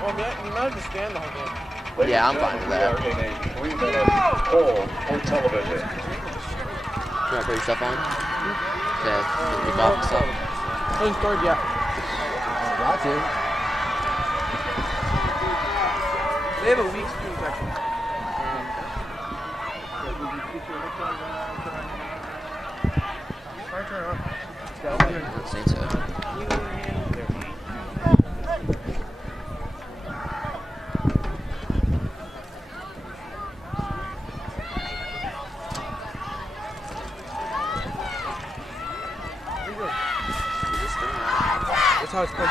Well, you might understand the whole game. Yeah, I'm fine with that. We are in a 3-minute poll for television. You want to put your stuff on? Okay, kick off and stuff. Hasn't scored yet. Got to. They have a weak screen section. Say so. That's how it's played.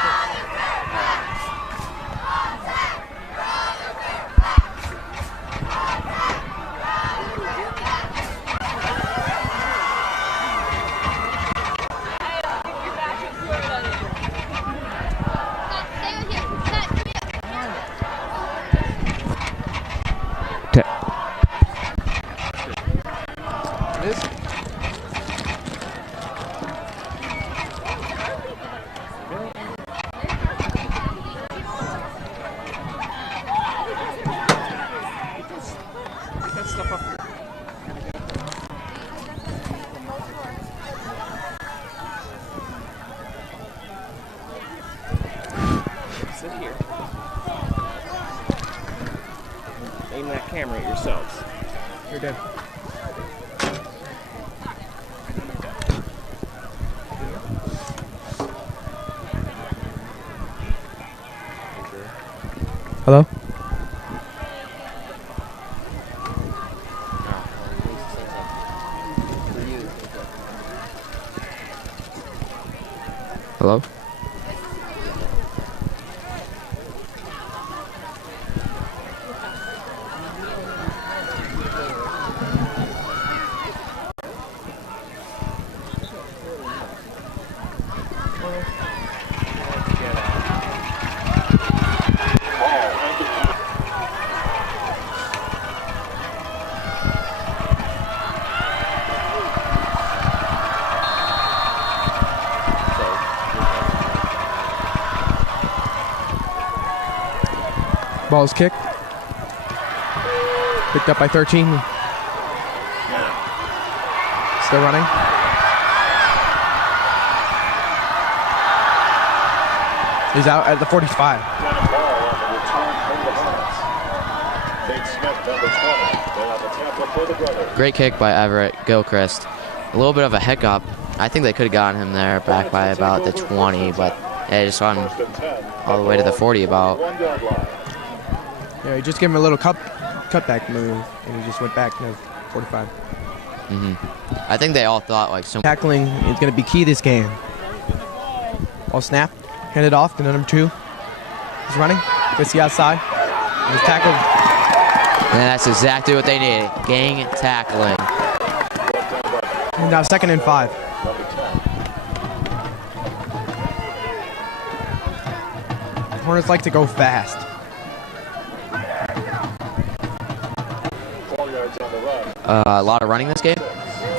Sit here. Aim that camera at yourselves. You're dead. Hello? Hello? Ball is kicked. Picked up by 13. Still running. He's out at the 45. Great kick by Everett Gilchrist. A little bit of a hiccup. I think they could have gotten him there back by about the 20, but they just got him all the way to the 40 about. Yeah, he just gave him a little cutback move, and he just went back to 45. I think they all thought like some Tackling is going to be key this game. Ball snap, handed off to number 2. He's running, gets the outside. And he's tackled. And that's exactly what they needed. Gang tackling. And now 2nd and 5. Hornets like to go fast. A lot of running this game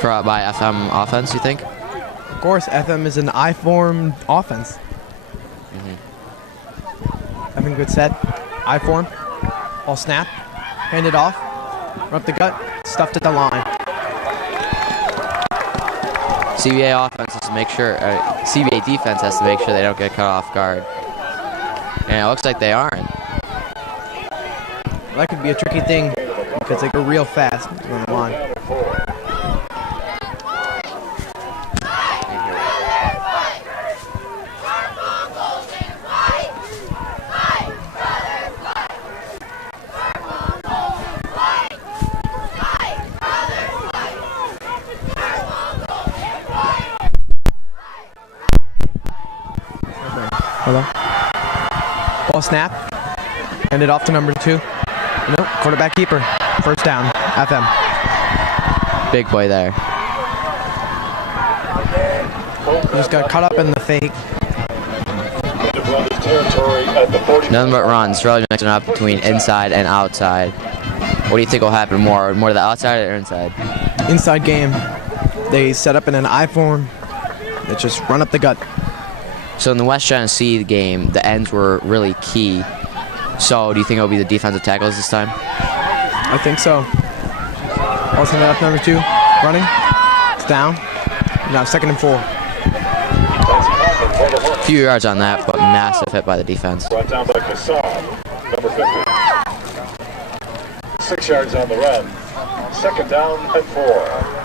by FM offense, you think? Of course, FM is an I-form offense. Having good set. I-form. Ball snap. Handed off. Run up the gut. Stuffed at the line. CBA offense has to make sure, CBA defense has to make sure they don't get caught off guard. And it looks like they aren't. That could be a tricky thing because they go real fast on the line. Hello. Ball snap. Hand it off to number 2. Nope. Quarterback keeper. First down. FM. Big play there. Just got caught up in the fake. Nothing but runs, really mixing up between inside and outside. What do you think will happen more? More to the outside or inside? Inside game. They set up in an I form. They just run up the gut. So in the West Genesee game, the ends were really key So, do you think it'll be the defensive tackles this time? I think so. Also up number 2, running. It's down. Now 2nd and 4. A few yards on that, but massive hit by the defense. Brought down by Kassan, number 50. 6 yards on the run. 2nd down and 4.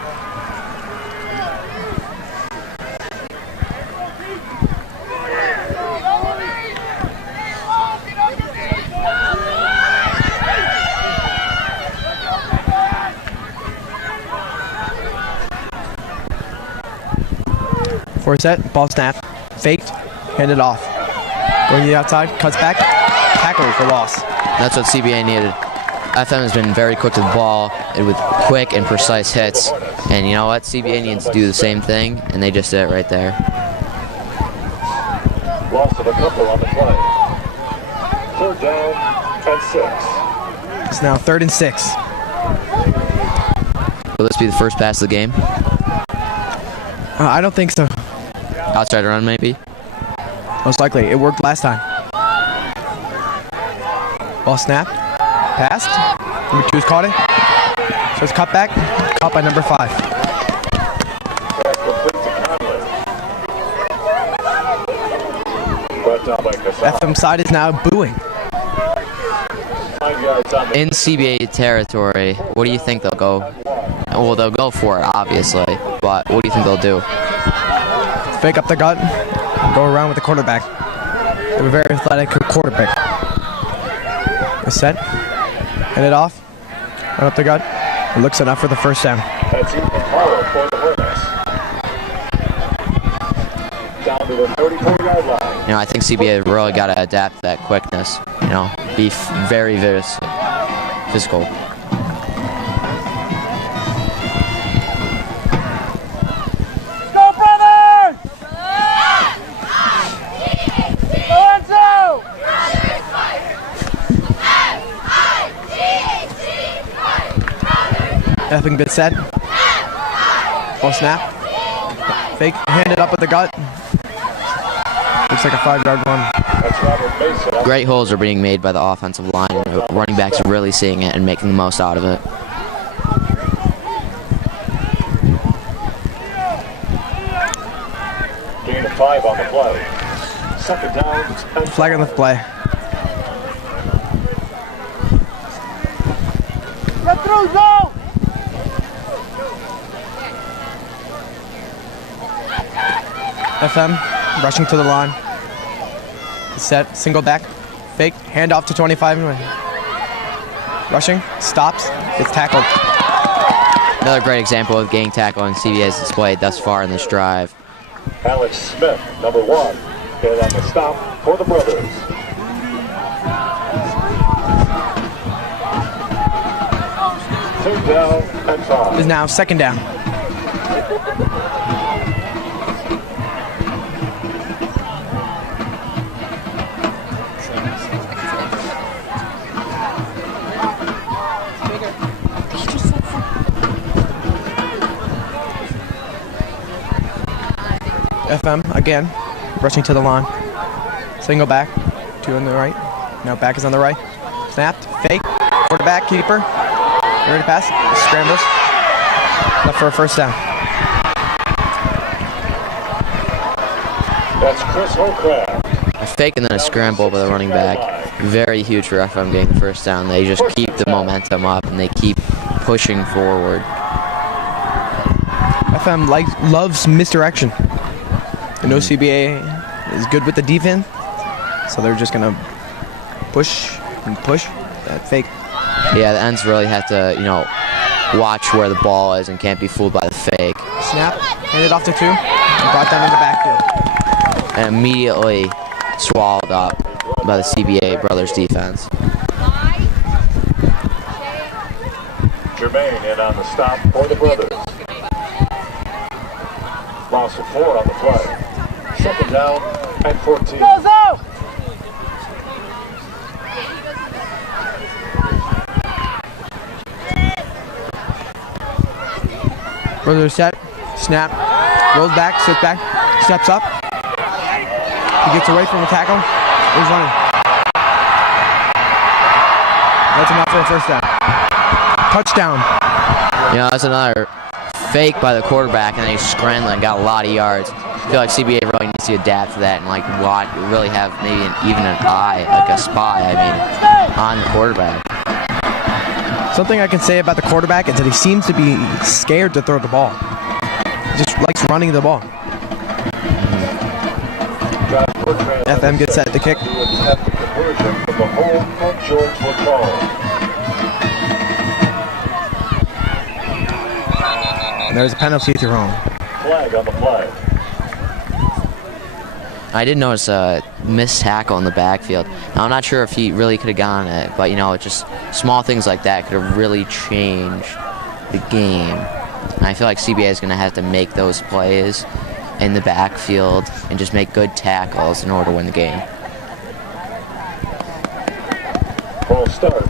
Four set, ball snap, faked, handed off. Going to the outside, cuts back, tackle for loss. That's what CBA needed. FM has been very quick to the ball with quick and precise hits. And you know what? CBA needs to do the same thing, and they just did it right there. Loss of a couple on the play. 3rd down and 6. It's now 3rd and 6. Will this be the first pass of the game? I don't think so. Outside run, maybe? Most likely. It worked last time. Ball snapped. Passed. Number 2's caught it. So it's cut back. Caught by number 5. FM side is now booing. In CBA territory, what do you think they'll go? Well, they'll go for it, obviously. But what do you think they'll do? Fake up the gut. Go around with the quarterback. They have a very athletic quarterback. It's set. Hand it off. Run up the gut. It looks enough for the 1st down. That's even harder for the Hornets. Down to the 34-yard line. You know, I think CBA really got to adapt that quickness. You know, be very, very physical. Effing bit set. Ball snap. Fake. Hand it up with the gut. Looks like a 5-yard run. Great holes are being made by the offensive line, and the running backs are really seeing it and making the most out of it. Gain of 5 on the play. 2nd down. Flag on the play. Get through, go! FM rushing to the line. Set, single back, fake, hand off to 25. Rushing, stops, gets tackled. Another great example of getting tackled and CBA has displayed thus far in this drive. Alex Smith, number 1, hit on the stop for the Brothers. Third down and 5. Is now 2nd down. FM again, rushing to the line. Single back, 2 on the right. Now back is on the right. Snapped, fake, quarterback, keeper. Ready to pass, scrambles. Left for a 1st down. That's Chris Holcraft. A fake and then a scramble by the running back. Very huge for FM getting the 1st down. They just keep the momentum up and they keep pushing forward. FM loves misdirection. I know CBA is good with the defense, so they're just going to push and push that fake. Yeah, the ends really have to, you know, watch where the ball is and can't be fooled by the fake. Snap, handed off to 2, and brought them in the backfield. And immediately swallowed up by the CBA Brothers defense. Jermaine in on the stop for the Brothers. Loss of 4 on the play. 2nd down and 14. Goes out! Brothers set, snap, rolls back, sits back, steps up. He gets away from the tackle, he's running. That's enough for a first down. Touchdown. You know, that's another fake by the quarterback, and then he's scrambling and got a lot of yards. I feel like CBA really needs to adapt to that and like really have maybe even an eye, like a spy, on the quarterback. Something I can say about the quarterback is that he seems to be scared to throw the ball. He just likes running the ball. FM gets set to kick. And there's a penalty thrown. Flag on the play. I did notice a missed tackle in the backfield. Now, I'm not sure if he really could have gotten it, but you know, just small things like that could have really changed the game. And I feel like CBA is going to have to make those plays in the backfield and just make good tackles in order to win the game. Ball start.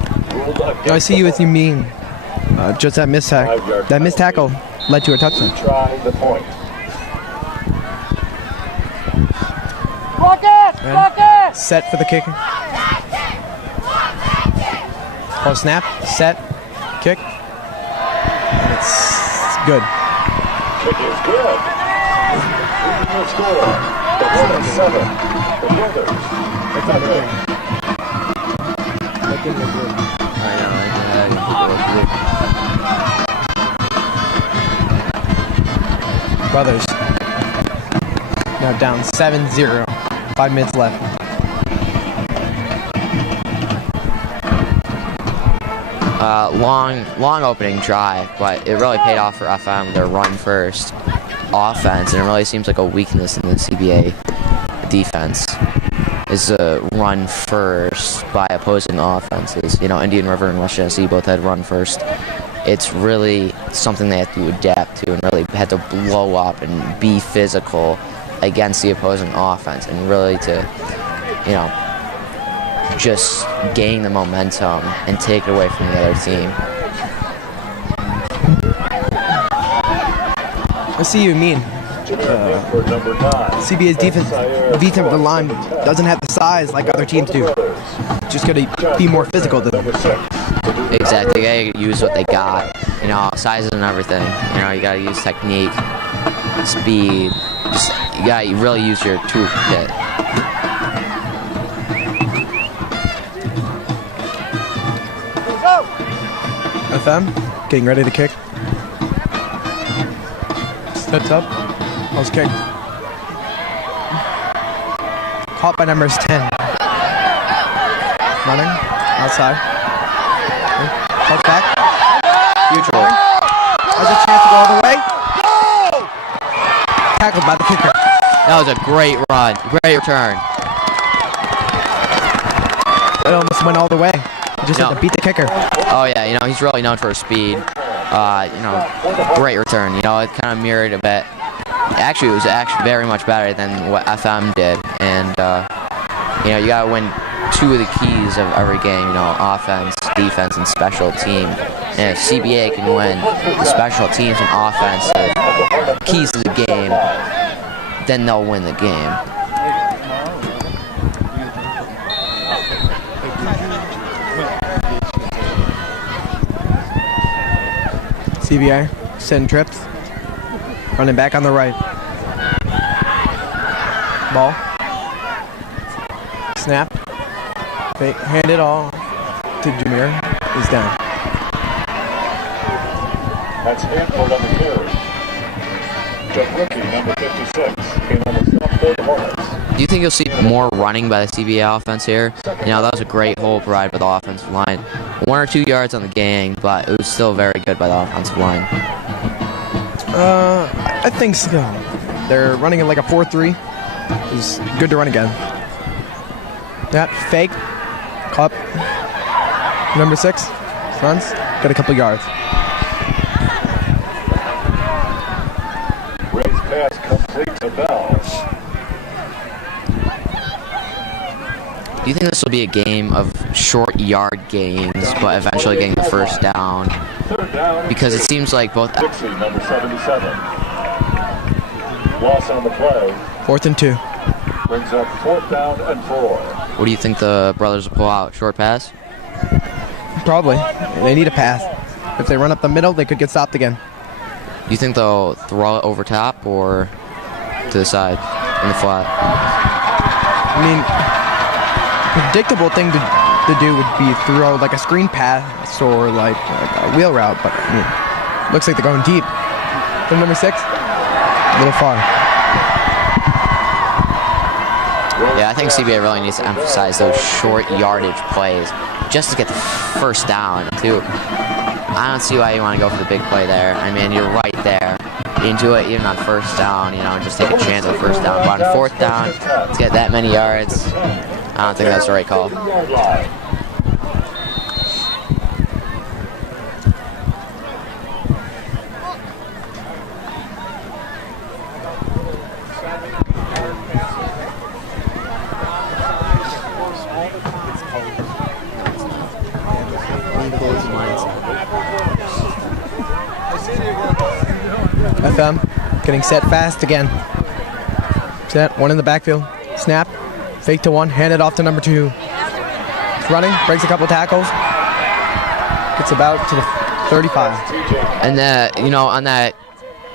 I see what you mean. Just that missed tackle led to a touchdown. Try the point. And set for the kick. Oh, snap, set, kick. And it's good. Kick is good. Leading score. The Hornets 7. The Brothers. Brothers. Now down 7-0. 5 minutes left. Long opening drive, but it really paid off for FM. Their run first offense, and it really seems like a weakness in the CBA defense is a run first by opposing offenses. You know, Indian River and West Genesee both had run first. It's really something they have to adapt to and really had to blow up and be physical against the opposing offense and really to, you know, just gain the momentum and take it away from the other team. I see what you mean. CBA's defensive line doesn't have the size like other teams do. Just gotta be more physical than them. Exactly, they gotta use what they got. You know, sizes and everything. You know, you gotta use technique, speed. Just you gotta really use your toolkit. FM getting ready to kick. Sets up. Was kicked. Caught by numbers 10. Running outside. Touch back. Neutral. Has a chance to go all the way. Tackled by the kicker. That was a great run. Great return. It almost went all the way. He just had to beat the kicker. Oh yeah, you know, he's really known for his speed. You know, great return. You know, it kind of mirrored a bit. Actually, it was very much better than what FM did. And, you know, you got to win two of the keys of every game, you know, offense, defense, and special team. And if CBA can win the special teams and offense, the keys to the game, then they'll win the game. CBA sending trips. Running back on the right. Ball. Snap. Fake. Hand it all to Jameer. He's down. That's Hanford on the carry. The rookie, number 56, came on the stop for the Hornets. Do you think you'll see more running by the CBA offense here? You know, that was a great hole provided by the offensive line. 1 or 2 yards on the gang, but it was still very good by the offensive line. I think so. They're running it like a 4-3. It's good to run again. That fake. Up. Number 6. Runs. Got a couple yards. Raised pass complete to Bell. Do you think this will be a game of short yard gains, but eventually getting the first down? Because it seems like both... Dixie, number 77. Loss on the play. 4th and 2. Brings up 4th down and 4. What do you think the brothers will pull out? Short pass? Probably. They need a pass. If they run up the middle, they could get stopped again. Do you think they'll throw it over top or to the side in the flat? I mean, predictable thing to do would be throw like a screen pass or like a wheel route, but I mean, looks like they're going deep. From number 6, a little far. Yeah, I think CBA really needs to emphasize those short yardage plays just to get the first down, too. I don't see why you want to go for the big play there. I mean, you're right there. You can do it even on first down, just take a chance on first down. But on fourth down, to get that many yards, I don't think that's the right call. FM getting set fast again. Set, one in the backfield. Snap, fake to one, hand it off to number 2. He's running, breaks a couple tackles. Gets about to the 35. And on that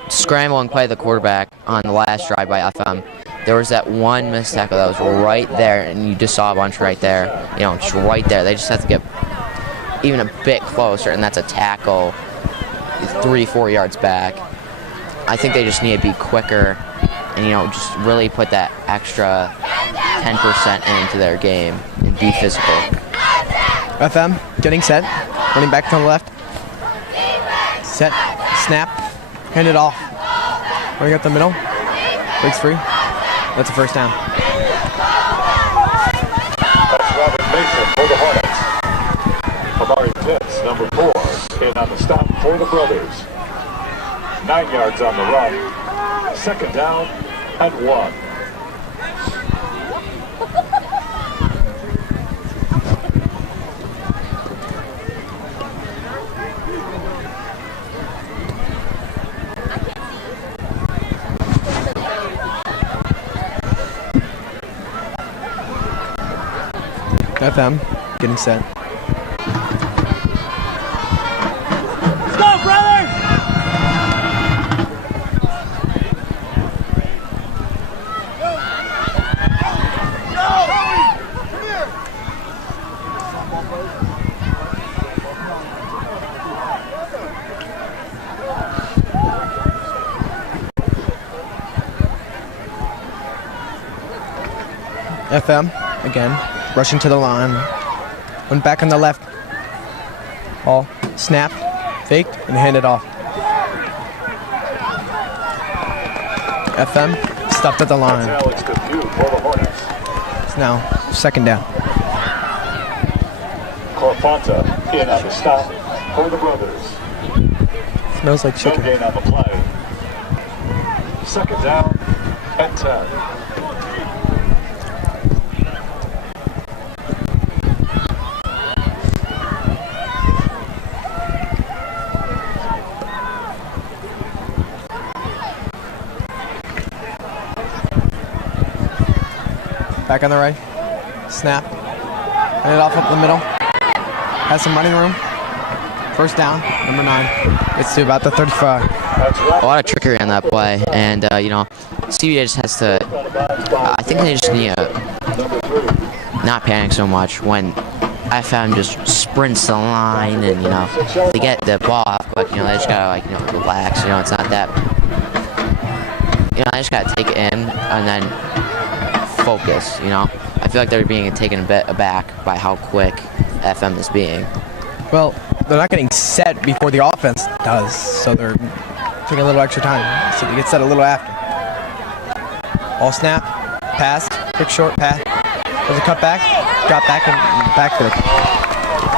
scramble and play the quarterback on the last drive by FM, there was that one missed tackle that was right there, and you just saw a bunch right there. Just right there. They just have to get even a bit closer, and that's a tackle 3-4 yards back. I think they just need to be quicker and, just really put that extra 10% into their game and be physical. FM getting set, running back to the left. Set, snap, hand it off. Running up the middle, breaks free. That's a first down. That's Robert Mason for the Hornets. Amari Pitts, number 4, in on the stop for the Brothers. 9 yards on the run. Second down and 1. FM getting set. Let's go, brothers! FM again, rushing to the line. One back on the left. Ball snapped, faked, and handed off. FM stopped at the line. Alex Depew for the Hornets. It's now second down. Corfonta in on the stop for the Brothers. Smells like No chicken. gain on the play. Second down and 10. Back on the right. Snap. Hand it off up the middle. Has some running room. First down, number 9. It's to about the 35. A lot of trickery on that play, and CBA just has to. I think they just need to not panic so much when FM just sprints the line, and they get the ball off, but they just gotta relax. It's not that. They just gotta take it in and then focus. I feel like they're being taken a bit aback by how quick FM is being. Well, they're not getting set before the offense does, so they're taking a little extra time. So they get set a little after. Ball snap, pass, quick short pass. Was a cut back, got back and back there.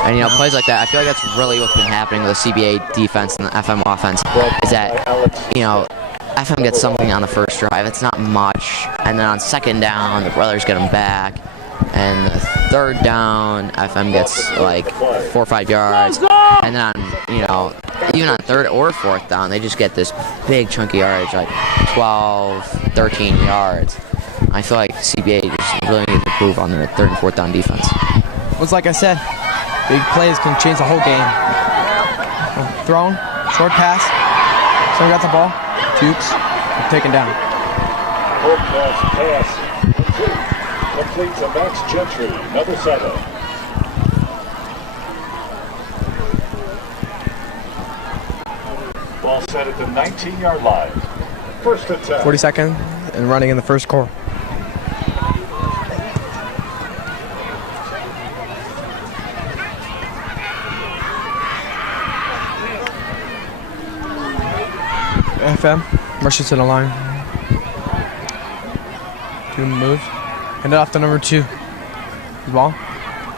And plays like that, I feel like that's really what's been happening with the CBA defense and the FM offense. Is that FM gets something on the first drive. It's not much, and then on second down, the Brothers get them back. And the third down, FM gets like 4 or 5 yards. And then on, even on third or fourth down, they just get this big chunky yardage, like 12, 13 yards. I feel like CBA just really needs to improve on their third and fourth down defense. Well, it's like I said, Big plays can change the whole game. Thrown, short pass. Someone got the ball. Jukes, taken down. Hornets pass. Complete to Max Gentry, number 7. Ball set at the 19-yard line. First and 10. 40 seconds and running in the first quarter. FM rushes to the line. 2 moves. Hand it off to number 2. Ball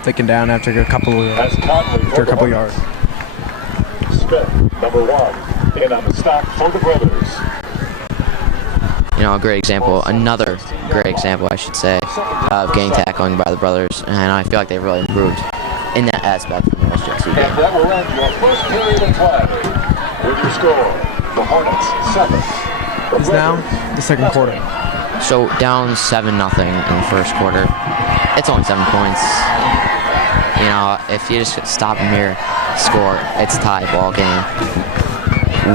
taken down after a couple yards. Smith, number 1, in on the stop for the brothers. You know, a great example, another great example, I should say, of getting tackling by the brothers, and I feel like they've really improved in that aspect from the rest of the And that will end your first period of play. With your score, the Hornets 7. It's now the second quarter. So down 7-0 in the first quarter. It's only 7 points. You know, if you just stop them here, score, it's a tie ball game.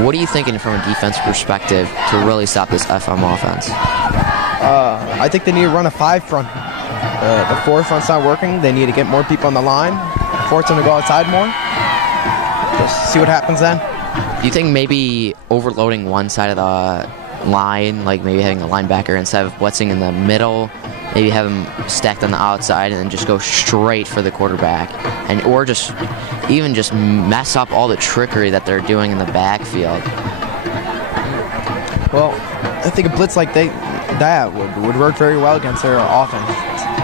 What are you thinking from a defensive perspective to really stop this FM offense? I think they need to run a 5 front. The 4 front's not working. They need to get more people on the line. Force them to go outside more. Just see what happens then. Do you think maybe overloading one side of the line, like maybe having a linebacker instead of blitzing in the middle, maybe have him stacked on the outside and then just go straight for the quarterback, and or just even just mess up all the trickery that they're doing in the backfield? Well, I think a blitz like that would work very well against their offense.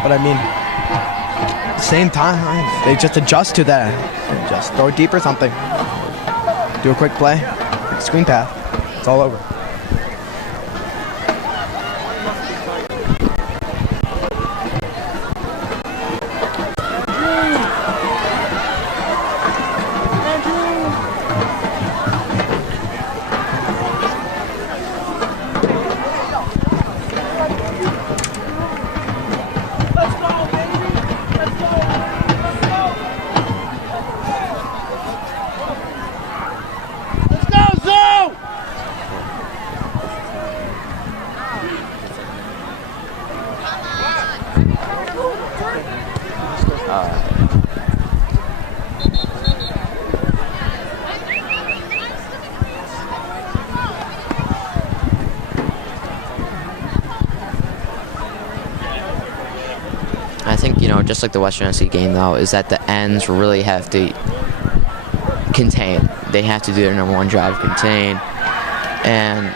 But I mean, at the same time, they just adjust to that. Just throw it deep or something. Do a quick play, screen pass. It's all over. I think, you know, just like the Western NC game, though, is that the ends really have to contain. They have to do their number 1 job, contain, and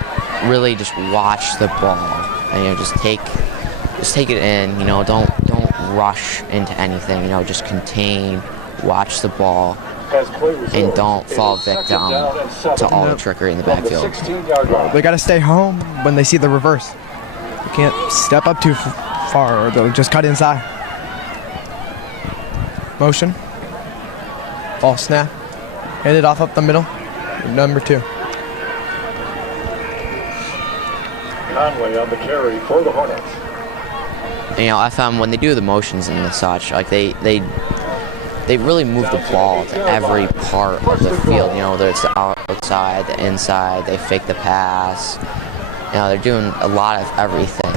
really just watch the ball. And, you know, just take it in. You know, don't rush into anything. You know, just contain, watch the ball, and don't fall victim to all the trickery in the backfield. They got to stay home when they see the reverse. You can't step up too far or they'll just cut inside. Motion. Ball snap. Hand it off up the middle. Number 2. Conway on the carry for the Hornets. You know, I found when they do the motions and such, like they really move the ball to every part of the field. You know, whether it's the outside, the inside, they fake the pass. You know, they're doing a lot of everything.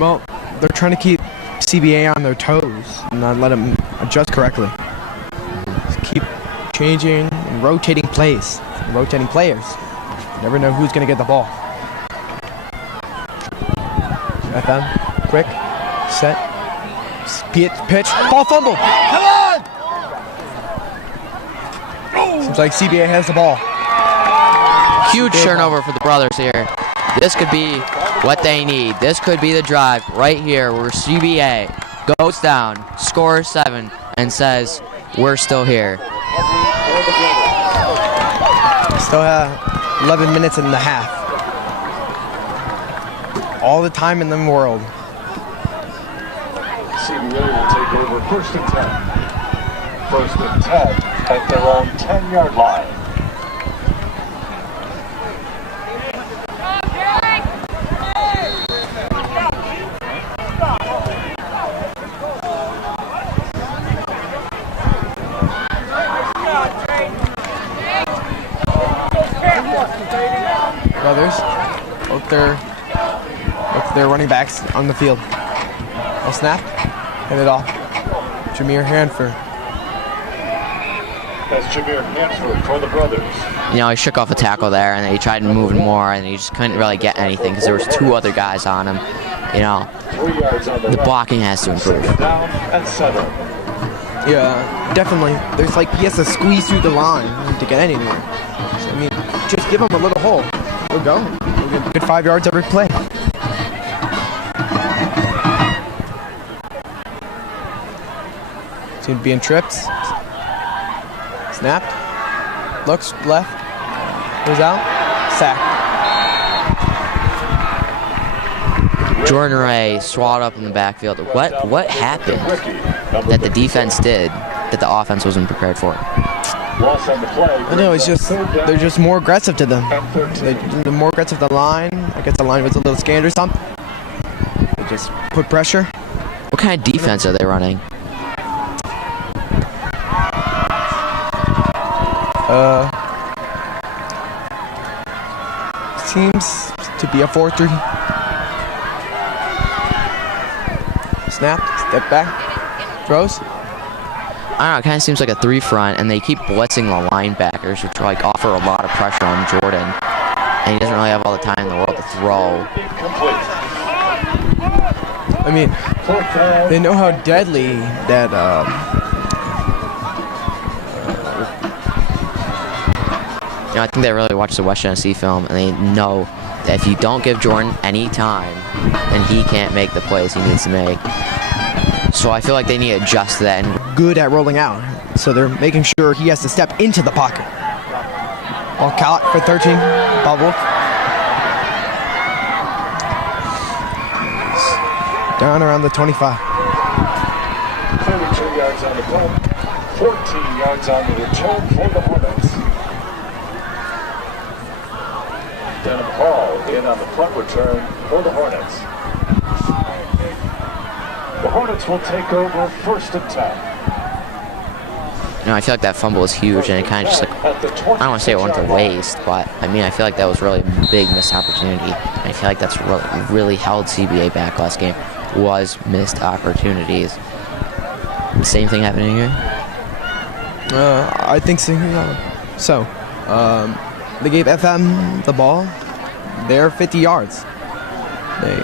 Well, they're trying to keep CBA on their toes and not let them adjust correctly. Just keep changing and rotating plays, rotating players. You never know who's going to get the ball. FM, quick, set, pitch, ball fumble. Come on! Seems like CBA has the ball. Huge turnover for the brothers here. This could be what they need. This could be the drive right here where CBA goes down, scores 7, and says, we're still here. Still have 11 minutes and a half. All the time in the world. CBA will take over 1st and 10. 1st and 10 at their own 10-yard line. with their running backs on the field. I'll snap, hand it off. Jameer Hanford. That's Jameer Hanford for the brothers. You know, he shook off a tackle there, and he tried moving more, and he just couldn't really get anything because there was 2 other guys on him. You know, 3 yards on the blocking has to improve. Down and 7. Yeah, definitely. There's like, he has to squeeze through the line to get anything. So, I mean, just give him a little hole. He'll go. He'll get a good 5 yards every play. Seems to be in trips. Snapped. Looks left. Goes out. Sacked. Jordan Ray swatted up in the backfield. What happened that the defense did that the offense wasn't prepared for? I know, it's just, they're just more aggressive to them. They're more aggressive to the line. I guess the line was a little scared or something. They just put pressure. What kind of defense are they running? Seems to be a 4-3. Snap, step back, throws. I don't know, it kind of seems like a 3 front, and they keep blitzing the linebackers, which like offer a lot of pressure on Jordan. And he doesn't really have all the time in the world to throw. I mean, they know how deadly that You know, I think they really watched the West Tennessee film, and they know that if you don't give Jordan any time, then he can't make the plays he needs to make. So I feel like they need to adjust that. And good at rolling out, so they're making sure he has to step into the pocket. Ball caught for 13. Bubble. Down around the 25. 32 yards on the punt, 14 yards on the return for the Hornets. Denham Hall in on the punt return for the Hornets. The Hornets will take over 1st and 10. you know, I feel like that fumble was huge, and it kind of just like, I don't want to say it went to waste, but I mean, I feel like that was really a big missed opportunity. And I feel like that's really held CBA back last game, was missed opportunities. Same thing happening here? I think so. They gave FM the ball. They're 50 yards. They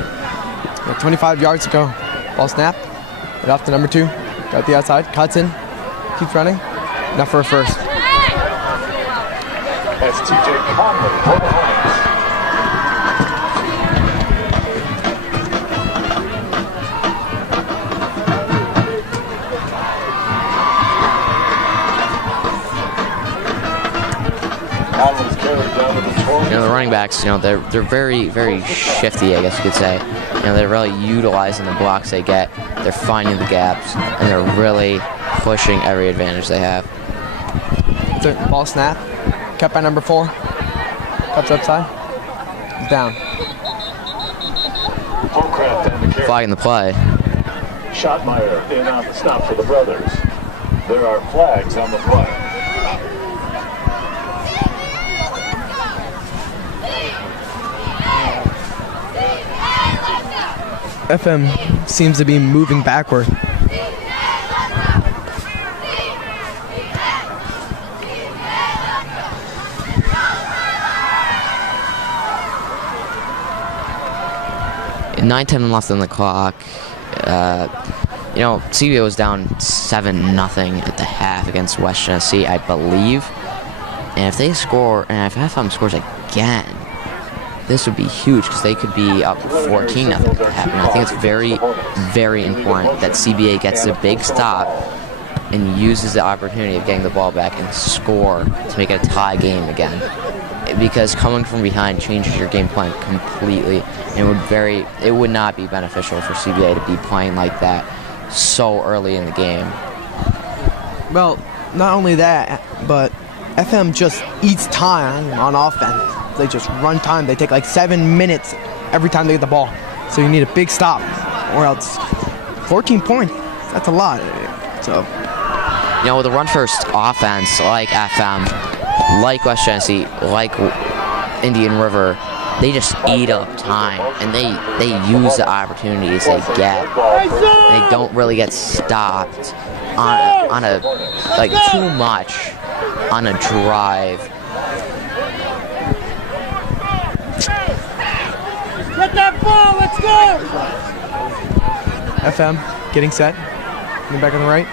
got 25 yards to go. Ball snap. Right off to number 2. Got the outside. Cuts in. Keeps running. Enough for a first. That's TJ Conley for the Hornets. You know, the running backs, you know, they're very, very shifty, I guess you could say. You know, they're really utilizing the blocks they get. They're finding the gaps, and they're really pushing every advantage they have. Ball snap. Cut by number 4. Cuts upside. Down. Flagging the play. Schottmeyer in on the stop for the brothers. There are flags on the play. FM seems to be moving backward. In 9:10 left on the clock. You know, CBA was down 7-0 at the half against West Tennessee, I believe. And if they score, and if FM scores again, this would be huge because they could be up 14-0 at the half. And I think it's very, very important that CBA gets a big stop and uses the opportunity of getting the ball back and score to make it a tie game again. Because coming from behind changes your game plan completely, and it would not be beneficial for CBA to be playing like that so early in the game. Well, not only that, but FM just eats time on offense. They just run time. They take like 7 minutes every time they get the ball. So you need a big stop, or else 14 points, that's a lot. So, you know, with a run-first offense like FM, like West Tennessee, like Indian River, they just eat up time, and they use the opportunities they get. They don't really get stopped on a like too much on a drive. Get that ball, let's go! FM getting set. Coming back on the right.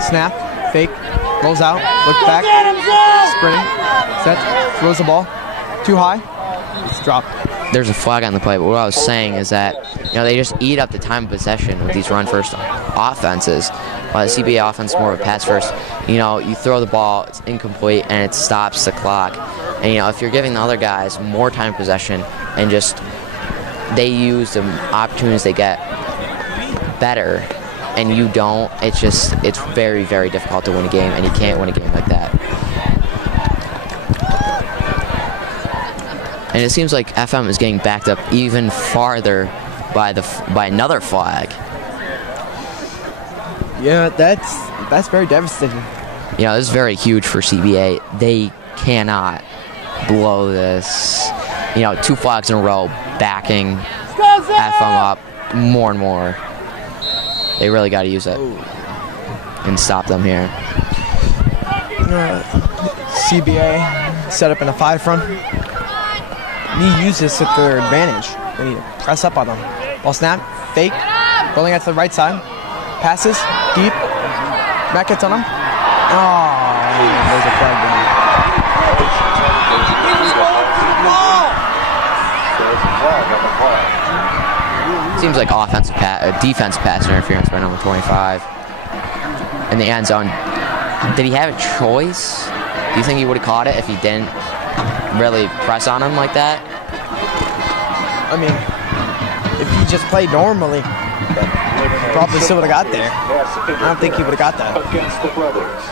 Snap. Fake. Rolls out. Look back. Sprinting. Set. Throws the ball. Too high. It's dropped. There's a flag on the play, but what I was saying is that they just eat up the time of possession with these run-first offenses. While the CBA offense is more of a pass-first, you throw the ball, it's incomplete, and it stops the clock. And if you're giving the other guys more time of possession and just they use the opportunities they get better, and you don't, it's very, very difficult to win a game, and you can't win a game like that. And it seems like FM is getting backed up even farther by another flag. Yeah, that's very devastating. This is very huge for CBA. They cannot blow this. 2 flags in a row, backing FM up more and more. They really got to use it and stop them here. CBA set up in a 5 front. Need to use this at their advantage. They need to press up on them. Ball snap, fake, rolling out to the right side. Passes, deep. Matt gets on them. Oh, there's a flag there. Seems like defense pass interference by number 25 in the end zone. Did he have a choice? Do you think he would have caught it if he didn't really press on him like that? I mean, if he just played normally, probably still would have got there. I don't think he would have got that. Against the brothers.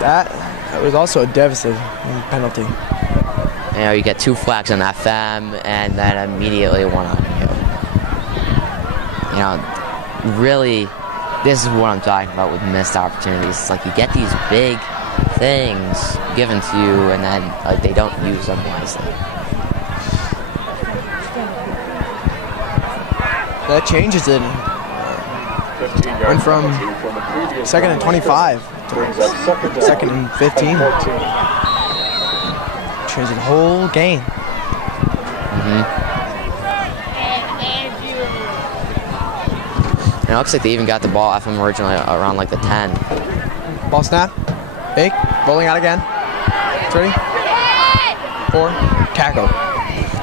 That was also a devastating penalty. You get 2 flags on FM, and then immediately 1 on you. Really, this is what I'm talking about with missed opportunities. It's like you get these big things given to you, and then they don't use them wisely. That changes it. Went from 2nd and 25 to 2nd and 15. Changes the whole game. And it looks like they even got the ball FM originally around like the 10. Ball snap. Fake. Rolling out again. 3, 4. Tackle.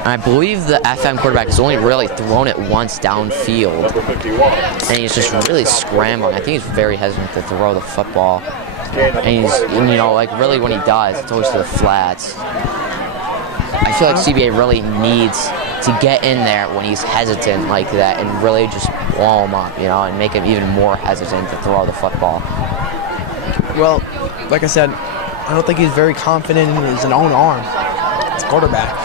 I believe the FM quarterback has only really thrown it once downfield. And he's just really scrambling. I think he's very hesitant to throw the football. And he's, really when he does, it's always to the flats. I feel like CBA really needs to get in there when he's hesitant like that and really just blow him up, and make him even more hesitant to throw the football. Well, like I said, I don't think he's very confident in his own arm. It's quarterback.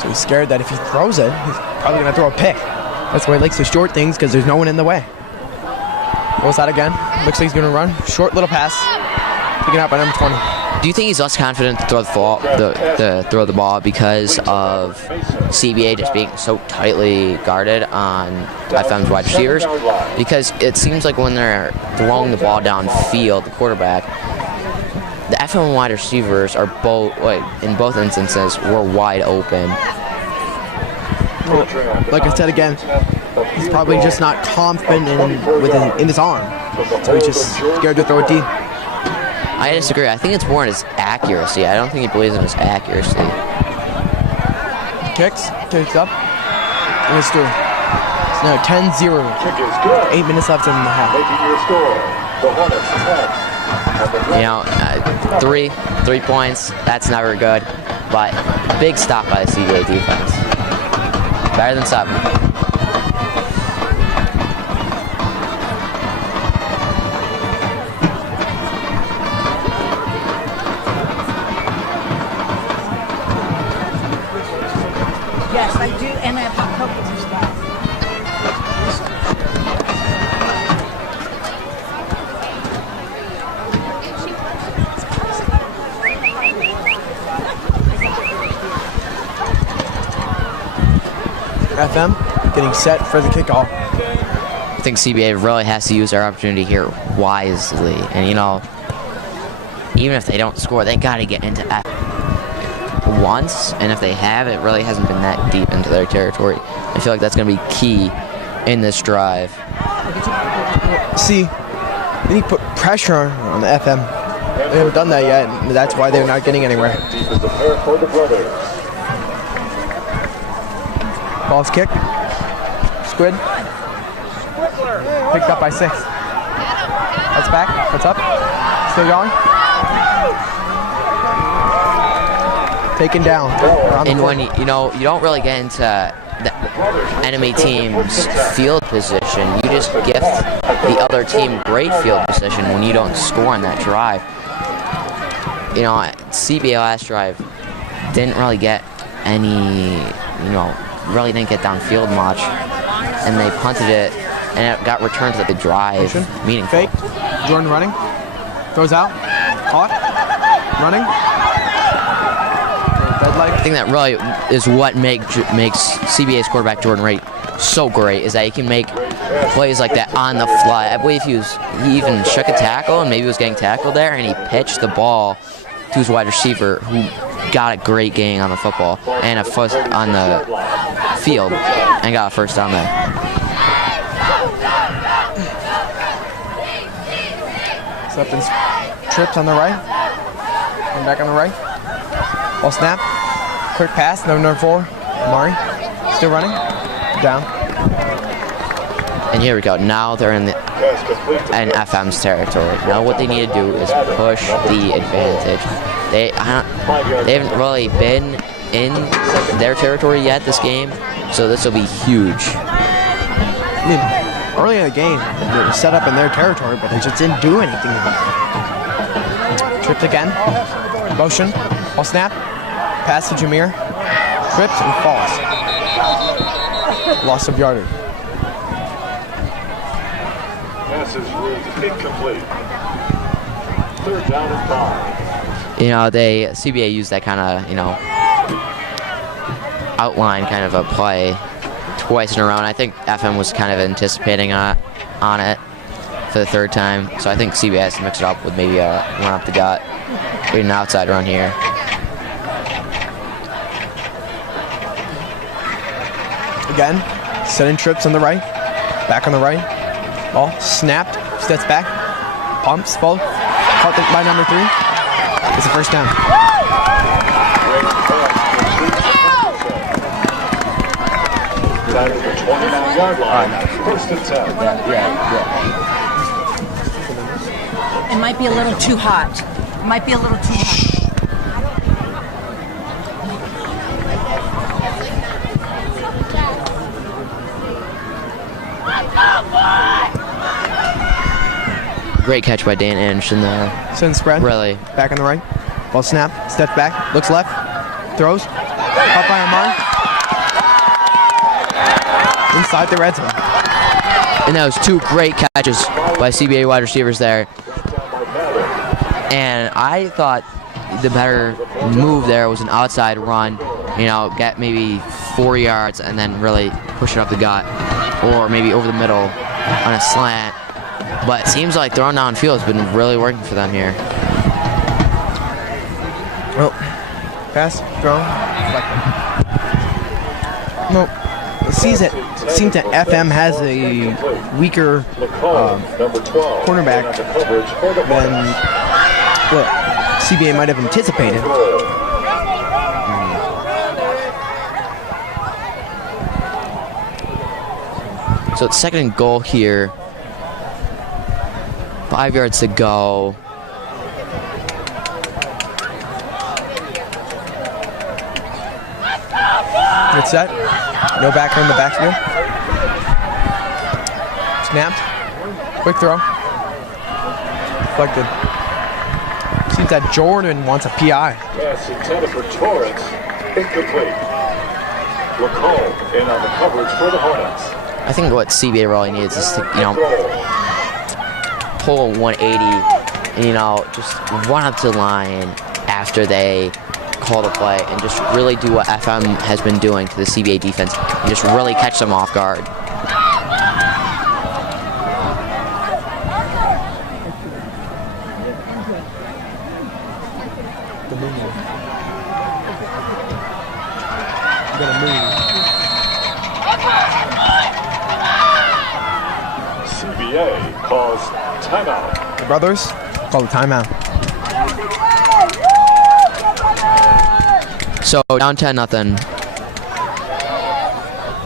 So he's scared that if he throws it, he's probably going to throw a pick. That's why he likes to short things, because there's no one in the way. Rolls out again. Looks like he's going to run. Short little pass. Taken out by number 20. Do you think he's less confident to throw the ball because of CBA just being so tightly guarded on FM's wide receivers? Because it seems like when they're throwing the ball downfield, the quarterback, the FM wide receivers are in both instances, were wide open. Well, like I said again, he's probably just not confident in his arm. So he's just scared to throw it deep. I disagree. I think it's more in his accuracy. I don't think he believes in his accuracy. Kicks up, and it's through. It's now 10-0. 8 minutes left in the half. Making your score, the Hornets 10. 3 points, that's never good. But big stop by the CBA defense. Better than 7. Yes, I do, and I have hot cocoa as well. FM getting set for the kickoff. I think CBA really has to use their opportunity here wisely. And, you know, even if they don't score, they got to get into F once. And if they have, it really hasn't been that deep into their territory. I feel like that's going to be key in this drive. See, they need to put pressure on the FM. They haven't done that yet, and that's why they're not getting anywhere. Ball's kicked. Squid. Picked up by 6. That's back. That's up. Still going. Taken down. And when you know, you don't really get into the enemy team's field position. You just gift the other team great field position when you don't score on that drive. You know, CBA last drive didn't really get any, you know, really didn't get downfield much, and they punted it, and it got returned to the drive. Meaningful. Fake. Jordan running. Throws out. Caught. Running. I think that really is what makes CBA's quarterback Jordan Ray so great, is that he can make plays like that on the fly. I believe he even shook a tackle and maybe was getting tackled there, and he pitched the ball to his wide receiver, who got a great gain on the football and a first on the field and got a first down there. Up and trips on the right. And back on the right. Ball snap. Quick pass. Number 4. Mari. Still running. Down. And here we go. Now they're in FM's territory. Now what they need to do is push the advantage. They haven't really been in their territory yet this game, so this will be huge. I mean, early in the game, they were set up in their territory, but they just didn't do anything. Tripped again. Motion. Ball snap. Pass to Jameer. Trips and falls. Loss of yardage. Pass is ruled incomplete. 3rd down and 5. You know, CBA used that kind of, you know, outline kind of a play twice in a row, and I think FM was kind of anticipating on it for the 3rd time. So I think CBA has to mix it up with maybe a run up the gut, maybe an outside run here. Again, setting trips on the right, back on the right. Ball snapped, steps back, pumps, ball, caught by number 3. It's a first down. Down to the 29-yard line. 1st and 10. It might be a little too hot. It might be a little too hot. Great catch by Dan Anderson there. Send spread. Really. Back on the right. Ball snap. Steps back. Looks left. Throws. Caught by Amari. Inside the red zone. And that was 2 great catches by CBA wide receivers there. And I thought the better move there was an outside run. You know, get maybe 4 yards and then really push it up the gut. Or maybe over the middle on a slant. But it seems like throwing downfield has been really working for them here. Well, pass, throw, nope. It seems that FM has a weaker cornerback than what CBA might have anticipated. So it's 2nd and goal here. 5 yards to go. Good set. No backer in the backfield. Snapped. Quick throw. Deflected. Seems that Jordan wants a PI. Pass intended for Torrance. Incomplete. LaCole in on the coverage for the Hornets. I think what CBA really needs is to, you know, pull a 180 and, you know, just run up to the line after they to call the play and just really do what FM has been doing to the CBA defense and just really catch them off guard. CBA calls timeout. The brothers call the timeout. So down 10-0.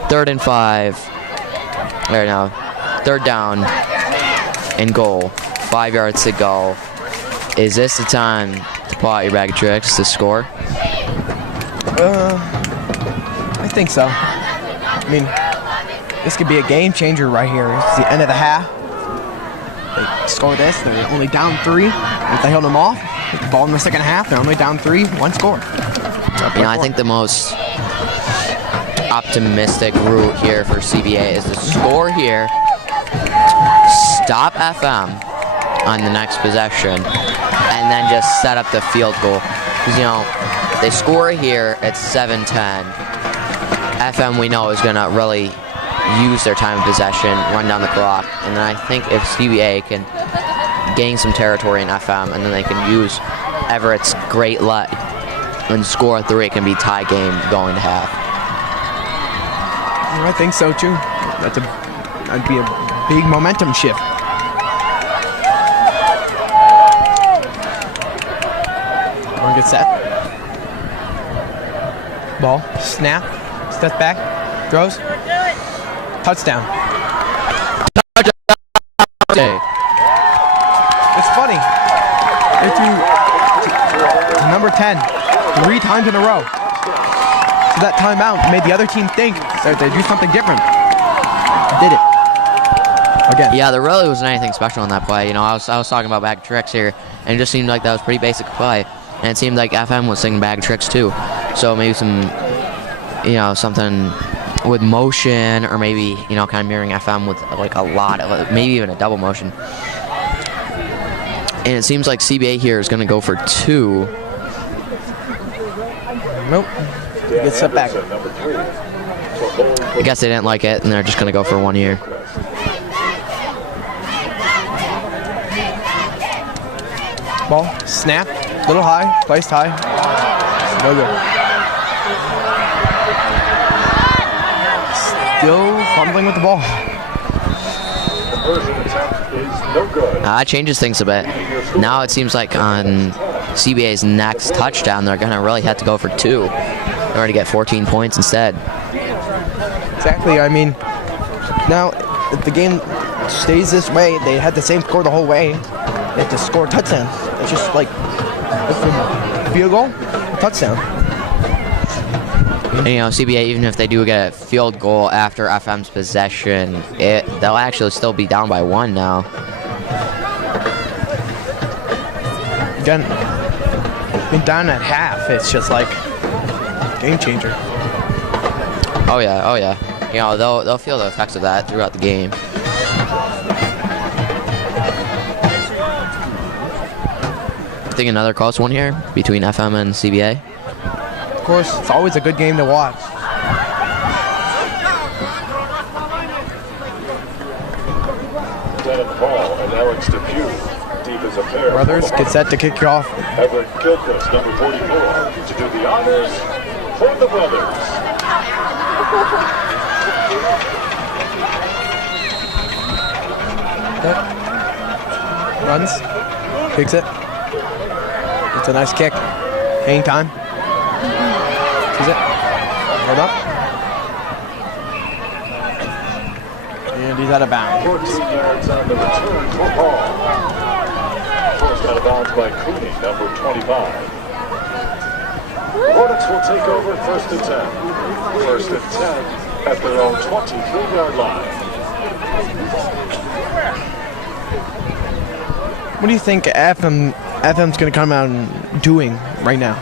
3rd and 5. There now. 3rd down and goal. 5 yards to go. Is this the time to pull out your bag of tricks to score? I think so. I mean, this could be a game changer right here. It's the end of the half. They score this, they're only down 3. If they hold them off, with the ball in the second half, they're only down 3, 1 score. I think the most optimistic route here for CBA is to score here, stop FM on the next possession, and then just set up the field goal. Because, if they score here at 7-10, FM we know is going to really use their time of possession, run down the clock, and then I think if CBA can gain some territory in FM and then they can use Everett's great lead and score 3, it can be tie game going to half. I think so too. That'd be a big momentum shift. Everyone gets set. Ball, snap, steps back, throws, touchdown. It's funny. They threw number 10 3 times in a row. So that timeout made the other team think that they'd do something different. Did it. Again. Yeah, there really wasn't anything special on that play. I was talking about bag of tricks here, and it just seemed like that was pretty basic play. And it seemed like FM was singing bag of tricks too. So maybe some, something with motion, or maybe, kind of mirroring FM with like a lot of, maybe even a double motion. And it seems like CBA here is going to go for 2. Nope. Gets set back. I guess they didn't like it, and they're just going to go for 1 here. Ball, snap, little high, placed high. No good. Still fumbling with the ball. That changes things a bit. Now it seems like on CBA's next touchdown, they're going to really have to go for 2 in order to get 14 points instead. Exactly. I mean, now if the game stays this way, they had the same score the whole way. They have to score a touchdown. It's just like from field goal, touchdown. And, CBA, even if they do get a field goal after FM's possession, they'll actually still be down by 1 now. Again, been down at half. It's just like game changer. Oh yeah. They'll feel the effects of that throughout the game. I think another close one here between FM and CBA. Of course, it's always a good game to watch. Dennis Paul and Alex Depew, deep as a pair. Brothers get set to kick you off. Everett Gilchrist, number 44, to do the honors for the brothers. Runs, kicks it. It's a nice kick. Hang time. Sees it. Hold up. And he's out of bounds. 14 yards on the return for Paul. First out of bounds by Cooney, number 25. Hornets will take over 1st and 10. 1st and 10 at their own 23-yard line. What do you think FM's going to come out and doing right now?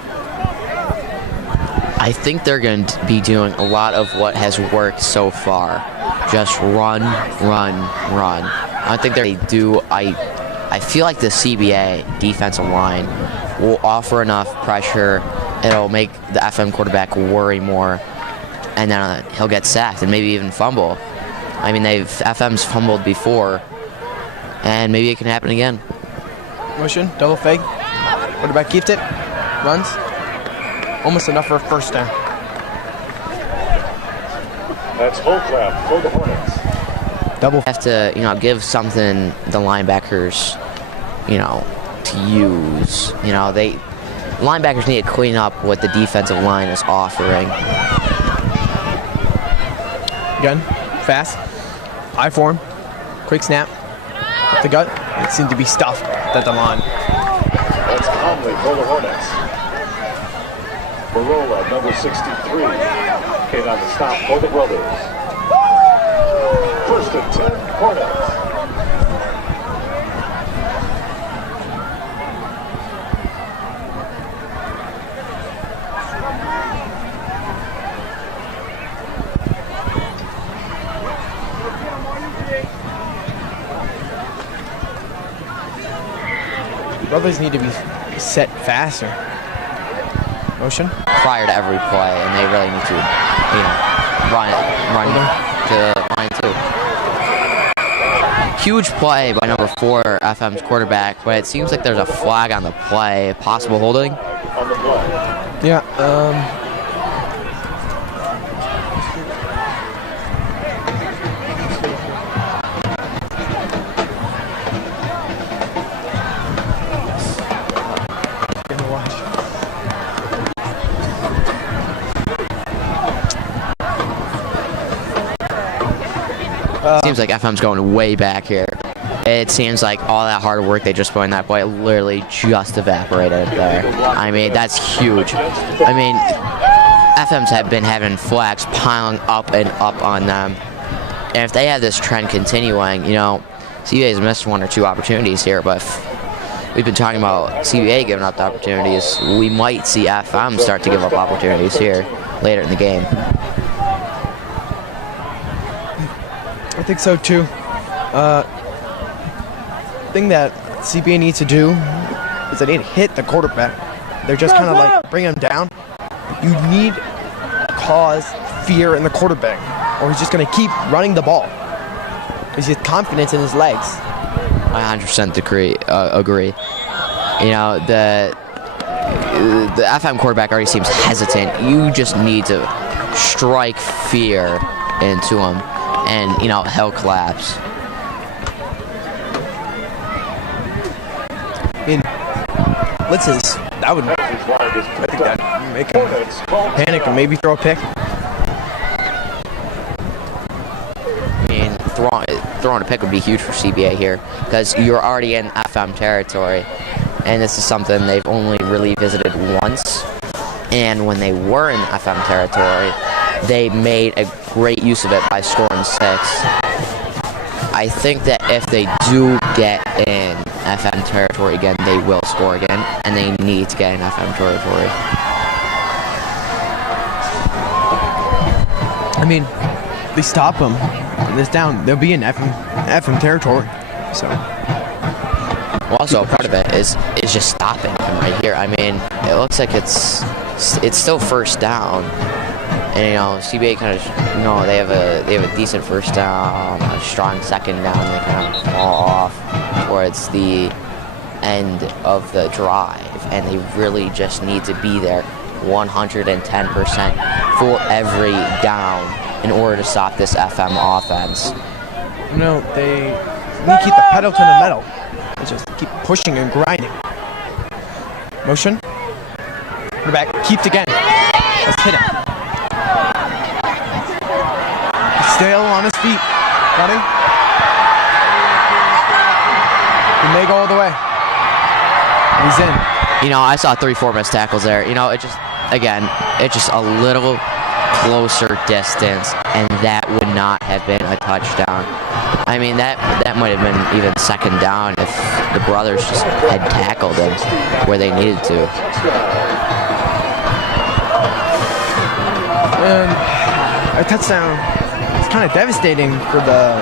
I think they're going to be doing a lot of what has worked so far. Just run. I think they do. I feel like the CBA defensive line will offer enough pressure it'll make the FM quarterback worry more, and then he'll get sacked and maybe even fumble. I mean, FM's fumbled before, and maybe it can happen again. Motion, double fake. Quarterback keeps it, runs. Almost enough for a first down. That's Holcraft for the Hornets. Double. Have to, give something the linebackers, to use. Linebackers need to clean up what the defensive line is offering. Gun, fast, eye form, quick snap, up the gut. It seemed to be stuffed at the line. That's Conley for the Hornets. Barola, number 63, came on the stop for the Brothers. First and 10, Hornets. Brothers need to be set faster. Motion. Prior to every play, and they really need to, run to the line too. Huge play by number 4, FM's quarterback, but it seems like there's a flag on the play. Possible holding? On the play. Yeah, Seems like FM's going way back here. It seems like all that hard work they just put in that play literally just evaporated there. I mean, that's huge. I mean, FM's have been having flags piling up and up on them. And if they have this trend continuing, CBA's missed 1 or 2 opportunities here, but we've been talking about CBA giving up the opportunities. We might see FM start to give up opportunities here later in the game. I think so too. Thing that CBA needs to do is they need to hit the quarterback. They're just kind of like bring him down. You need to cause fear in the quarterback, or he's just going to keep running the ball. Because he has confidence in his legs. I 100% agree. The FM quarterback already seems hesitant. You just need to strike fear into him, and he'll collapse. Blitzes, that would make him panic and maybe throw a pick. I mean, throwing a pick would be huge for CBA here, because you're already in FM territory, and this is something they've only really visited once. And when they were in FM territory, they made a great use of it by scoring 6. I think that if they do get in FM territory again, they will score again, and they need to get in FM territory. I mean, they stop them. This down, they'll be in FM territory. So. Well, also part of it is just stopping him right here. I mean, it looks like it's still first down. And CBA kind of they have a decent first down, a strong second down. They kind of fall off towards the end of the drive, and they really just need to be there 110% for every down in order to stop this FM offense. They need to keep the pedal to the metal. They just keep pushing and grinding. Motion. Quarterback keeps again. Let's hit him. Still on his feet, running. He may go all the way. He's in. I saw 3-4 missed tackles there. It's just a little closer distance, and that would not have been a touchdown. I mean, that might have been even second down if the brothers just had tackled him where they needed to. And a touchdown. It's kind of devastating for the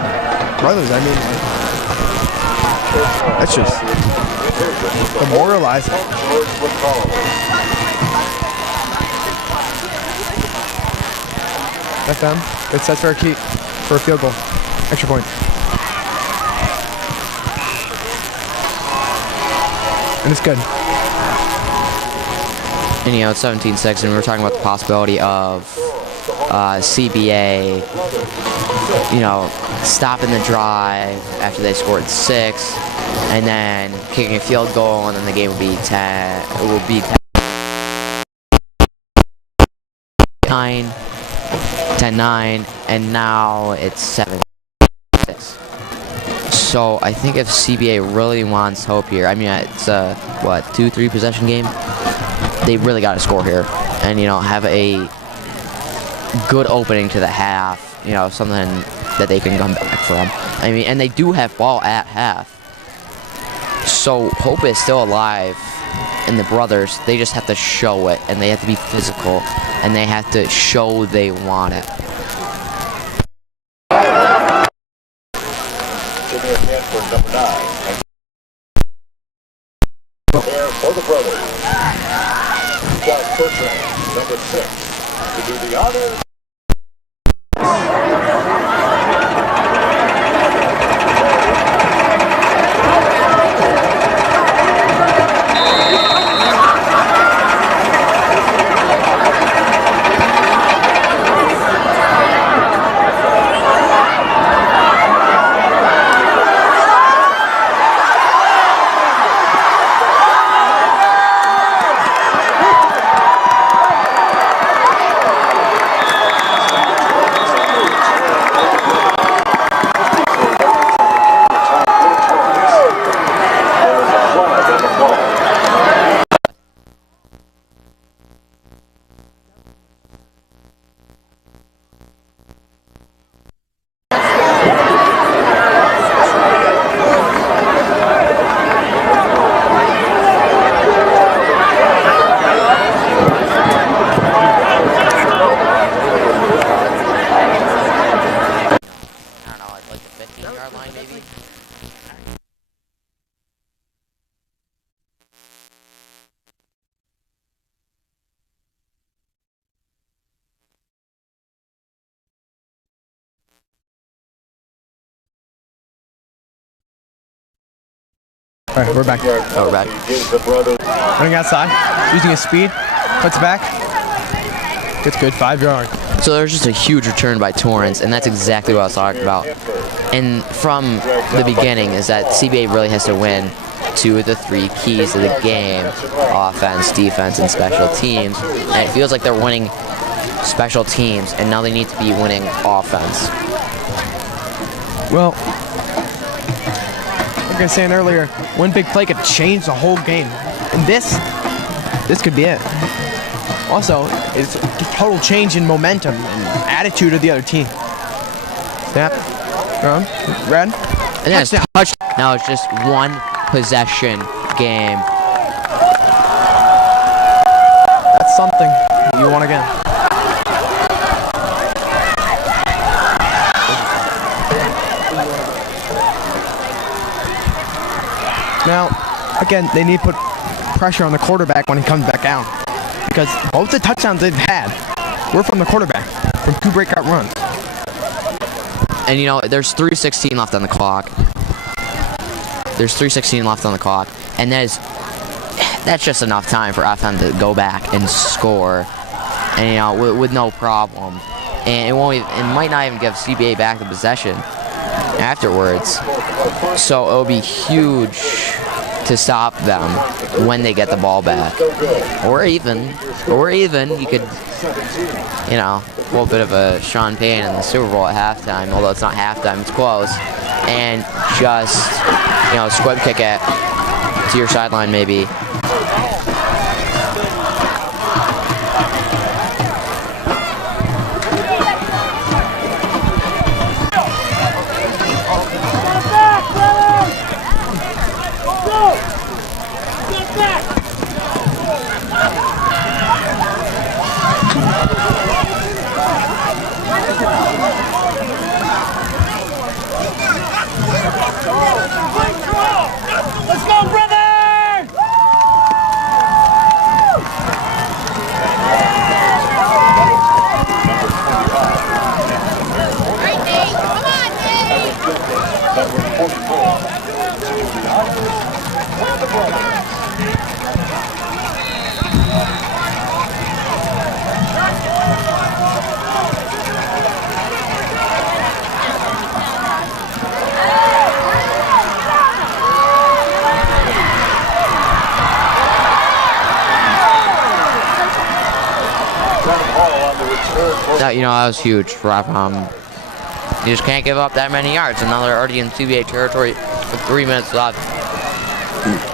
brothers. I mean, that's just demoralizing. FM. Good set for a field goal. Extra point. And it's good. And you know, it's 17-6, and we were talking about the possibility of CBA, you know, stopping the drive after they scored 6, and then kicking a field goal, and then the game would be 10. It would be 10-9, and now it's 7-6. So I think if CBA really wants hope here, I mean, it's a 2-3 possession game. They really got to score here, and you know, have a good opening to the half. You know, something that they can come back from. I mean, and they do have ball at half, so hope is still alive. And the brothers, they just have to show it, and they have to be physical, and they have to show they want it. Give me a hand for number 9. There for the brothers. Josh Bertrand, number 6, to do the honors. All right, we're back. Oh, we're back. Running outside, using his speed, cuts back. It's good, 5 yard. So there's just a huge return by Torrance, and that's exactly what I was talking about. And from the beginning is that CBA really has to win 2 of the 3 keys of the game: offense, defense, and special teams. And it feels like they're winning special teams, and now they need to be winning offense. Well, like I was saying earlier, one big play could change the whole game. And this could be it. Also, it's a total change in momentum and attitude of the other team. Snap. Red. And then it's touched. Now it's just 1 possession game. That's something you want again. Now, again, they need to put pressure on the quarterback when he comes back down. Because both the touchdowns they've had were from the quarterback, from 2 breakout runs. And you know, there's 3:16 left on the clock. There's 3:16 left on the clock, and that's just enough time for FM to go back and score, and you know, with no problem. And it might not even give CBA back the possession afterwards. So it'll be huge to stop them when they get the ball back, or even you could, you know, a little bit of a Sean Payne in the Super Bowl at halftime, although it's not halftime, it's close, and just, you know, squib kick it to your sideline maybe. Let's go, brother! That was huge for FM. You just can't give up that many yards, and now they're already in CBA territory with 3 minutes left,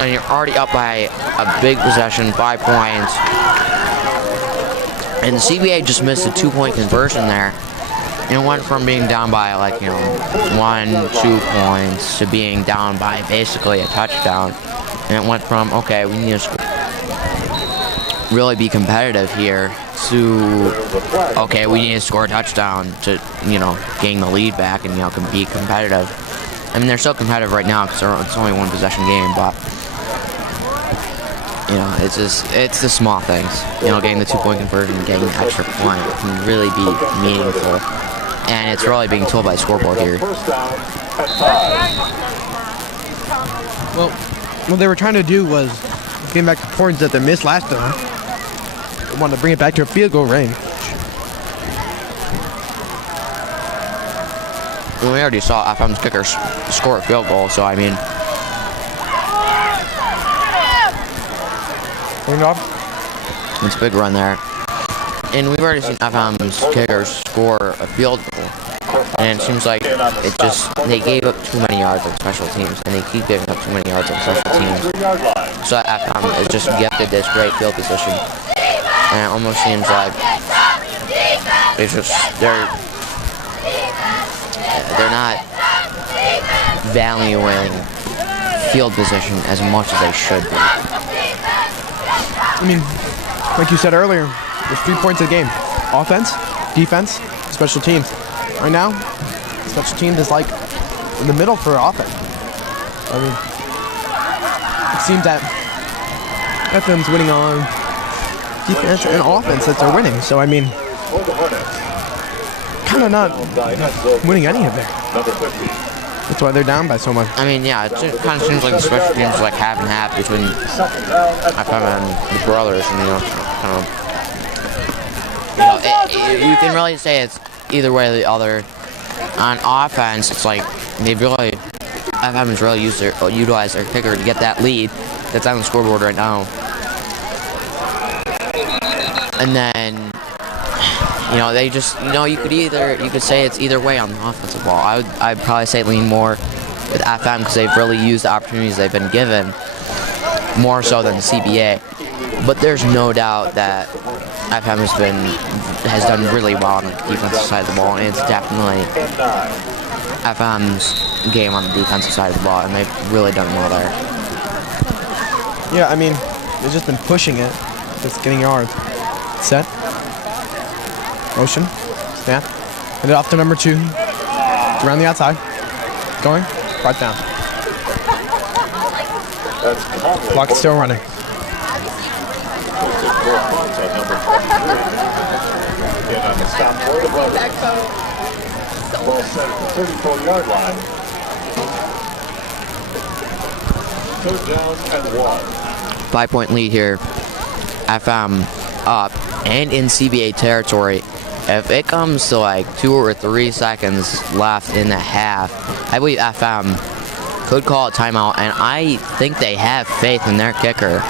and you're already up by a big possession, 5 points. And the CBA just missed a 2-point conversion there. And it went from being down by 1-2 points to being down by basically a touchdown. And it went from, okay, we need to really be competitive here to, okay, we need to score a touchdown to, gain the lead back and, be competitive. I mean, they're still competitive right now because it's only a 1 possession game, but, it's the small things. Getting the 2-point conversion, getting an extra point can really be meaningful. And it's really being told by the scoreboard here. Well, what they were trying to do was getting back the points that they missed last time. They wanted to bring it back to a field goal range. We already saw FM's kicker score a field goal, so I mean. It's a big run there. And we've already seen FM's kickers score a field goal. And it seems like they gave up too many yards on special teams, and they keep giving up too many yards on special teams. So FM is just gifted this great field position. And it almost seems like they're not valuing field position as much as they should be. I mean, like you said earlier, there's 3 points a game. Offense, defense, special teams. Right now, special teams is in the middle for offense. I mean, it seems that FM's winning on defense and offense that they're winning. So, I mean, kind of not winning any of it. That's why they're down by so much. I mean, yeah, it just kind of seems like the special teams are half and half between FM and the brothers, and you can really say it's either way or the other. On offense, it's FM has really utilized their kicker to get that lead that's on the scoreboard right now. And then, they just, you could say it's either way on the offensive ball. I'd probably say lean more with FM because they've really used the opportunities they've been given more so than the CBA. But there's no doubt that FM has done really well on the defensive side of the ball, and it's definitely FM's game on the defensive side of the ball, and they've really done well there. Yeah, I mean, they've just been pushing it, just getting yards. Set. Motion. Snap. And it off to number 2. Around the outside. Going. Right down. Clock is still running. Stop for the brothers. Ball set at the 34-yard line. 3rd down and 1. 5-point lead here. FM up and in CBA territory. If it comes to 2 or 3 seconds left in the half, I believe FM could call a timeout, and I think they have faith in their kicker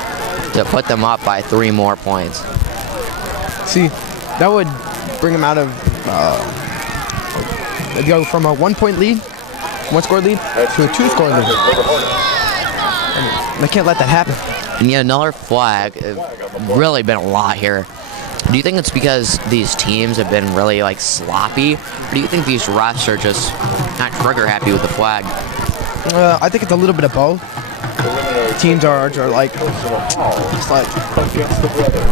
to put them up by 3 more points. See, that would bring them out of they'd go from a 1-point lead, 1-score lead, to a 2-score lead. I mean, they can't let that happen. And yet another flag. Really been a lot here. Do you think it's because these teams have been really sloppy, or do you think these refs are just not trigger happy with the flag? I think it's a little bit of both. Teams are just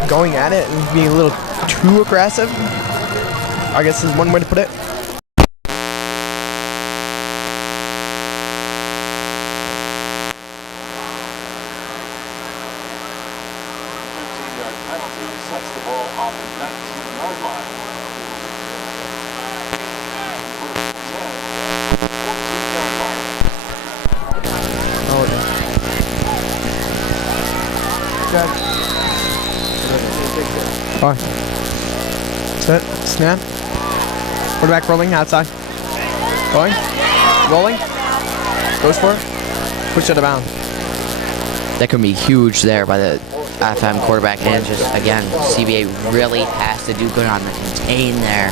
going at it and being a little too aggressive, I guess is one way to put it. Fine. Set. Snap. Quarterback rolling outside. Going. Rolling. Goes for it. Push it out of bounds. That could be huge there by the FM quarterback. And just, again, CBA really has else to do good on the contain there.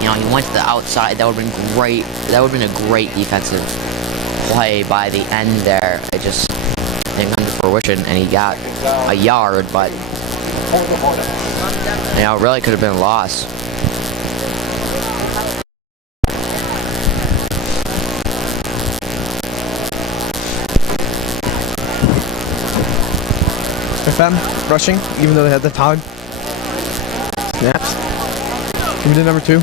You know, he went to the outside. That would have been great. That would have been a great defensive play by the end there. It just didn't come to fruition, and he got a yard, but you know, it really could have been a loss. FM rushing, even though they had the tog. Snaps. Give me to number 2.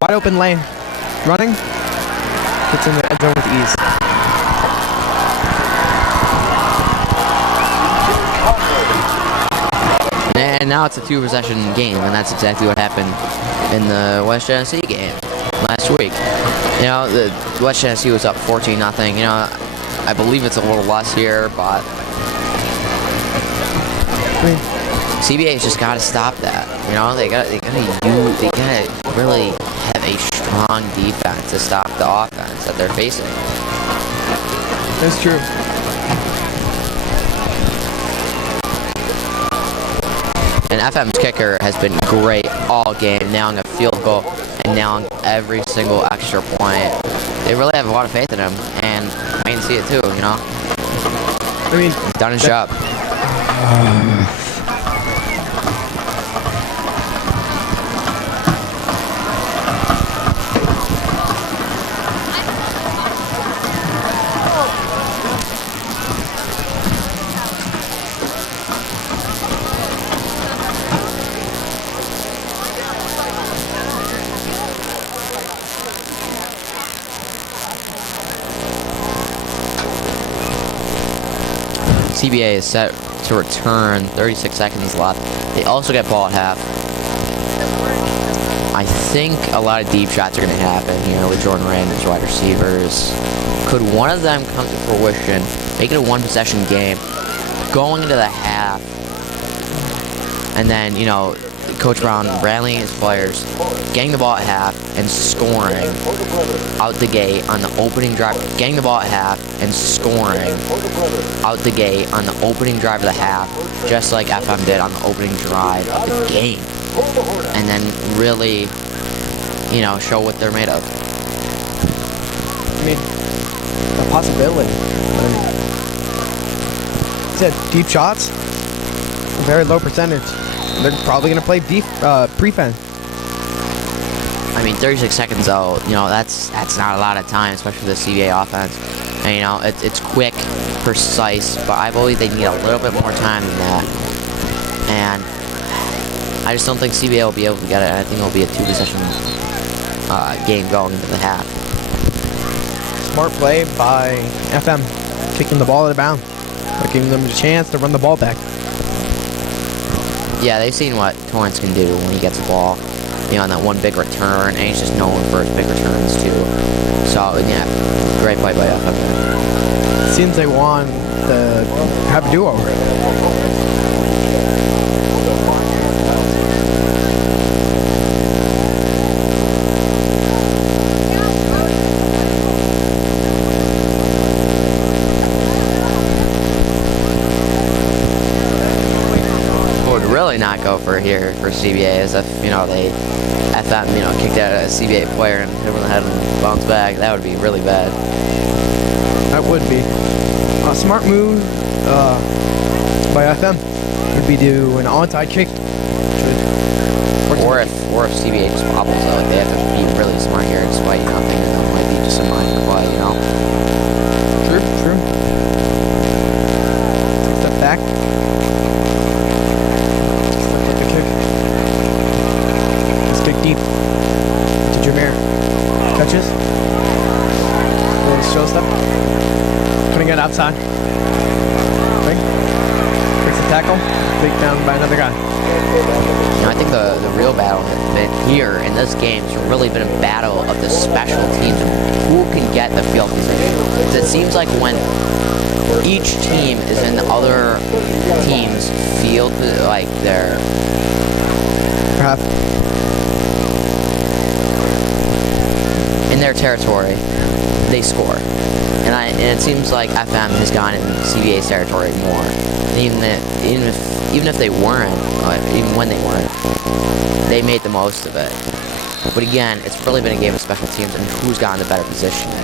Wide open lane. Running. Gets in the end zone with ease. And now it's a 2-possession game, and that's exactly what happened in the West Genesee game last week. You know, the West Genesee was up 14-0. You know, I believe it's a little less here, but CBA's just got to stop that. You know, they gotta really have a strong defense to stop the offense that they're facing. That's true. And FM's kicker has been great all game, nailing a field goal and nailing every single extra point. They really have a lot of faith in him, and I can see it too, you know? I mean, he's done his job. CBA is set to return, 36 seconds left. They also get ball at half. I think a lot of deep shots are going to happen here with Jordan Randall's wide receivers. Could one of them come to fruition, make it a 1-possession game, going into the half, and then, you know, Coach Brown rallying his players, getting the ball at half, and scoring out the gate on the opening drive, getting the ball at half, and scoring out the gate on the opening drive of the half, just like FM did on the opening drive of the game. And then really, you know, show what they're made of. I mean, a possibility. He said deep shots, very low percentage. They're probably going to play deep prefense. I mean, 36 seconds though, you know, that's not a lot of time, especially for the CBA offense. And, you know, it's quick, precise, but I believe they need a little bit more time than that. And I just don't think CBA will be able to get it, and I think it'll be a 2-possession game going into the half. Smart play by FM, kicking the ball out of bounds, but giving them a chance to run the ball back. Yeah, they've seen what Torrance can do when he gets the ball, you know, on that one big return, and he's just known for his big returns too. So, yeah, great play by FM. Seems they want to have a do-over. Not go for here for CBA, as if, you know, they FM, you know, kicked out a CBA player and hit him in the head and bounced back. That would be really bad. That would be a smart move by FM. Would be do an onside kick. Or if CBA just bobbles though, like they have to be really smart here, despite, you know, thinking that might be just a minor play, you know. True. Take a step back. Deep to Jameer. Touches. Little show step. Putting it outside. Right. Breaks the tackle. Taken down by another guy. You know, I think the real battle here in this game has really been a battle of the special teams. Who can get the field position? Because it seems like when each team is in the other team's field, like they're perhaps in their territory, they score. And it seems like FM has gone in CBA's territory more. And even if they weren't, even when they weren't, they made the most of it. But again, it's really been a game of special teams and who's gotten the better positioning.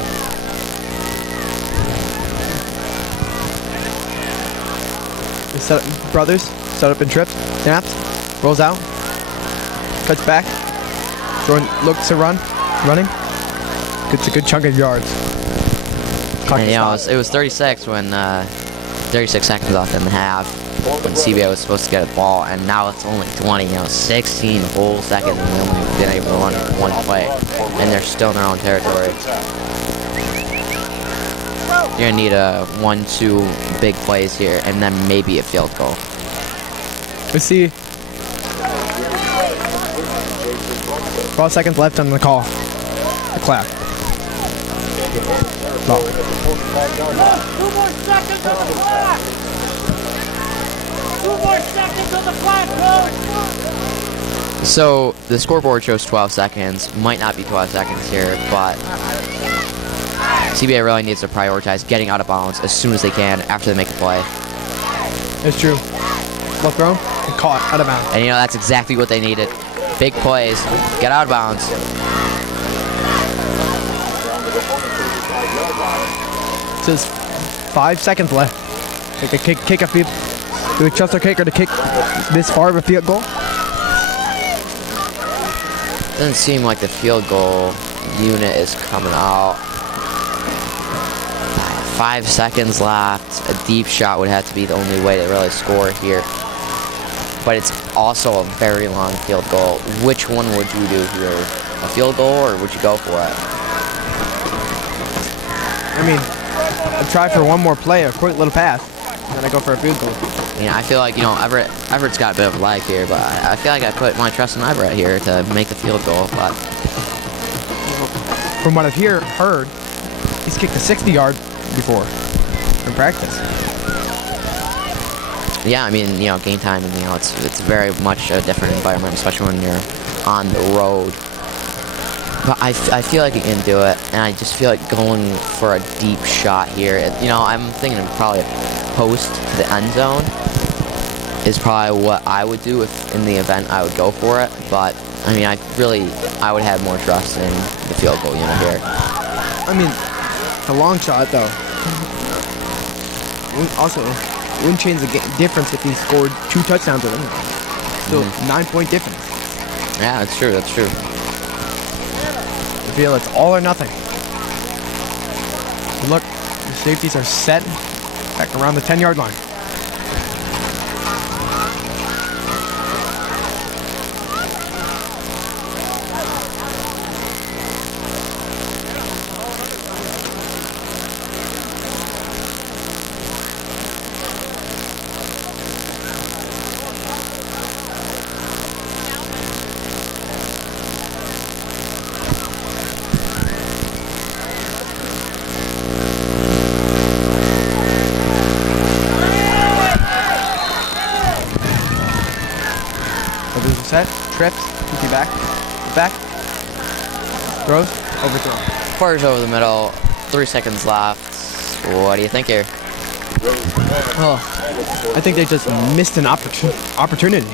Brothers set up and trips, snaps, rolls out, cuts back, looks to running. Gets a good chunk of yards. And, you know, it was 36 when 36 seconds left in the half when CBA was supposed to get a ball, and now it's only 20. You know, 16 whole seconds and they only been able to run one play, and they're still in their own territory. You're gonna need a 1-2 big plays here, and then maybe a field goal. Let's see. 12 seconds left on the call. The clap. Oh. 2 more seconds on the clock. 2 more seconds on the clock, coach. So the scoreboard shows 12 seconds. Might not be 12 seconds here, but CBA really needs to prioritize getting out of bounds as soon as they can after they make the play. It's true. Well thrown and caught out of bounds. And you know, that's exactly what they needed. Big plays, get out of bounds. Says 5 seconds left. They could kick a field. Do we trust our kicker to kick this far of a field goal? Doesn't seem like the field goal unit is coming out. 5 seconds left. A deep shot would have to be the only way to really score here. But it's also a very long field goal. Which one would you do here? A field goal, or would you go for it? I mean, I'd try for one more play, a quick little pass, and then I go for a field goal. Yeah, I feel like, you know, Everett's got a bit of a lag here, but I feel like I put my trust in Everett here to make the field goal. But from what I've heard, he's kicked a 60-yard before in practice. Yeah, I mean, you know, game time, and you know, it's very much a different environment, especially when you're on the road. But I feel like he can do it, and I just feel like going for a deep shot here. You know, I'm thinking of probably a post to the end zone is probably what I would do if in the event I would go for it. But I mean, I would have more trust in the field goal unit here. I mean, the long shot though. Also, wouldn't change the difference if he scored 2 touchdowns or anything. Still 9-point difference. Yeah, that's true. That's true. I feel it's all or nothing. Look, the safeties are set back around the 10-yard line. Set, trips, easy back, throws, overthrow. Fires over the middle, 3 seconds left. What do you think here? Oh, I think they just missed an opportunity.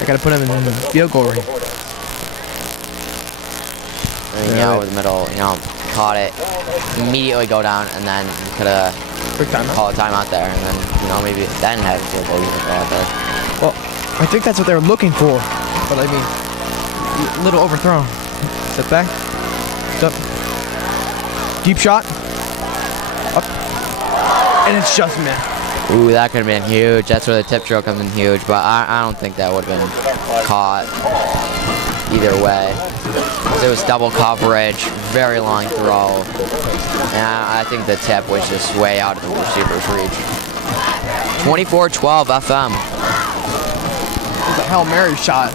I gotta put him in the field goal range. You know, over the middle, you know, caught it, immediately go down, and then you could have called a timeout there, and then, you know, maybe then have a field goal unit out there. Well, I think that's what they were looking for, but I mean, a little overthrown. Step back, step, deep shot, up, and it's just missed. Ooh, that could have been huge. That's where the tip drill comes in huge, but I don't think that would have been caught either way. It was double coverage, very long throw, and I think the tip was just way out of the receiver's reach. 24-12 FM. It's a Hail Mary shot.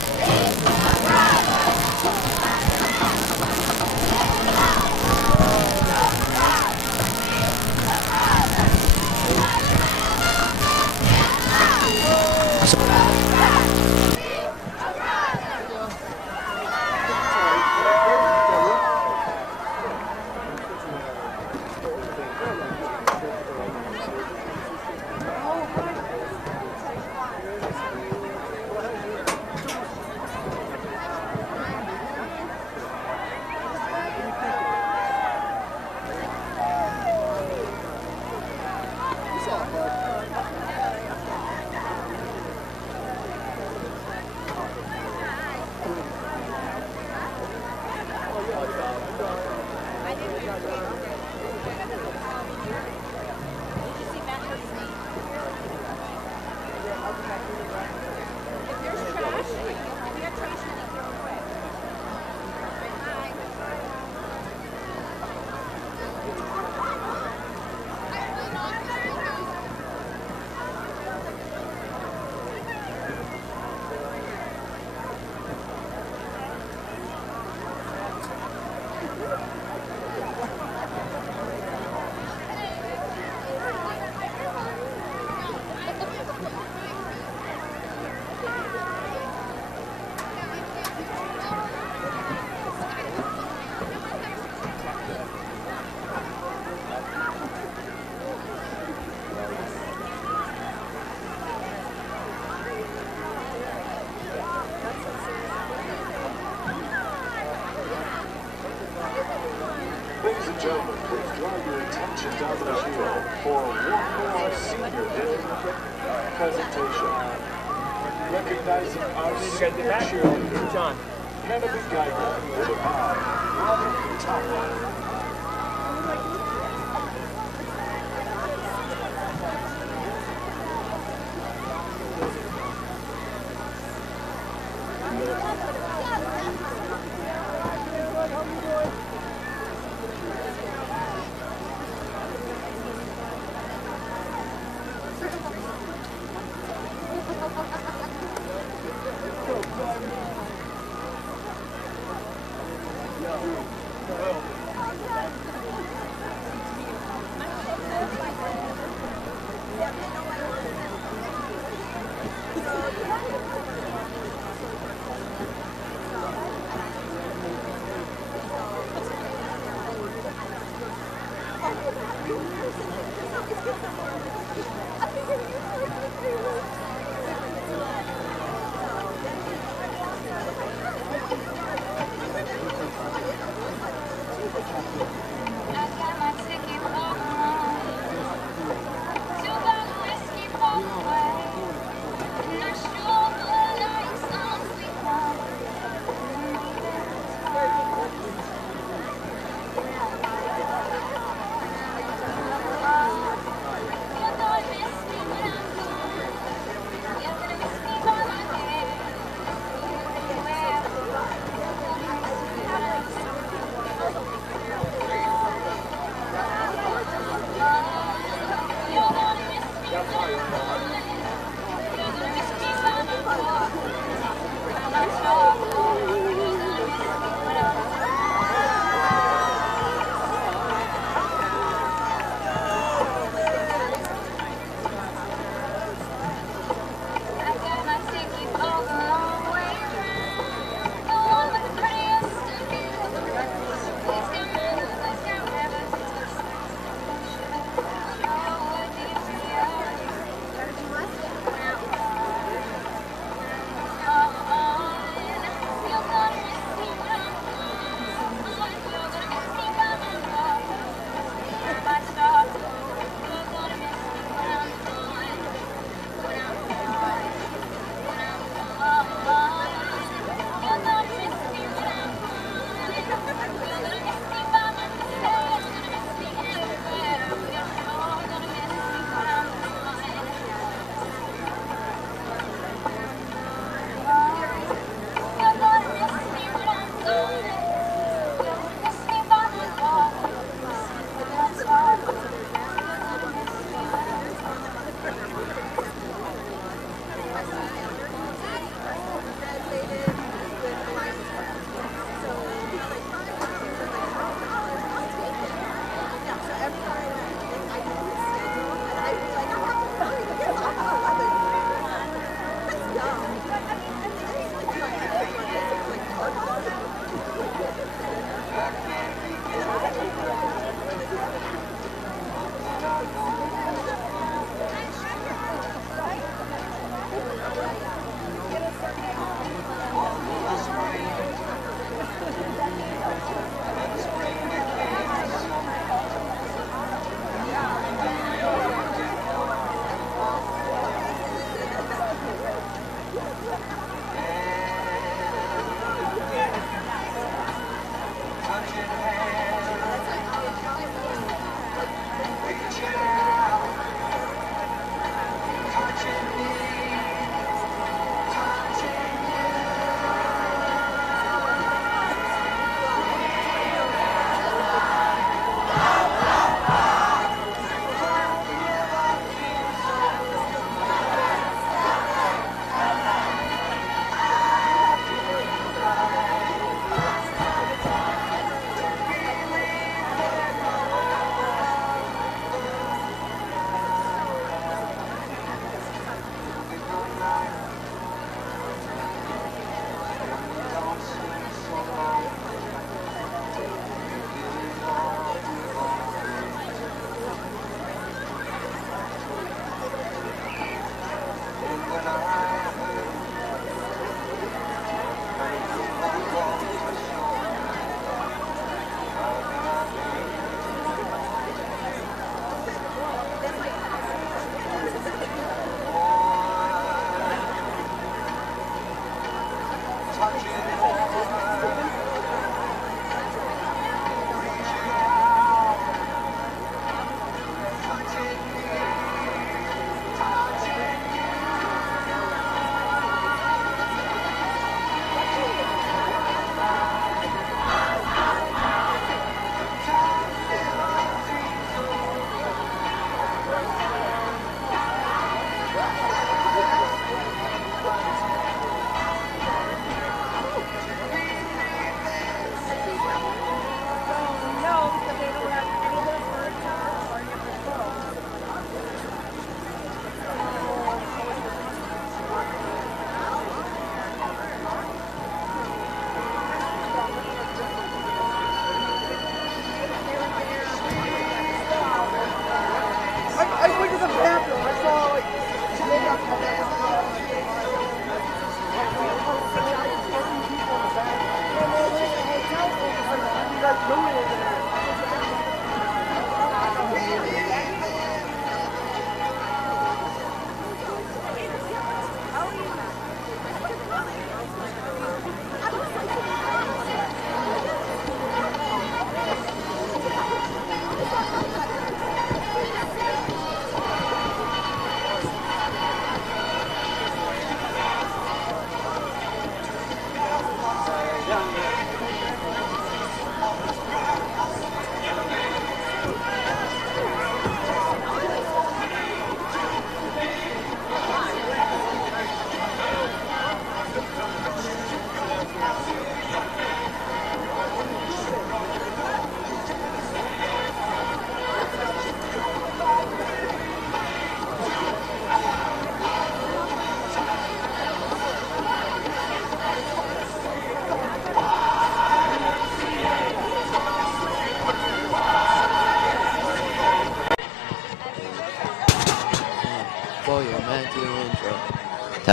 Shield for one more senior day presentation. Recognizing our senior cheerleaders, John. Kennedy Geiger with a nod, Robert Tomlin.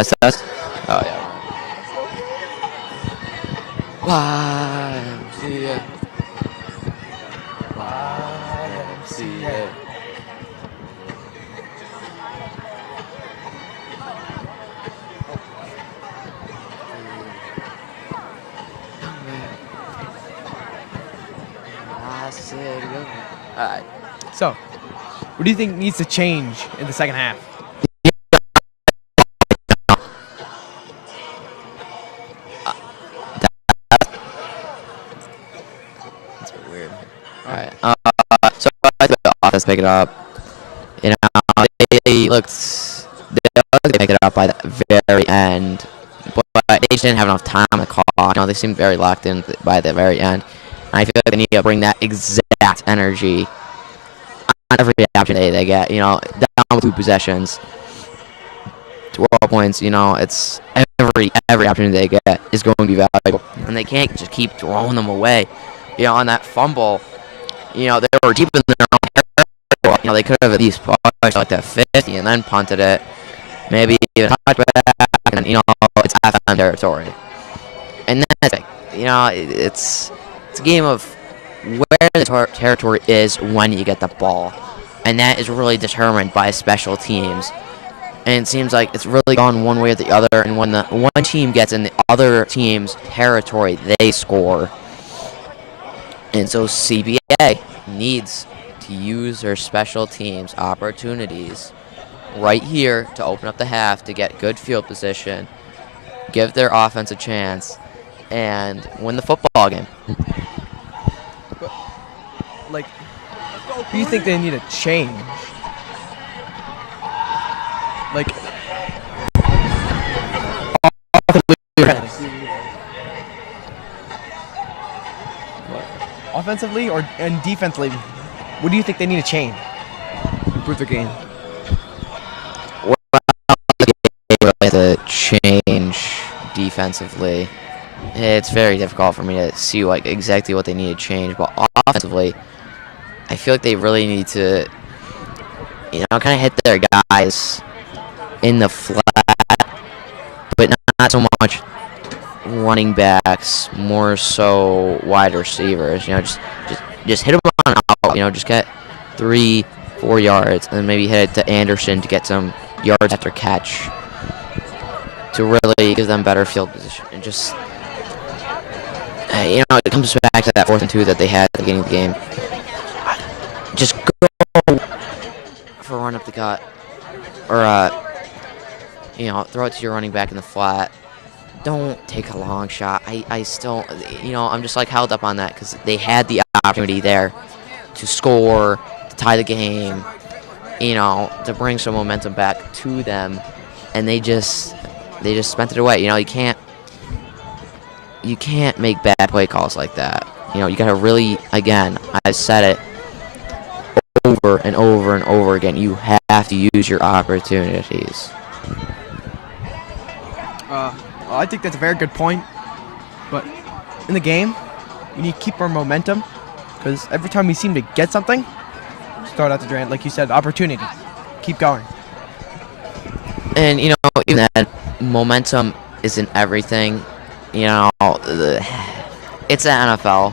Test. Oh, yeah. YMCA. YMCA. Alright. So, what do you think needs to change in the second half? That's weird. Alright. So I think the offense pick it up. You know, they looked they pick it up by the very end, but they just didn't have enough time on the clock. You know, they seemed very locked in by the very end. And I feel like they need to bring that exact energy on every opportunity they get. You know, down with 2 possessions, 12 points. You know, it's every opportunity they get is going to be valuable, and they can't just keep throwing them away. You know, on that fumble, you know, they were deep in their own territory. You know, they could have at least pushed like that 50 and then punted it, maybe even touchback, and you know, it's FM territory. And that's it. You know, it's a game of where the territory is when you get the ball, and that is really determined by special teams. And it seems like it's really gone one way or the other, and when the one team gets in the other team's territory, they score. And so CBA needs to use their special teams opportunities right here to open up the half, to get good field position, give their offense a chance, and win the football game. Like, do you think they need a change? Like, offensively and defensively, what do you think they need to change to improve their game? Well, to change defensively, it's very difficult for me to see like exactly what they need to change. But offensively, I feel like they really need to, you know, kind of hit their guys in the flat, but not so much running backs, more so wide receivers. You know, just hit them on out. You know, just get 3-4 yards, and then maybe hit it to Anderson to get some yards after catch, to really give them better field position. And just, you know, it comes back to that 4th and 2 that they had at the beginning of the game. Just go for a run up the gut, or you know, throw it to your running back in the flat. Don't take a long shot. I still, you know, I'm just like held up on that because they had the opportunity there to score, to tie the game, you know, to bring some momentum back to them, and they just spent it away. You know, you can't make bad play calls like that. You know, you gotta really, again, I said it over and over and over again, you have to use your opportunities. I think that's a very good point, but in the game, we need to keep our momentum, because every time we seem to get something, start out the drain, like you said, opportunity. Keep going. And, you know, even that momentum isn't everything. You know, it's the NFL.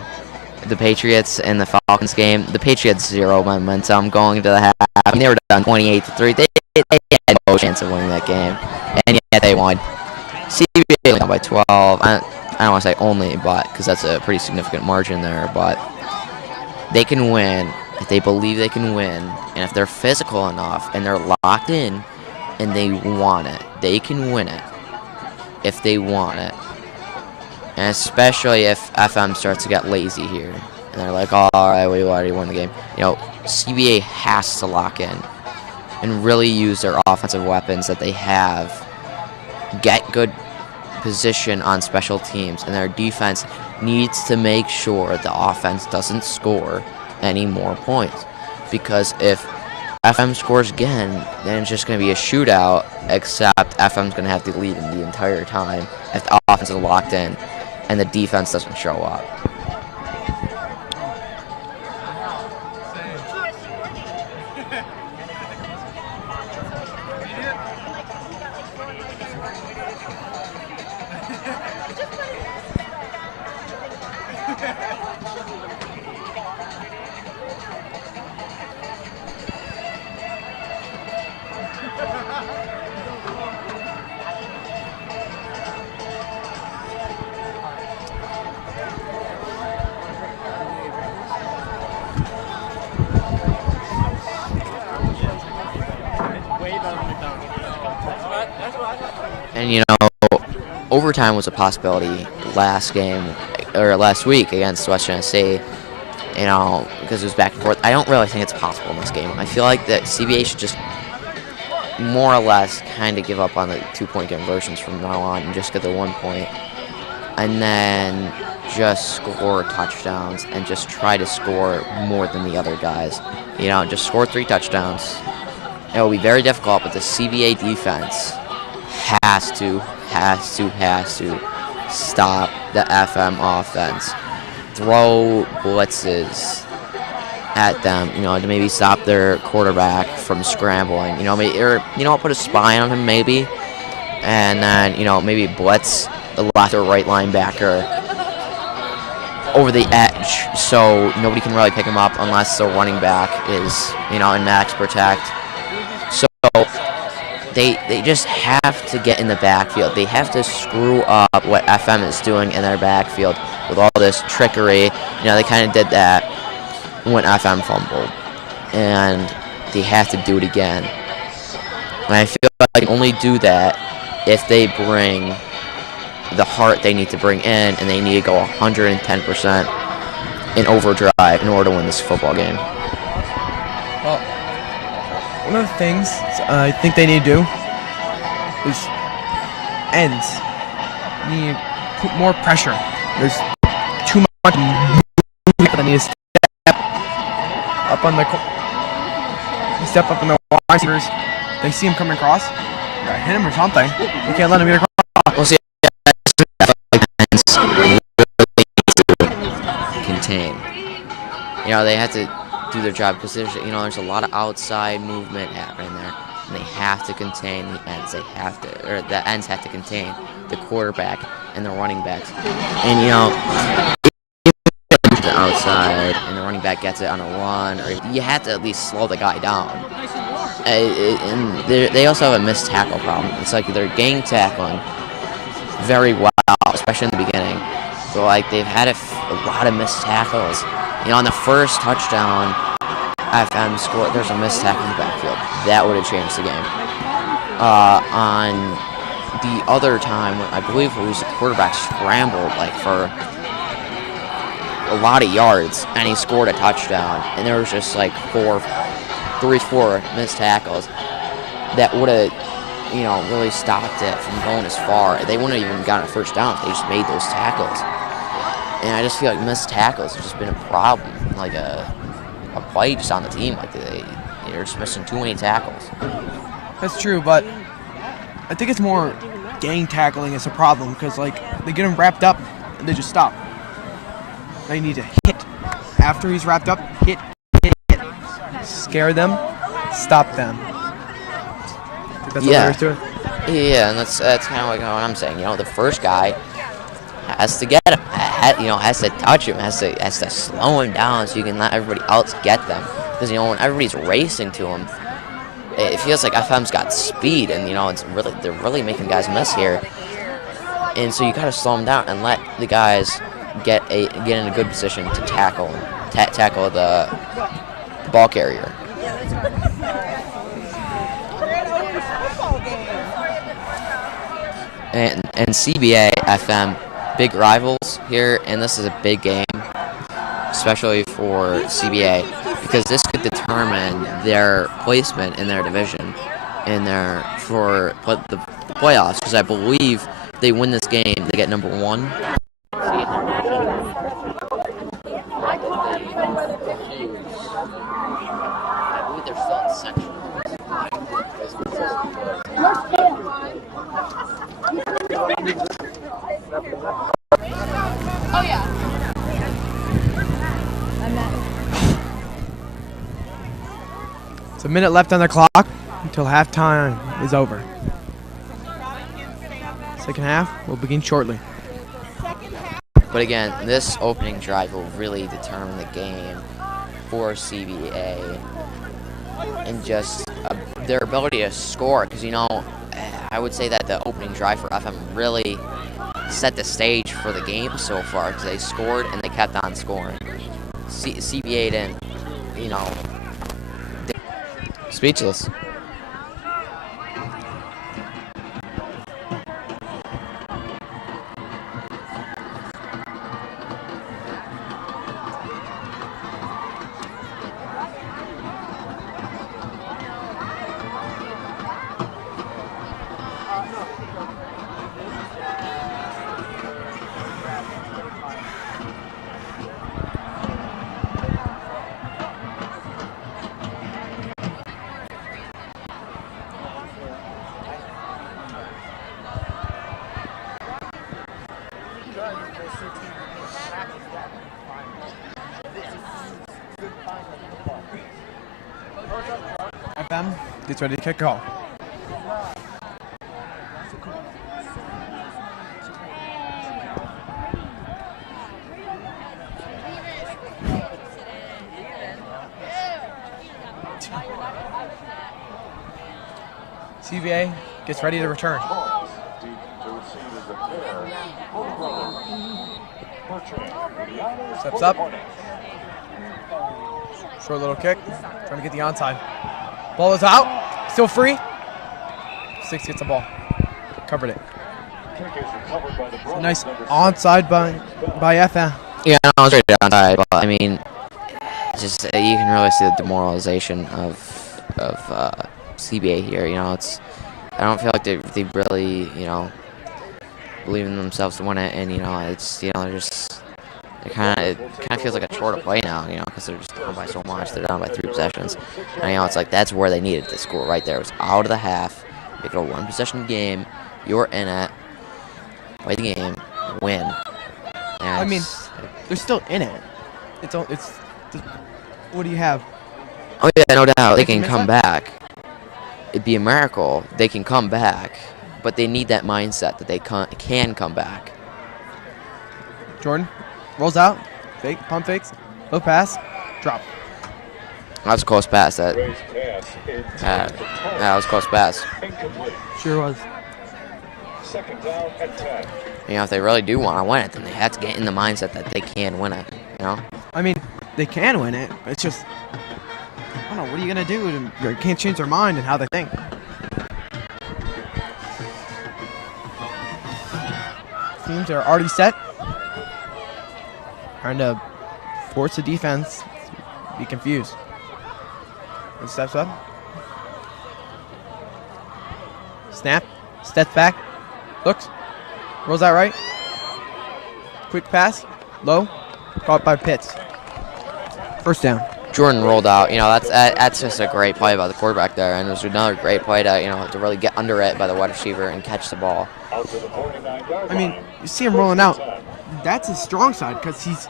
The Patriots and the Falcons game, the Patriots 0 momentum going into the half. I mean, they were down 28-3. They had no chance of winning that game, and yet they won. CBA won by 12. I don't want to say only, but because that's a pretty significant margin there. But they can win if they believe they can win, and if they're physical enough and they're locked in and they want it, they can win it if they want it. And especially if FM starts to get lazy here, and they're like, oh, all right, we already won the game. You know, CBA has to lock in and really use their offensive weapons that they have, get good position on special teams, and their defense needs to make sure the offense doesn't score any more points. Because if FM scores again, then it's just going to be a shootout, except FM's going to have the lead in the entire time if the offense is locked in and the defense doesn't show up. And, you know, overtime was a possibility last week against West Tennessee, you know, because it was back and forth. I don't really think it's possible in this game. I feel like that CBA should just more or less kind of give up on the 2-point conversions from now on and just get the 1 point. And then just score touchdowns and just try to score more than the other guys. You know, just score 3 touchdowns. It will be very difficult, but the CBA defense has to stop the FM offense. Throw blitzes at them, you know, to maybe stop their quarterback from scrambling. You know, maybe, or, you know, put a spy on him maybe, and then, you know, maybe blitz the left or right linebacker over the edge so nobody can really pick him up unless the running back is, you know, in max protect. So they just have to get in the backfield. They have to screw up what FM is doing in their backfield with all this trickery. You know, they kind of did that when FM fumbled, and they have to do it again. And I feel like they only do that if they bring the heart they need to bring in, and they need to go 110% in overdrive in order to win this football game. Well, one of the things I think they need to do is ends. You need to put more pressure. There's too much movement that need to step up on the wide receivers. They see him coming across. You gotta hit him or something. You can't let him get across. We'll see. Contain. You know, they have to do their job because there's a lot of outside movement happening there, and they have to contain the ends. The ends have to contain the quarterback and the running backs. And you know, if the outside and the running back gets it on a run, or you have to at least slow the guy down. And they also have a missed tackle problem. It's like they're gang tackling very well, especially in the beginning. So like they've had a lot of missed tackles. You know, on the first touchdown, FM scored. There's a missed tackle in the backfield. That would have changed the game. On the other time, I believe it was the quarterback scrambled like for a lot of yards, and he scored a touchdown. And there was just like 4 missed tackles that would have, you know, really stopped it from going as far. They wouldn't have even gotten a first down if they just made those tackles. And I just feel like missed tackles have just been a problem, like a play just on the team. Like they're just missing too many tackles. That's true, but I think it's more gang tackling is a problem because like they get him wrapped up and they just stop. They need to hit after he's wrapped up. Hit. Scare them, stop them. I think that's all there is to it. Yeah, and that's kind of like what I'm saying. You know, the first guy has to get him, has to touch him, has to slow him down so you can let everybody else get them. Because, you know, when everybody's racing to him, it feels like FM's got speed, and, you know, they're really making guys miss here. And so you got to slow them down and let the guys get in a good position to tackle the ball carrier. And CBA FM, big rivals here, and this is a big game, especially for CBA, because this could determine their placement in their division, for the playoffs. Because I believe they win this game, they get number 1. I believe they're still in section. Oh yeah. It's a minute left on the clock until halftime is over. Second half will begin shortly. But again, this opening drive will really determine the game for CBA and just their ability to score. Because, you know, I would say that the opening drive for FM really set the stage for the game so far, because they scored and they kept on scoring. CBA didn't, you know, speechless. FM gets ready to kick off. CBA gets ready to return. Steps up. Short little kick. Trying to get the onside. Ball is out. Still free. 6 gets the ball. Covered it. Nice onside by FM. Yeah, no, I was right onside, but I mean, just you can really see the demoralization of CBA here. You know, I don't feel like they really believe in themselves to win it, and it kind of feels like a chore to play now, because they're just down by so much. They're down by 3 possessions, and it's like that's where they needed to score right there. It was out of the half, make it a 1-possession game. You're in it, play the game, win. And I mean, they're still in it. It's what do you have? Oh yeah, no doubt they can come back. It'd be a miracle. They can come back, but they need that mindset that they can come back. Jordan rolls out, fake, pump fakes, low pass, drop. That was a close pass. That was a close pass. Sure was. Second down at 10. If they really do want to win it, then they have to get in the mindset that they can win it. I mean, they can win it. It's just, I don't know. What are you gonna do? You can't change their mind and how they think. Teams are already set. Trying to force the defense to be confused. One steps up. Snap. Steps back. Looks. Rolls out right. Quick pass. Low. Caught by Pitts. First down. Jordan rolled out. That's just a great play by the quarterback there, and it was another great play to really get under it by the wide receiver and catch the ball. I mean, you see him rolling out. That's his strong side because he's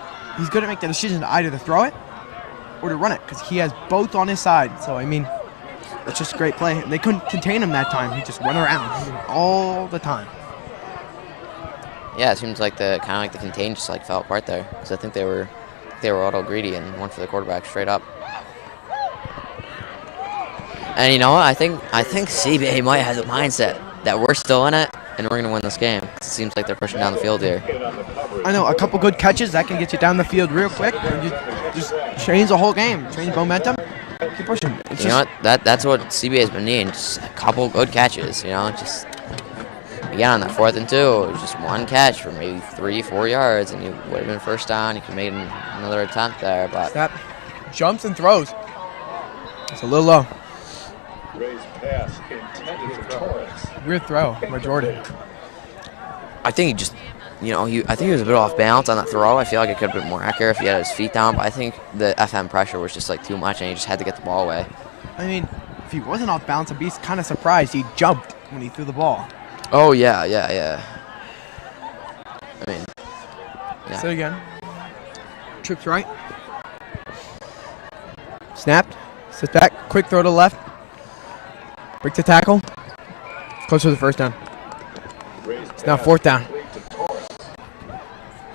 going to make the decision to either to throw it or to run it because he has both on his side. So, I mean, it's just a great play. They couldn't contain him that time. He just went around all the time. Yeah, it seems like the contain just fell apart there because I think they were auto greedy and went for the quarterback straight up. And you know what? I think CBA might have the mindset that we're still in it and we're gonna win this game. It seems like they're pushing down the field here. I know a couple good catches that can get you down the field real quick. And you just change the whole game, change momentum, keep pushing. You know what? That's what CBA has been needing. Just a couple good catches. Just again on that 4th and 2, it was just one catch for maybe 3-4 yards, and you would have been first down. You could have made another attempt there, but snap, jumps and throws. It's a little low. Raised pass intended for Torres. Weird throw by Jordan. I think he just, I think he was a bit off balance on that throw. I feel like it could have been more accurate if he had his feet down, but I think the FM pressure was just too much, and he just had to get the ball away. I mean, if he wasn't off balance, I'd be kind of surprised he jumped when he threw the ball. Oh, yeah. I mean, yeah. So again, trips right. Snapped, sits back, quick throw to the left. Breaks the tackle. Close to the first down. It's now 4th down.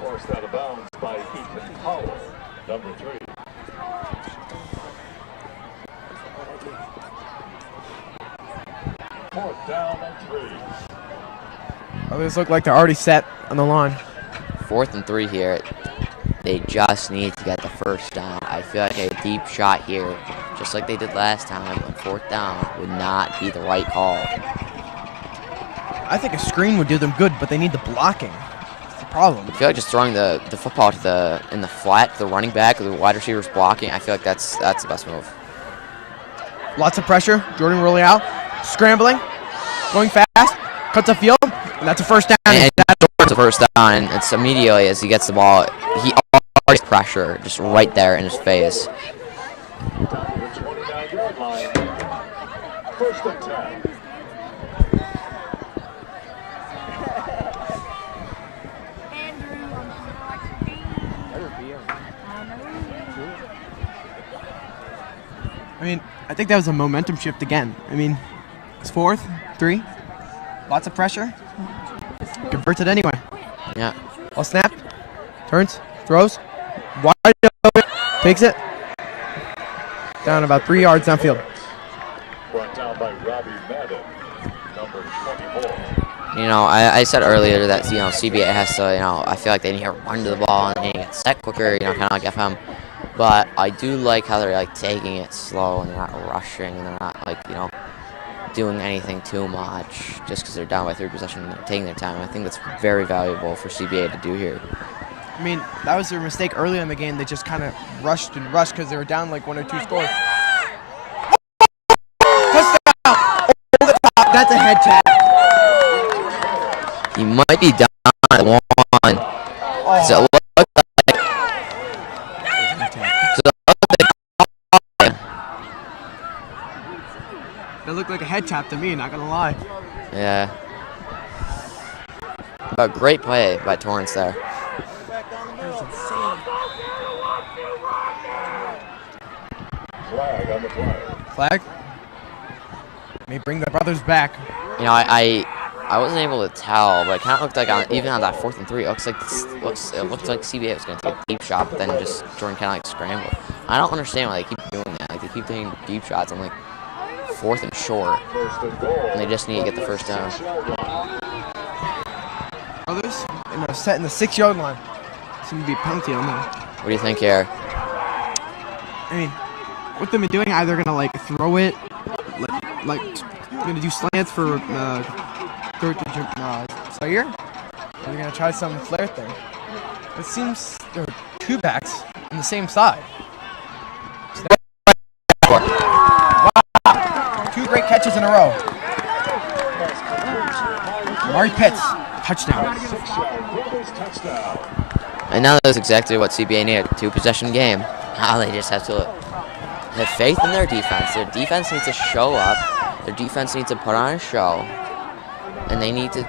Forced out of bounds by Ethan Powell, number 3. Fourth down and 3. Others look like they're already set on the line. 4th and 3 here. They just need to get the first down. I feel like a deep shot here, just like they did last time on 4th down, would not be the right call. I think a screen would do them good, but they need the blocking. That's the problem. I feel like just throwing the football in the flat, the running back, or the wide receiver's blocking, I feel like that's the best move. Lots of pressure. Jordan rolling out, scrambling, going fast, cuts the field, and that's a first down. And that's a first down, and it's immediately as he gets the ball, he already pressure just right there in his face. The 29-yard line. First and 10. I mean, I think that was a momentum shift again. I mean, it's 4th, 3, lots of pressure. Converts it anyway. Yeah. All snapped, turns, throws, wide open, takes it. Down about 3 yards downfield. Brought down by Robbie Madden, number 24. You know, I said earlier that, you know, CBA has to, you know, I feel like they need to run to the ball and they need to get set quicker, you know, kind of like FM. But I do like how they're, like, taking it slow and they're not rushing and they're not, like, you know, doing anything too much just because they're down by 3 possessions and they're taking their time. I think that's very valuable for CBA to do here. I mean, that was their mistake early in the game. They just kind of rushed because they were down like 1 or 2 scores. Touchdown! Over the top. That's a head tap. He might be down at 1. So it looked like... That looked like a head tap to me, not gonna lie. Yeah. But great play by Torrance there. Flag on the play. Flag. May bring the brothers back. You know, I wasn't able to tell, but it kind of looked like even on that 4th and 3, it looked like CBA was going to take a deep shot, but then just Jordan kind of like scrambled. I don't understand why they keep doing that. Like they keep taking deep shots on like 4th and short, and they just need to get the first down. Brothers, set in the 6-yard line. Seems to be a penalty on them. What do you think here? I mean, what they've been doing, either gonna like throw it, like gonna do slants for Sawyer, or they're gonna try some flare thing. It seems there are 2 backs on the same side. Wow! 2 great catches in a row. Mari Pitts, touchdown. And now that's exactly what CBA needed, 2-possession game. Now they just have to have faith in their defense. Their defense needs to show up. Their defense needs to put on a show. And they need to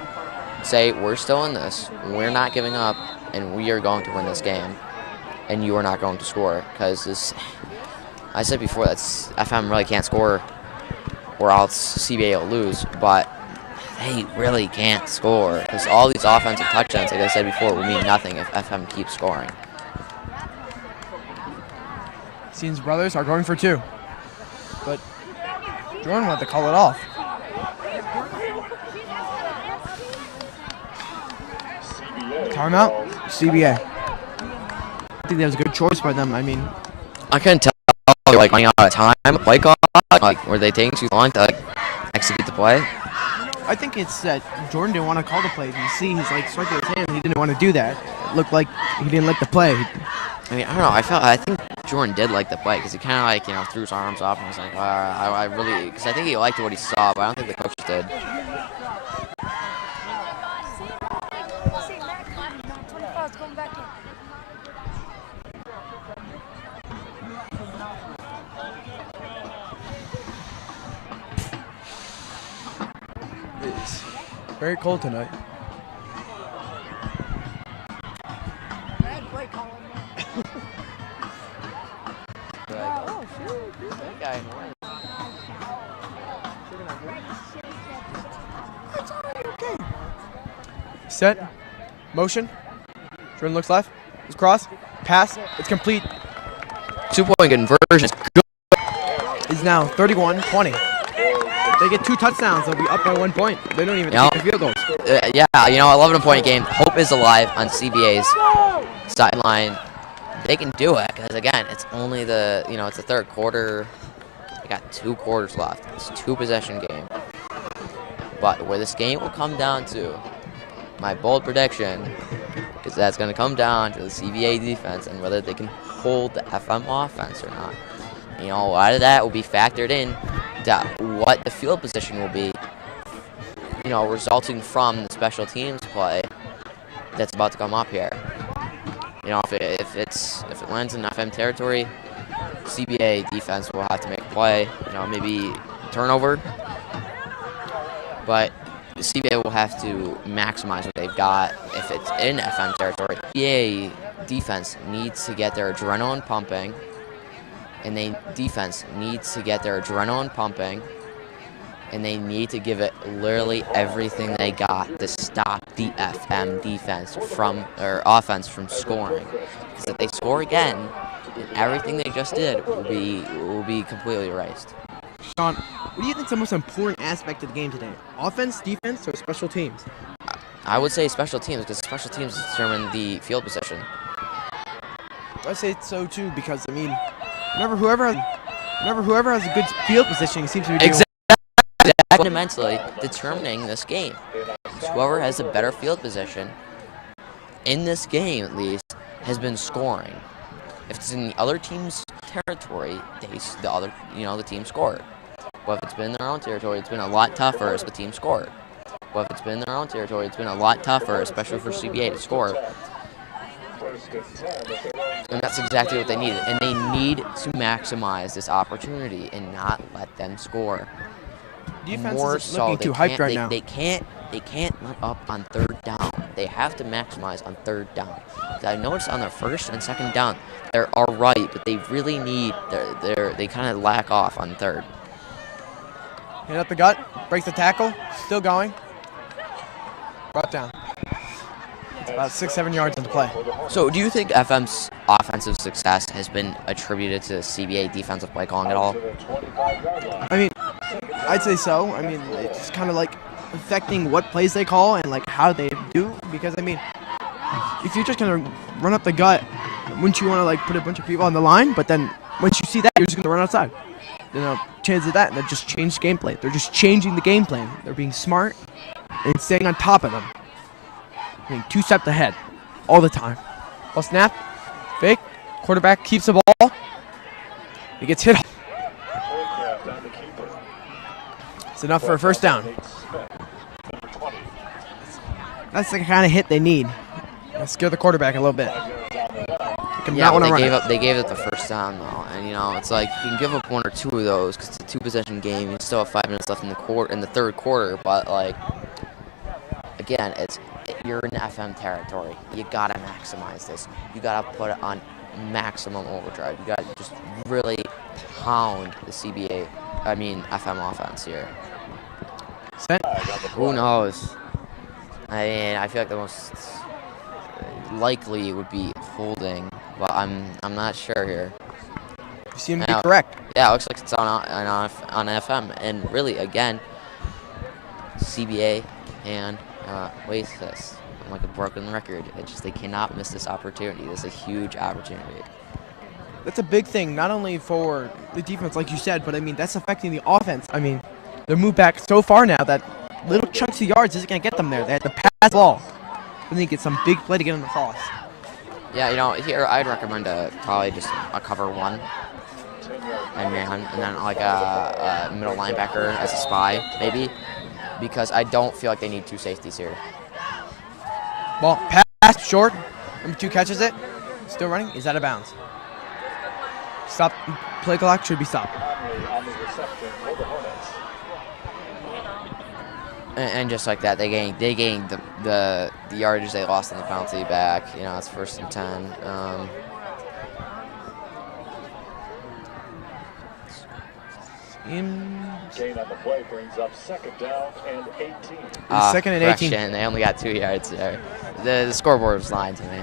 say, we're still in this. We're not giving up, and we are going to win this game. And you are not going to score. Because this, I said before, that FM really can't score or else CBA will lose. But they really can't score. Because all these offensive touchdowns, like I said before, will mean nothing if FM keeps scoring. Seems brothers are going for 2. But Jordan wanted to call it off. Timeout, CBA. I think that was a good choice by them. I mean, I couldn't tell, like, running out of time, play call, like, were they taking too long to, like, execute the play? I think it's that Jordan didn't want to call the play. You see, he's like striking his hand. He didn't want to do that. It looked like he didn't like the play. I mean, I don't know. I think Jordan did like the play because he kind of like, you know, threw his arms up and was like, I really, because I think he liked what he saw, but I don't think the coach did. It's very cold tonight. Set, motion, Jordan looks left, it's cross, pass, it's complete. 2-point conversion is good. Is now 31-20. They get 2 touchdowns, they'll be up by 1 point. They don't even take the field goals. Yeah, you know, 11-point game. Hope is alive on CBA's sideline. They can do it because again, it's only the, you know, it's the 3rd quarter. They got 2 quarters left. It's a 2-possession game. But where this game will come down to, my bold prediction is that's going to come down to the CBA defense and whether they can hold the FM offense or not. You know, a lot of that will be factored in to what the field position will be, you know, resulting from the special teams play that's about to come up here. You know, if it lands in FM territory, CBA defense will have to make a play, you know, maybe turnover. But the CBA will have to maximize what they've got if it's in FM territory. CBA defense needs to get their adrenaline pumping and defense needs to get their adrenaline pumping, and they need to give it literally everything they got to stop the FM offense from scoring. Because if they score again, everything they just did will be completely erased. Sean, what do you think is the most important aspect of the game today? Offense, defense, or special teams? I would say special teams, because special teams determine the field position. I say so too, because I mean, whoever has a good field position seems to be doing fundamentally determining this game. Whoever has a better field position in this game, at least, has been scoring. If it's in the other team's territory, the team scored. But if it's been in their own territory, it's been a lot tougher as the team scored. But if it's been in their own territory, it's been a lot tougher, especially for CBA, to score. And that's exactly what they need. And they need to maximize this opportunity and not let them score. Defense More is so, looking too hyped right now. They can't let up on third down. They have to maximize on third down. I noticed on their first and second down, they're all right, but they really need they kind of lack off on third. Hit up the gut, breaks the tackle, still going. Brought down. About 6-7 yards into play. So, do you think FM's offensive success has been attributed to CBA defensive play calling at all? I mean, I'd say so. I mean, it's kind of like affecting what plays they call and like how they do. Because I mean, if you're just gonna run up the gut, wouldn't you want to like put a bunch of people on the line? But then once you see that, you're just gonna run outside. Chances of that, they'll just change the gameplay. They're just changing the game plan. They're being smart and staying on top of them. I mean, 2 steps ahead all the time. Ball snap, fake, quarterback keeps the ball. He gets hit. It's enough for a first down. That's the kind of hit they need. Scare the quarterback a little bit. Yeah, they gave it the first down though, and it's like you can give up 1 or 2 of those because it's a 2-possession game. You still have 5 minutes left in the third quarter, but like again, you're in FM territory. You gotta maximize this. You gotta put it on maximum overdrive. You gotta just really pound the FM offense here. Set. Who knows? I mean, I feel like the most likely would be holding, but I'm not sure here. You seem to be correct. Yeah, it looks like it's on FM, and really, again, CBA and waste this. I'm like a broken record. It's just they cannot miss this opportunity. This is a huge opportunity. That's a big thing, not only for the defense, like you said, but I mean that's affecting the offense. I mean, they're moved back so far now that little chunks of yards isn't going to get them there. They have to pass the ball. Then they get some big play to get them across. Yeah, here I'd recommend probably just a cover 1 and man, and then like a middle linebacker as a spy, maybe, because I don't feel like they need 2 safeties here. Ball pass short. Number 2 catches it. Still running. Is out of bounds. Stop. Play clock should be stopped. And just like that, they gained the yardage they lost in the penalty back. It's 1st and 10. Gain on the play brings up 2nd down and 18. 2nd and 18. They only got 2 yards there. The scoreboard was lying to me.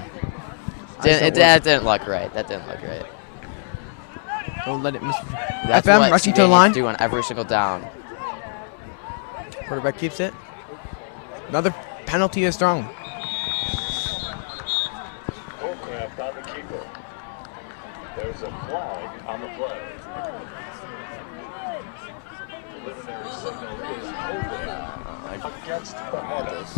That didn't look right. Don't let it miss. That's FM what rushing CBA to the line. do on every single down. Quarterback keeps it. Another penalty is thrown. Holcraft on the keeper. There's a flag on the play. Preliminary signal is holding against the Hornets.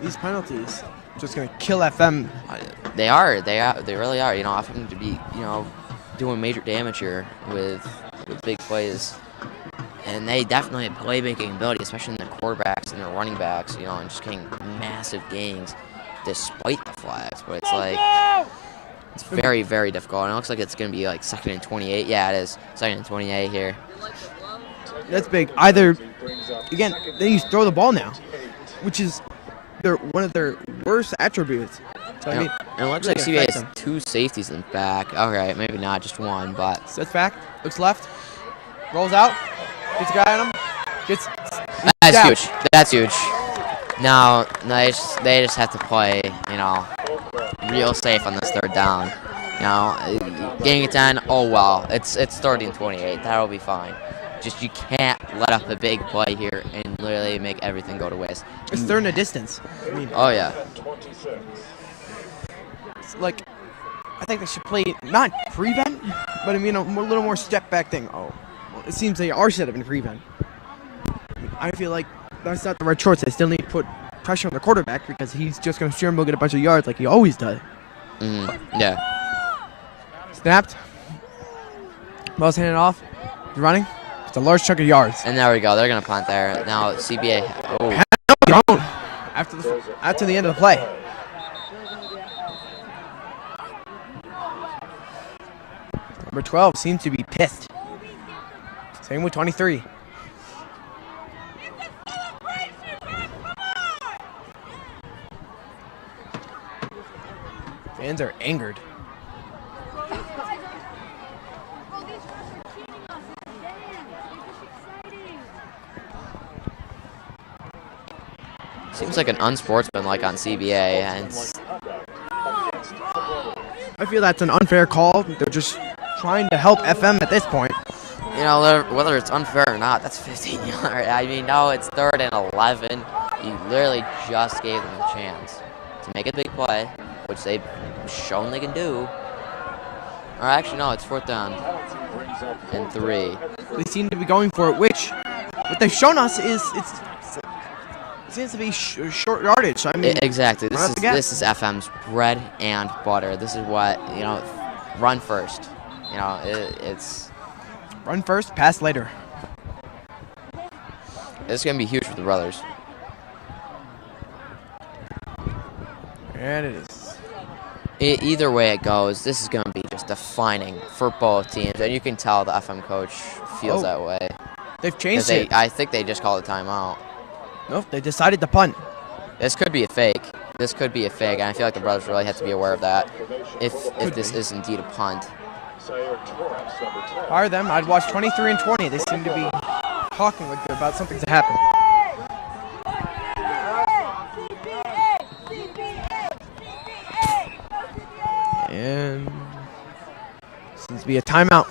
These penalties just going to kill FM. They really are. FM to be, doing major damage here with big plays. And they definitely have playmaking ability, especially in the quarterbacks and the running backs, and just getting massive gains despite the flags. But it's like, It's very, very difficult. And it looks like it's going to be like 2nd and 28. Yeah, it is. 2nd and 28 here. That's big. Either, again, they use throw the ball now, which is one of their worst attributes. So, I mean, and it looks like CBA has 2 safeties in the back. All right, maybe not, just 1, but. Sets back, looks left, rolls out, gets a guy on him, gets. That's down. huge. That's huge. Now they just have to play, real safe on this 3rd down. Getting it done. Oh well, it's 3rd and 28. That'll be fine. Just you can't let up a big play here and literally make everything go to waste. It's 3rd and a distance. I mean, oh yeah. It's like, I think they should play not prevent, but I mean a little more step back thing. Oh, well, it seems they are set up in prevent. I feel like that's not the right choice. They still need to put pressure on the quarterback because he's just going to scramble, get a bunch of yards like he always does. Yeah. Snapped. Ball's handed off. He's running. It's a large chunk of yards. And there we go. They're going to punt there. Now CBA. Oh. Thrown after the end of the play. Number 12 seems to be pissed. Same with 23. Fans are angered. Seems like an unsportsmanlike on CBA, and I feel that's an unfair call. They're just trying to help FM at this point. Whether it's unfair or not, that's 15 yards. I mean, no, it's 3rd and 11. You literally just gave them a chance to make a big play, which they've shown they can do. Or actually, no, it's 4th down and 3. They seem to be going for it, which what they've shown us is it seems to be short yardage. I mean, exactly. This is FM's bread and butter. This is what run first. It's run first, pass later. It's gonna be huge for the brothers. And it is. Either way it goes, this is going to be just defining for both teams, and you can tell the FM coach feels that way. They've changed it. I think they just called a timeout. Nope, they decided to punt. This could be a fake. This could be a fake, and I feel like the brothers really have to be aware of that if this is indeed a punt. Fire them. I'd watch 23 and 20. They seem to be talking like they're about something to happen. And seems to be a timeout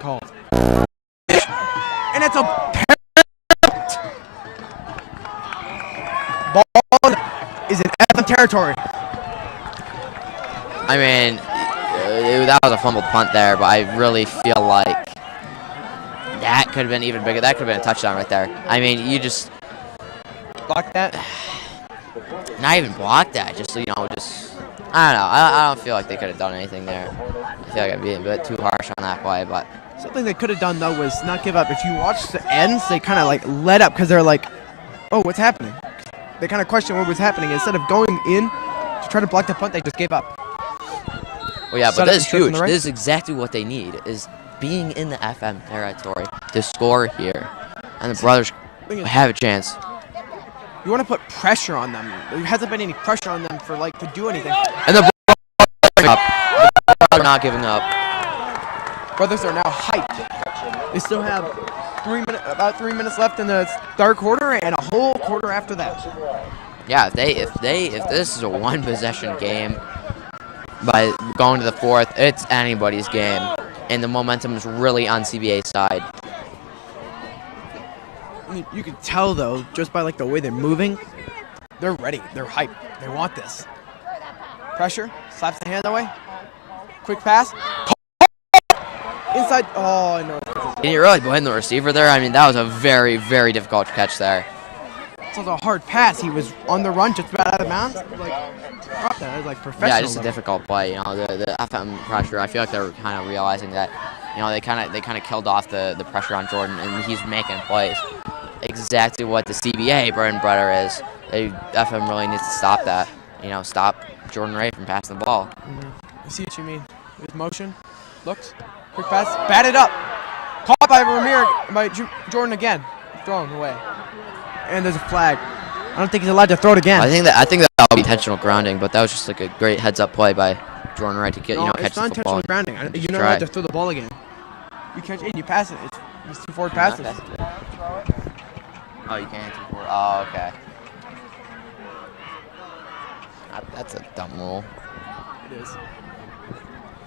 called. And it's a parrot. Ball is in FM territory. I mean, that was a fumbled punt there, but I really feel like that could have been even bigger. That could have been a touchdown right there. I mean, you just block that. Not even block that. Just I don't know. I don't feel like they could have done anything there. I feel like I'd be a bit too harsh on that play, but something they could have done though was not give up. If you watch the ends, they kind of like let up because they're like, "Oh, what's happening?" They kind of question what was happening. Instead of going in to try to block the punt, they just gave up. Well, yeah, but this is huge. This is exactly what they need: is being in the FM territory to score here, and the brothers have a chance. You want to put pressure on them. There hasn't been any pressure on them for to do anything. And the brothers are not giving up. Brothers are now hyped. They still have about 3 minutes left in the third quarter and a whole quarter after that. Yeah, if this is a one possession game, by going to the fourth, it's anybody's game, and the momentum is really on CBA's side. You can tell though, just by the way they're moving, they're ready. They're hyped. They want this. Pressure, slaps the hand away. Quick pass. Inside. Oh no. Can you really blame the receiver there? I mean, that was a very, very difficult catch there. It was a hard pass. He was on the run, just about out of bounds. Dropped that. It was professional. Yeah, just a difficult play. The FM pressure. I feel like they're kind of realizing that. They kind of killed off the pressure on Jordan, and he's making plays. Exactly what the CBA bread and butter is. FM really needs to stop that. Stop Jordan Ray from passing the ball. I see what you mean. With motion, looks, quick pass, batted up. Caught by Jordan again. Thrown away. And there's a flag. I don't think he's allowed to throw it again. I think that'll be intentional grounding, but that was just like a great heads-up play by Jordan Wright to get catch the football. It's not intentional grounding. You're not allowed to throw the ball again. You catch it and you pass it. It's 2 forward passes. Oh, you can't 2 forward. Oh, okay. That's a dumb rule. It is.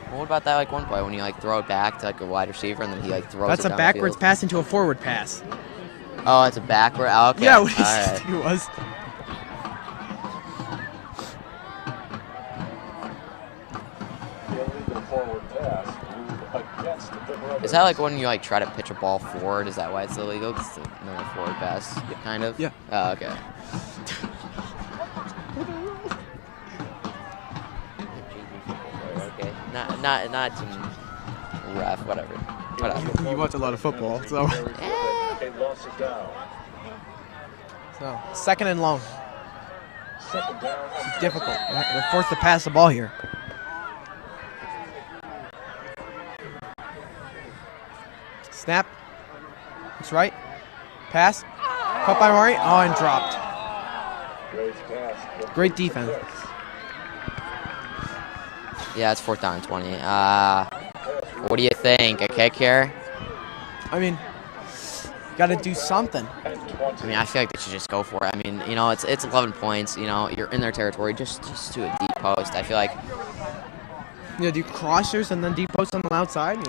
Well, what about that one play when you throw it back to a wide receiver and then he throws That's it a down backwards the field? pass into a forward pass. Oh, it's a backward. Oh, okay. Yeah, what he All said right. he was. Illegal forward pass against the Brothers. Is that when you try to pitch a ball forward? Is that why it's illegal? It's the normal forward pass, kind of. Yeah. Oh, okay. Okay. Not some ref, whatever. You watch a lot of football, so. A loss of down. So, second and long. Second down. It's difficult. They're forced to pass the ball here. Snap. That's right. Pass. Caught by Murray. Oh, and dropped. Great pass. Great defense. Yeah, it's 4th down and 20. What do you think? A kick here? I mean, got to do something. I mean, I feel like they should just go for it. I mean, it's 11 points. You're in their territory. Just do a deep post. I feel like Do crossers and then deep post on the outside.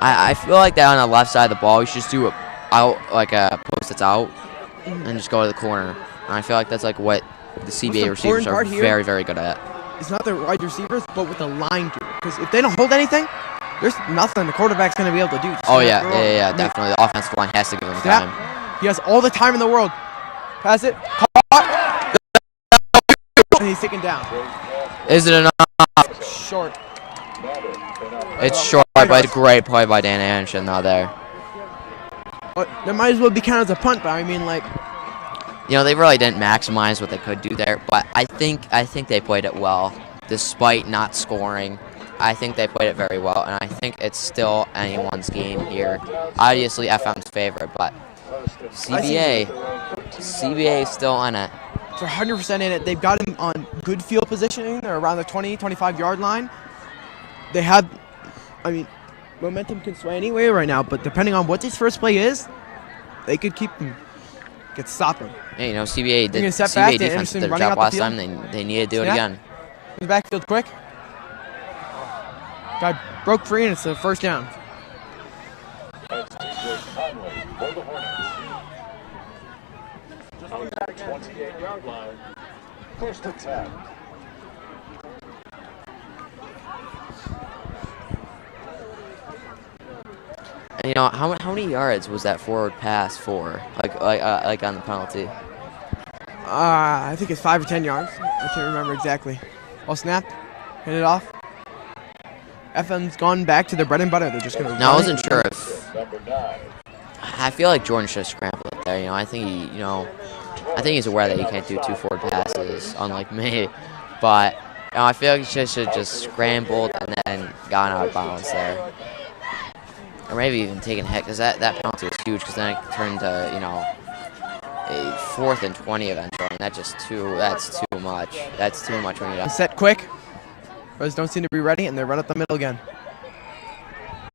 I feel like that on the left side of the ball, you should just do it out like a post that's out, and just go to the corner. And I feel like that's what the CBA receivers are very, very good at. It's not the wide receivers, but with the line do it. Because if they don't hold anything, there's nothing the quarterback's going to be able to do. Oh yeah, definitely. The offensive line has to give him time. He has all the time in the world. Pass it. Caught. And he's taken down. Is it enough? Short. It's short, but it's a great play by Dan Anderson though there. There might as well be counted as a punt, but I mean, they really didn't maximize what they could do there, but I think they played it well, despite not scoring. I think they played it very well, and I think it's still anyone's game here. Obviously, FM's favorite, but CBA is still on it. They're 100% in it. They've got him on good field positioning. They're around the 20, 25-yard line. They have, momentum can sway anyway right now, but depending on what this first play is, they could stop him. Hey, CBA They're gonna step CBA back to defense Anderson did their running job out the last field. time. They need to do it Snap. again. In the backfield quick. Guy broke free, and it's a first down. That's TJ Conley for the Hornets. On the 28-yard line. First attack. And how many yards was that forward pass for? Like on the penalty? I think it's 5 or 10 yards. I can't remember exactly. All snapped, hit it off. FM's gone back to their bread and butter. They're just gonna. Now I wasn't sure if. Number 9. I feel like Jordan should have scrambled it there. I think I think he's aware that he can't do 2 forward passes, unlike me. But I feel like he should have just scrambled and then gone out of bounds there. Or maybe even taken a hit, because that penalty was huge, because then it turned to, a 4th and 20 eventually, and that's too much. That's too much when you Set quick. Brothers don't seem to be ready, and they run up the middle again.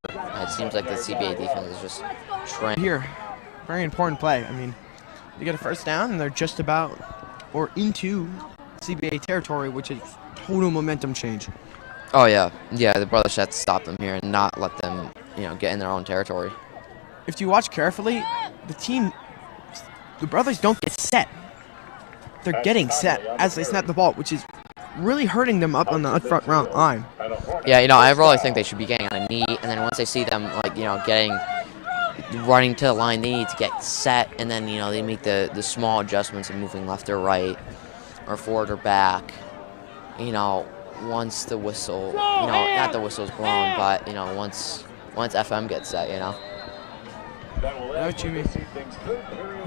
It seems like the CBA defense is just trying. Here, very important play. They get a first down, and they're just about or into CBA territory, which is total momentum change. Oh, yeah. Yeah, the brothers had to stop them here and not let them, get in their own territory. If you watch carefully, the brothers don't get set. They're getting set as they snap the ball, which is really hurting them up on the front line. Yeah, I really think they should be getting on a knee, and then once they see them, running to the line, they need to get set, and then, they make the small adjustments of moving left or right, or forward or back, once the whistle, not the whistle's blown, but, once FM gets set, I know what you mean.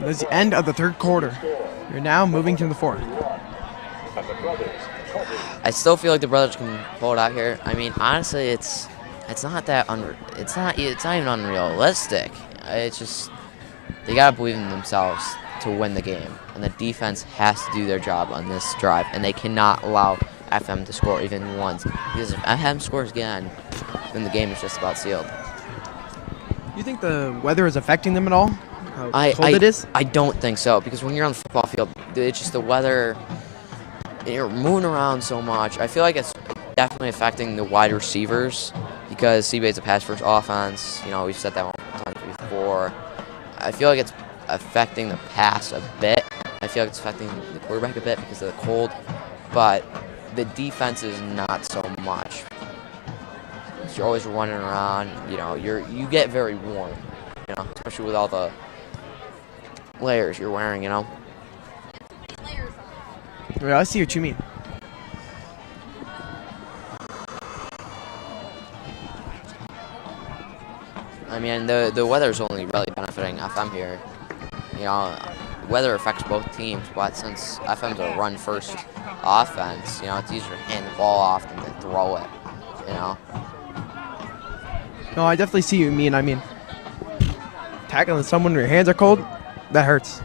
That's the end of the third quarter. You're now moving to the fourth. And the Brothers I still feel like the brothers can pull it out here. I mean, honestly, it's not that it's not even unrealistic. It's just they gotta believe in themselves to win the game, and the defense has to do their job on this drive, and they cannot allow FM to score even once, because if FM scores again, then the game is just about sealed. You think the weather is affecting them at all? How cold it is? I don't think so, because when you're on the football field, it's just the weather. You're moving around so much. I feel like it's definitely affecting the wide receivers, because CBA is a pass-first offense. You know, we've said that one time before. I feel like it's affecting the pass a bit. I feel like it's affecting the quarterback a bit because of the cold, but the defense is not so much. You're always running around. You know, you get very warm. You know, especially with all the layers you're wearing. You know. Yeah, I see what you mean. I mean, the weather's only really benefiting FM here. You know, weather affects both teams, but since FM's a run-first offense, you know, it's easier to hand the ball off than to throw it, you know. No, I definitely see what you mean. I mean, tackling someone when your hands are cold, that hurts.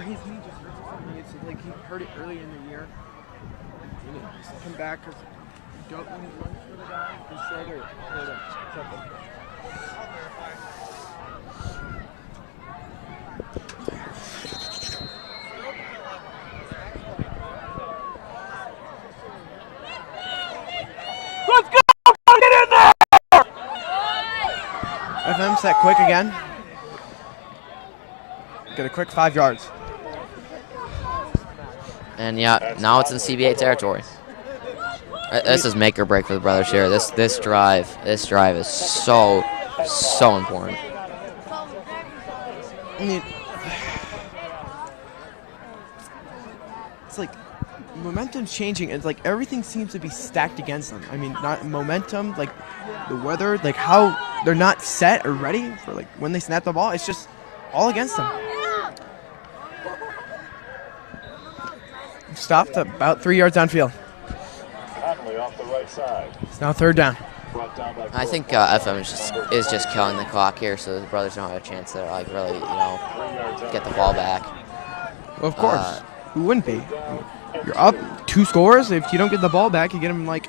His knee just hurts or something. It's like he hurt it earlier in the year. And it just come back because when he runs for the guy, his shoulder hurt him. Something. Let's go! Get in there! FM set quick again. Get a quick 5 yards. And yeah, now it's in CBA territory. This is make or break for the brothers here. This drive is so important. I mean, it's like momentum's changing. It's like everything seems to be stacked against them. I mean, not momentum, like the weather, like how they're not set or ready for like when they snap the ball. It's just all against them. Stopped about 3 yards downfield. Off the right side. It's now third down. I think FM is just killing the clock here, so the brothers don't have a chance to like really, you know, get the ball back. Well, of course. Who wouldn't be? I mean, you're up 2 scores. If you don't get the ball back, you get them like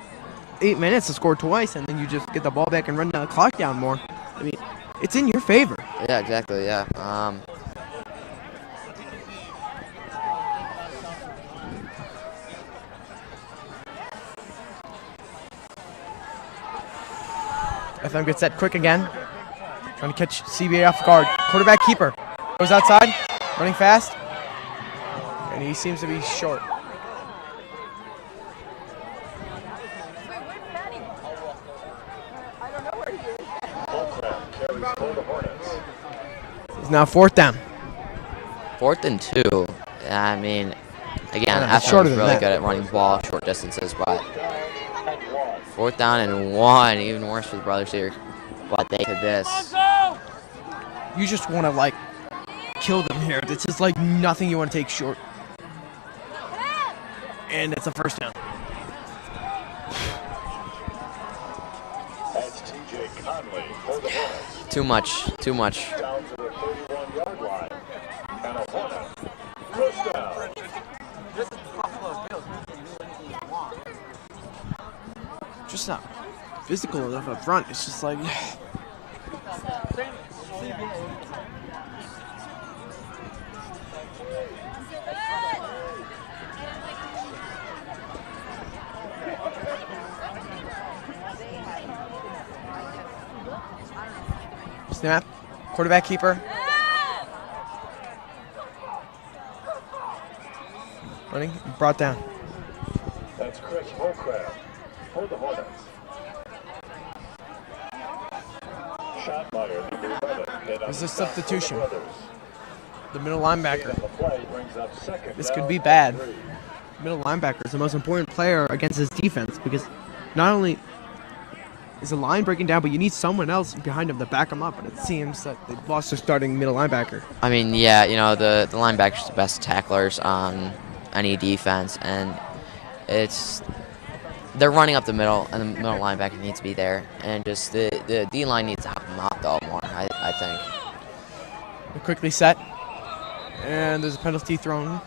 8 minutes to score twice, and then you just get the ball back and run the clock down more. I mean, it's in your favor. Yeah, exactly. Yeah. FM gets set quick again. Trying to catch CBA off guard. Quarterback keeper. Goes outside. Running fast. And he seems to be short. It's now fourth down. 4th and 2. I mean, again, it's FM shorter is than really that. good at running the ball short distances, but 4th down and 1, even worse for the brothers here. But they did this. You just want to, like, kill them here. This is, like, nothing you want to take short. And it's a first down. That's TJ Conley for the Hornets. Too much. Down to the 31-yard line. And a Hornet. First down. Just not physical enough up front. It's just like... Snap. Quarterback keeper. Running, brought down. That's Chris Holcraft for the Hornets. Schotmeyer, number 11. There's a substitution. The middle linebacker. The play brings up second This down could be and bad. 3. Middle linebacker is the most important player against his defense because not only is the line breaking down, but you need someone else behind him to back him up. And it seems that they've lost their starting middle linebacker. I mean, yeah, you know, the linebackers are the best tacklers on any defense, and they're running up the middle, and the middle linebacker needs to be there, and just the D-line needs to help them out, though, more, I think. They're quickly set, and there's a penalty thrown.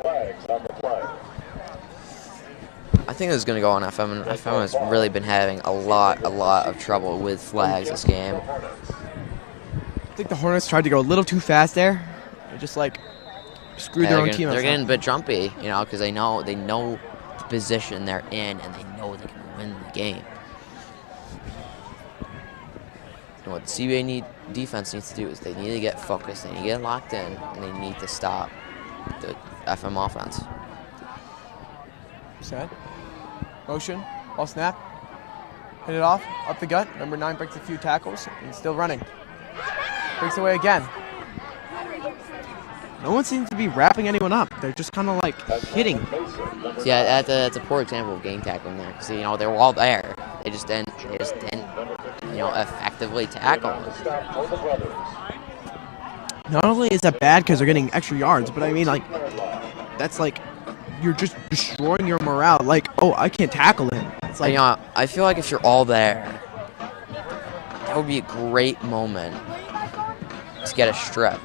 Flags on the play. I think this is going to go on FM, and FM has really been having a lot of trouble with flags this game. I think the Hornets tried to go a little too fast there. They just, like, screwed their own team up. They're getting a bit jumpy, you know, because they know the position they're in, and they know they can win the game. You know what the CBA defense needs to do is they need to get focused, they need to get locked in, and they need to stop the FM offense. Set. Motion. Ball snap. Hit it off. Up the gut. Number 9 breaks a few tackles and still running. Breaks away again. No one seems to be wrapping anyone up. They're just kind of like hitting. Yeah, that's a poor example of game tackling there. Because, you know, they were all there. They just didn't, you know, effectively tackle. Not only is that bad because they're getting extra yards, but I mean, like, that's like, you're just destroying your morale. Like, oh, I can't tackle him. It's like, You know, I feel like if you're all there, that would be a great moment to get a strip.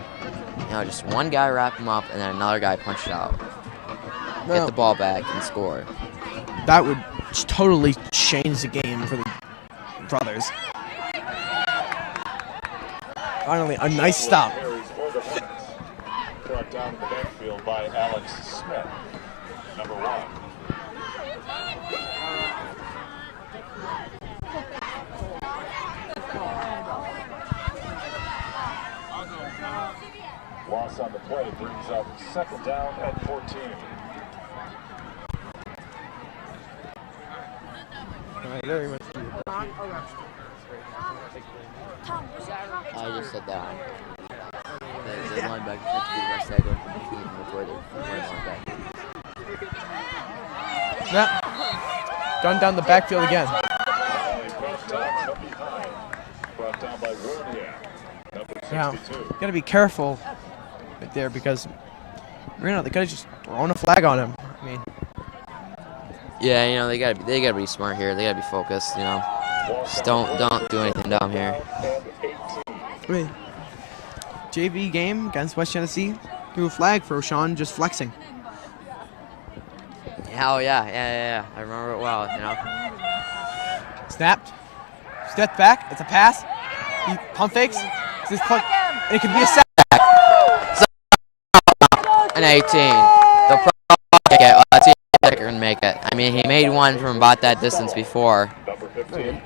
You know, just one guy wrap him up and then another guy punch it out. Get the ball back and score. That would totally change the game for the brothers. Finally, a nice stop. Brought down in the backfield by Alex Smith, number 1. Loss on the play brings up second down and 14. I just said that. The linebacker should be the best tackler for the team before they linebacker. Snap. Gun down the backfield again. Brought down by Warnia, number 62. Now, you gotta be careful right there because they could have just thrown a flag on him. I mean, Yeah, you know, they gotta be smart here. They gotta be focused, you know. Just don't do anything dumb here. I mean, JV game against West Tennessee, threw a flag for O'Shawn just flexing. Hell yeah. I remember it well, you know. Snapped. Stepped back. It's a pass. He pump fakes. It's this punt. And it could be a sack. An 18. They'll probably make it. Let's see if they can make it. I mean, he made one from about that distance before. Number 15.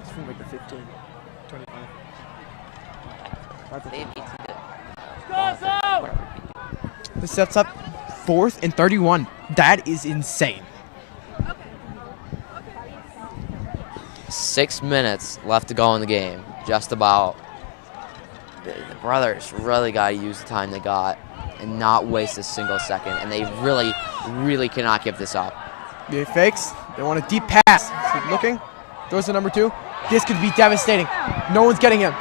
It's from like the 15, 25. This sets up 4th and 31. That is insane. 6 minutes left to go in the game. Just about. The brothers really got to use the time they got and not waste a single second. And they really cannot give this up. He fakes. They want a deep pass. Keep looking. Throws to number 2. This could be devastating. No one's getting him.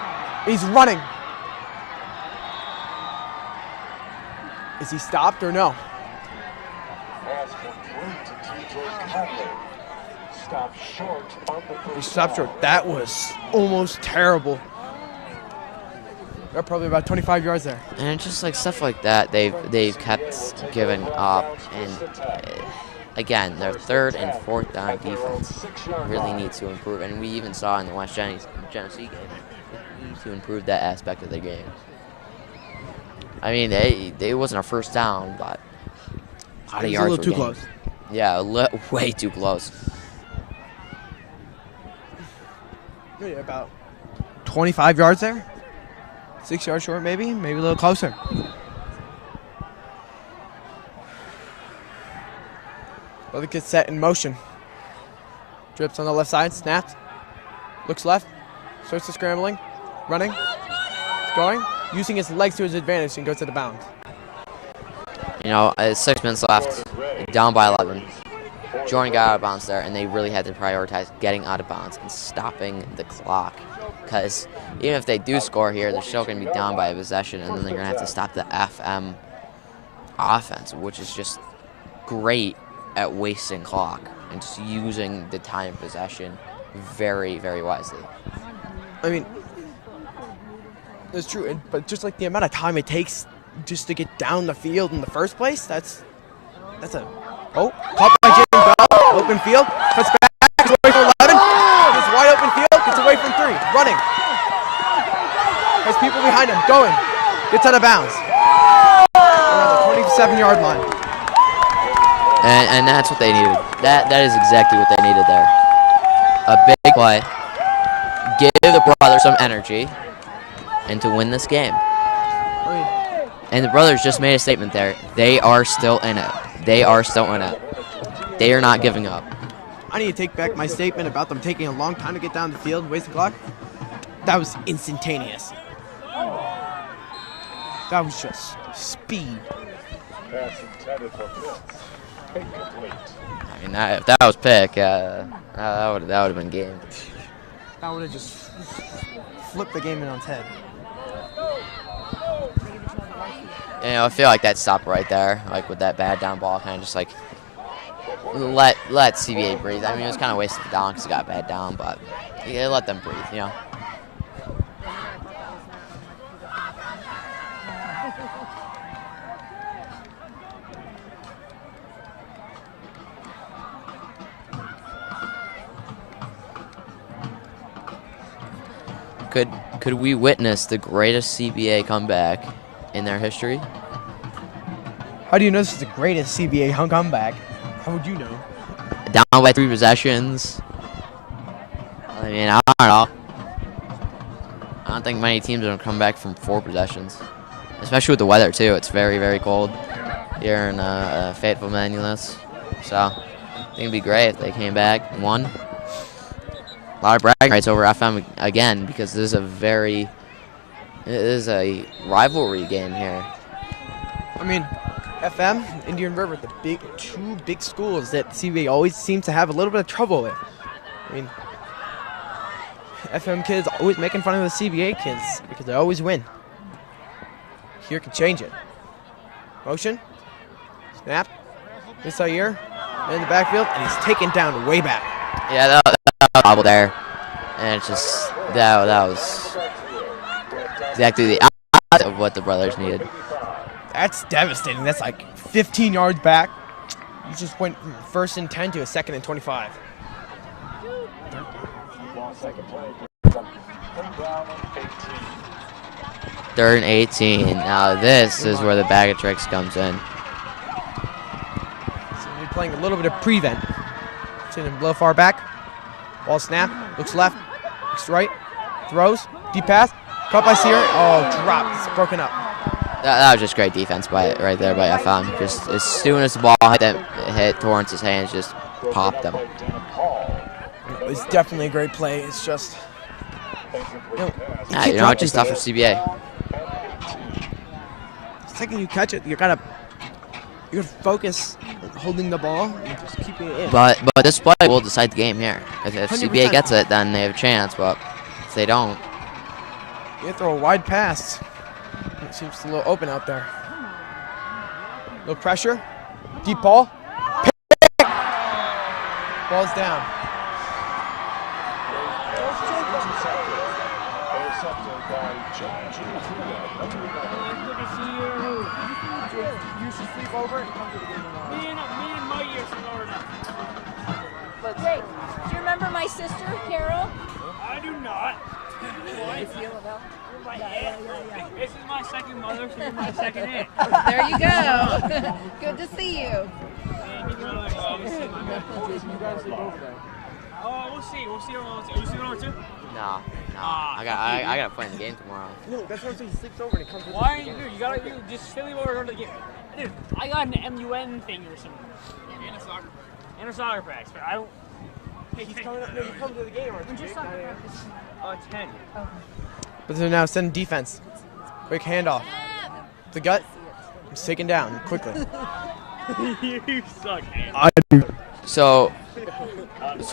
He's running. Is he stopped or no? Pass complete to TJ Conley. Stopped short of the He first stopped down. short. That was almost terrible. They're probably about 25 yards there. And it's just like stuff like that they've kept giving up. And again, their 3rd and 4th down defense really needs to improve. And we even saw in the West Tennessee game, they need to improve that aspect of their game. I mean, it wasn't a first down, but a lot of It was yards a little were too gained. close. Yeah, way too close. Yeah, about 25 yards there. 6 yards short, maybe a little closer. Brother gets set in motion. Drips on the left side, snaps. Looks left, starts to scrambling, running, going, using his legs to his advantage and goes to the bounds. You know, 6 minutes left, down by 11. Jordan got out of bounds there, and they really had to prioritize getting out of bounds and stopping the clock. Because even if they do score here, they're still going to be down by a possession, and then they're going to have to stop the FM offense, which is just great at wasting clock and just using the time of possession very, very wisely. I mean, that's true, but just like the amount of time it takes just to get down the field in the first place, that's a caught by Jaden Bell, open field, cuts back, gets away from 11, gets wide open field, gets away from 3, running, has people behind him, going, gets out of bounds, around the 27-yard line. And that's what they needed. That is exactly what they needed there. A big play, give the brothers some energy, and to win this game. And the brothers just made a statement there. They are still in it. They are still in it. They are not giving up. I need to take back my statement about them taking a long time to get down the field and waste the clock. That was instantaneous. That was just speed. Pass intended for Pitts. Incomplete. I mean, if that was pick, that would have been game. That would have just flipped the game in on its head. You know, I feel like that stopped right there, like with that bad down ball, kind of just like let CBA breathe. I mean, it was kind of wasted down because it got bad down, but yeah, let them breathe, you know. Could we witness the greatest CBA comeback in their history? How do you know this is the greatest CBA comeback? How would you know? Down by 3 possessions. I mean, I don't know. I don't think many teams are going to come back from 4 possessions. Especially with the weather, too. It's very, very cold here in Fayetteville-Manlius. So, I think it'd be great if they came back and won. A lot of bragging rights over FM again because this is a rivalry game here. I mean, FM, Indian River, the two big schools that CBA always seems to have a little bit of trouble with. I mean, FM kids always making fun of the CBA kids because they always win. Here can change it. Motion, snap, Misair in the backfield, and he's taken down way back. Yeah, that was a bobble there, and it's just that was exactly the opposite of what the brothers needed. That's devastating. That's like 15 yards back. You just went from 1st and 10 to a 2nd and 25. Third and 18. Now this is where the bag of tricks comes in. So you're playing a little bit of prevent. Sitting a little far back. Ball snap. Looks left. Looks right. Throws. Deep pass. Caught by Sear. Oh, dropped. It's broken up. That was just great defense right there by FM. Just as soon as the ball hit Torrance's hands, just popped them. It was definitely a great play. It's just, it's just tough for CBA. The second you catch it, you gotta focus on holding the ball and just keeping it in. But this play will decide the game here. If 100%. CBA gets it, then they have a chance. But if they don't, You throw a wide pass. It seems a little open out there. Little pressure. Deep ball. Pick. Ball's down. You should sleep over and come to the game tomorrow. Me and my years in Florida. Jake, do you remember my sister, Carol? I do not. This is my second mother, so you're my second aunt. There you go. Good to see you. Oh, we'll see. We'll see. You see what I want to? No. I gotta play in the game tomorrow. No, that's what I'm saying. He sleeps over and he comes with Why are you, dude? You gotta just silly over to the game. Dude, I got an MUN thing or something. And a soccer practice. But I don't. He's coming up. No, you come to the game, aren't you? When's your soccer practice? 10. But they're now sending defense. Quick handoff. The gut. He's taken down quickly. You suck, man. I do. So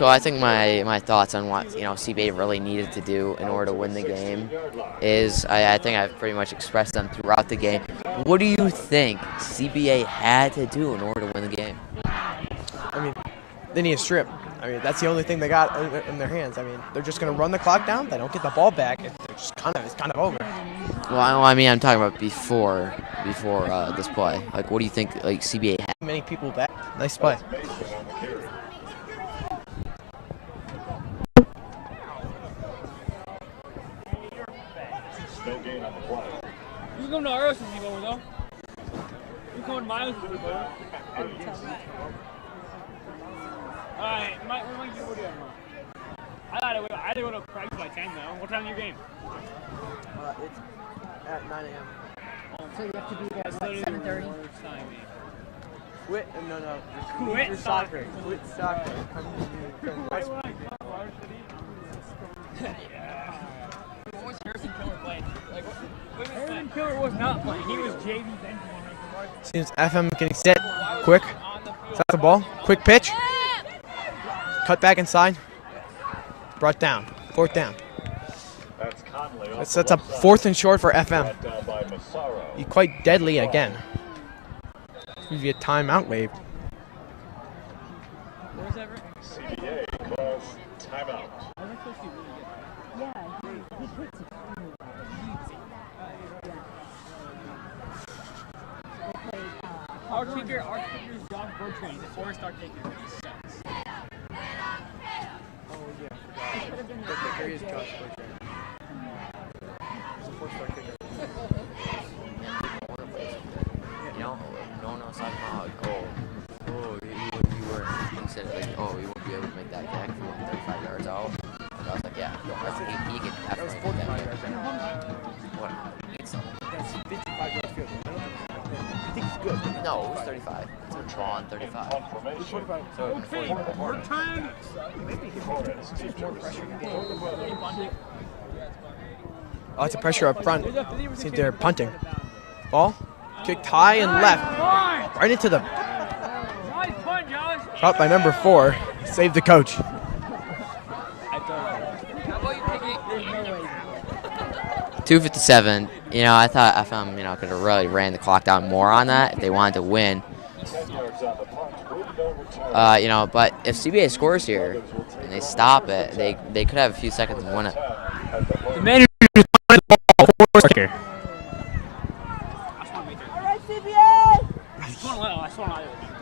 I think my thoughts on what CBA really needed to do in order to win the game is I think I've pretty much expressed them throughout the game. What do you think CBA had to do in order to win the game? I mean, they need a strip. I mean, that's the only thing they got in their hands. I mean, they're just going to run the clock down. They don't get the ball back. It's kind of over. Well, I mean, I'm talking about before this play. Like, what do you think? Like, CBA had? Many people back. Nice play. You come to our house if you go, though. You come to my house if you go. Alright, what am I doing tomorrow? I had to go to practice by 10 though. What time is your game? It's at 9 a.m. So you have to be there at 7:30. Quit. No. Quit Your soccer. Quit soccer. Come What was Harrison Killer playing? Like, what Harrison Killer was not playing. He was JV bench warming. Seems FM getting set. Quick. Stop the ball. Quick pitch. Cut back inside. Brought down. Fourth down. That sets up 4th and short for FM. Be quite deadly again. Give you a timeout wave. Where's Everett? CBA calls timeout. Our kicker's John Bertrand. He's a 4-star kicker. He sucks. Oh, yeah. There is Josh Bertrand. He's a 4-star kicker. No one else talking about a goal. He said, like, you won't be able to make that kick from 35 yards out. And I was like, yeah, he can definitely make that kick. What? That's 55 yards field. I think it's good. No, it was 35. It's a draw on 35. So lots of pressure up front. See, they're punting. Ball. Kicked high and left. Right into the... Caught by number 4. Saved the coach. 2:57. I thought FM, could have really ran the clock down more on that if they wanted to win. But if CBA scores here and they stop it, they could have a few seconds and win it. The man who just wanted the ball, 4-star. Alright, CBA!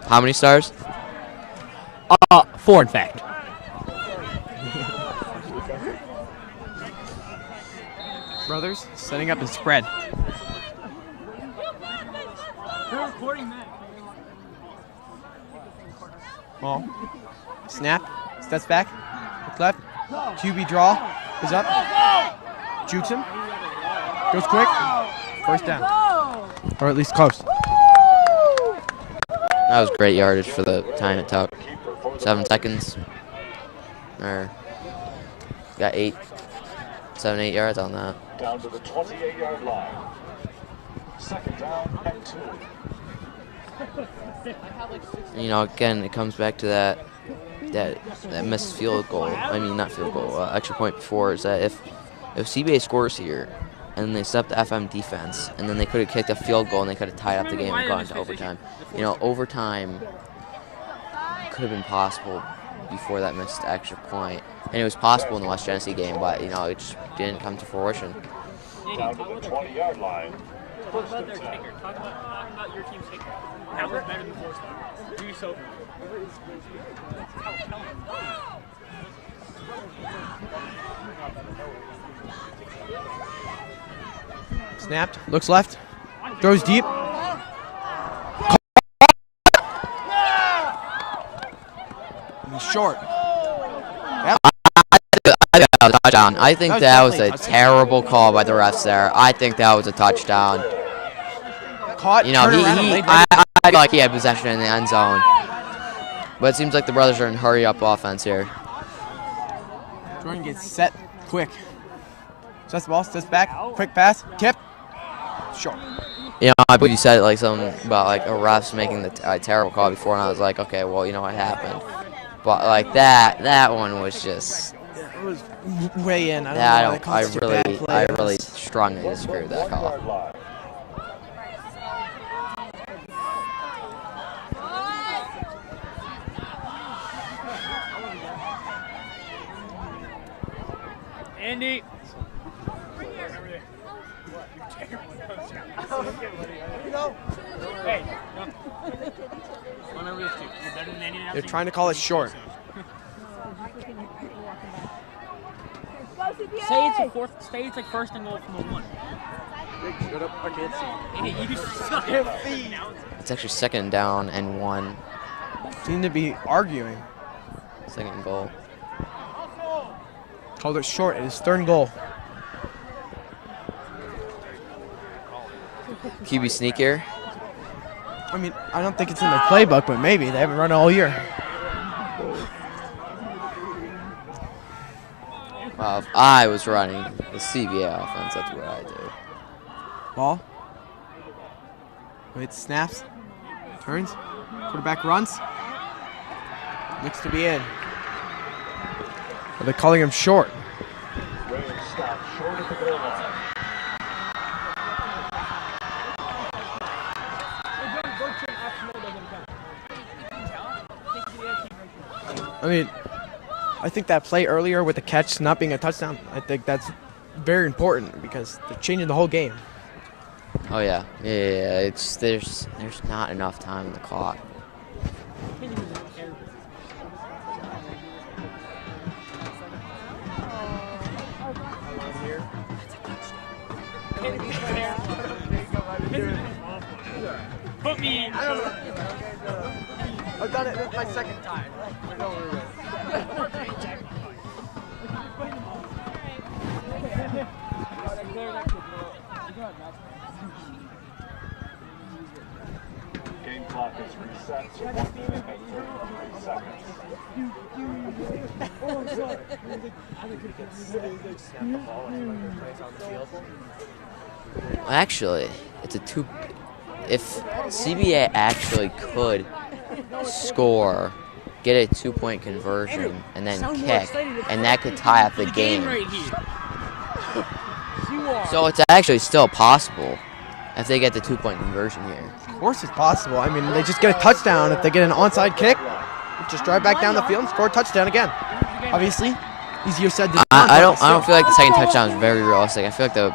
How many stars? 4 in fact. Brothers setting up and spread. They're recording that. Ball. Snap. Steps back. Look left. QB draw is up. Jukes him. Goes quick. First down. Or at least close. That was great yardage for the time it took. 7 seconds. Or got 7, 8 yards on that. Down to the 28-yard line. Second down and 2. Again, it comes back to that missed field goal. I mean, not field goal, extra point before, is that if CBA scores here and they set up the FM defense and then they could have kicked a field goal and they could have tied up the game and gone into overtime. Overtime could have been possible before that missed extra point. And it was possible in the West Genesee game, but, it just didn't come to fruition. Down to the 20-yard line. Talk about their kicker. Talk about your team's kicker. That was better than 4-star. Do so. Snapped. Looks left. Throws deep. He's short. Yep. I thought that a touchdown. I think that was a definitely terrible call by the refs there. I think that was a touchdown. Caught, You know, turned around and laid right I feel like he had possession in the end zone. But it seems like the brothers are in hurry-up offense here. Jordan gets set quick. Sets the ball, steps back, quick pass, tip, short. You know, I believe you said like something about like a refs making the terrible call before, and I was like, okay, well, you know what happened. But like that one was just. It was way in. I really strongly disagree with that call. Andy. Hey, no. They're trying to call it short. Say it's a fourth. Say it's like first and goal from the 1. I can't see. Andy, you suck. It's actually 2nd down and 1. Seem to be arguing. 2nd and goal. Called it short. It is 3rd and goal. QB sneak here. I mean, I don't think it's in their playbook, but maybe. They haven't run it all year. Well, if I was running the CBA offense, that's what I do. Ball. Wait, snaps. Turns. Quarterback runs. Looks to be in. Are they calling him short? I mean, I think that play earlier with the catch not being a touchdown, I think that's very important because they're changing the whole game. Oh yeah. It's there's not enough time in the clock. Put me in. I've done it. This is my 2nd time. Game clock is reset to 1 minute and 33 seconds. Actually, it's a two. If CBA actually could score, get a 2-point conversion, and then kick, and that could tie up the game. So it's actually still possible if they get the 2-point conversion here. Of course it's possible. I mean, they just get a touchdown. If they get an onside kick, just drive back down the field and score a touchdown again. Obviously, easier said than done. I don't feel like the 2nd touchdown is very realistic. I feel like the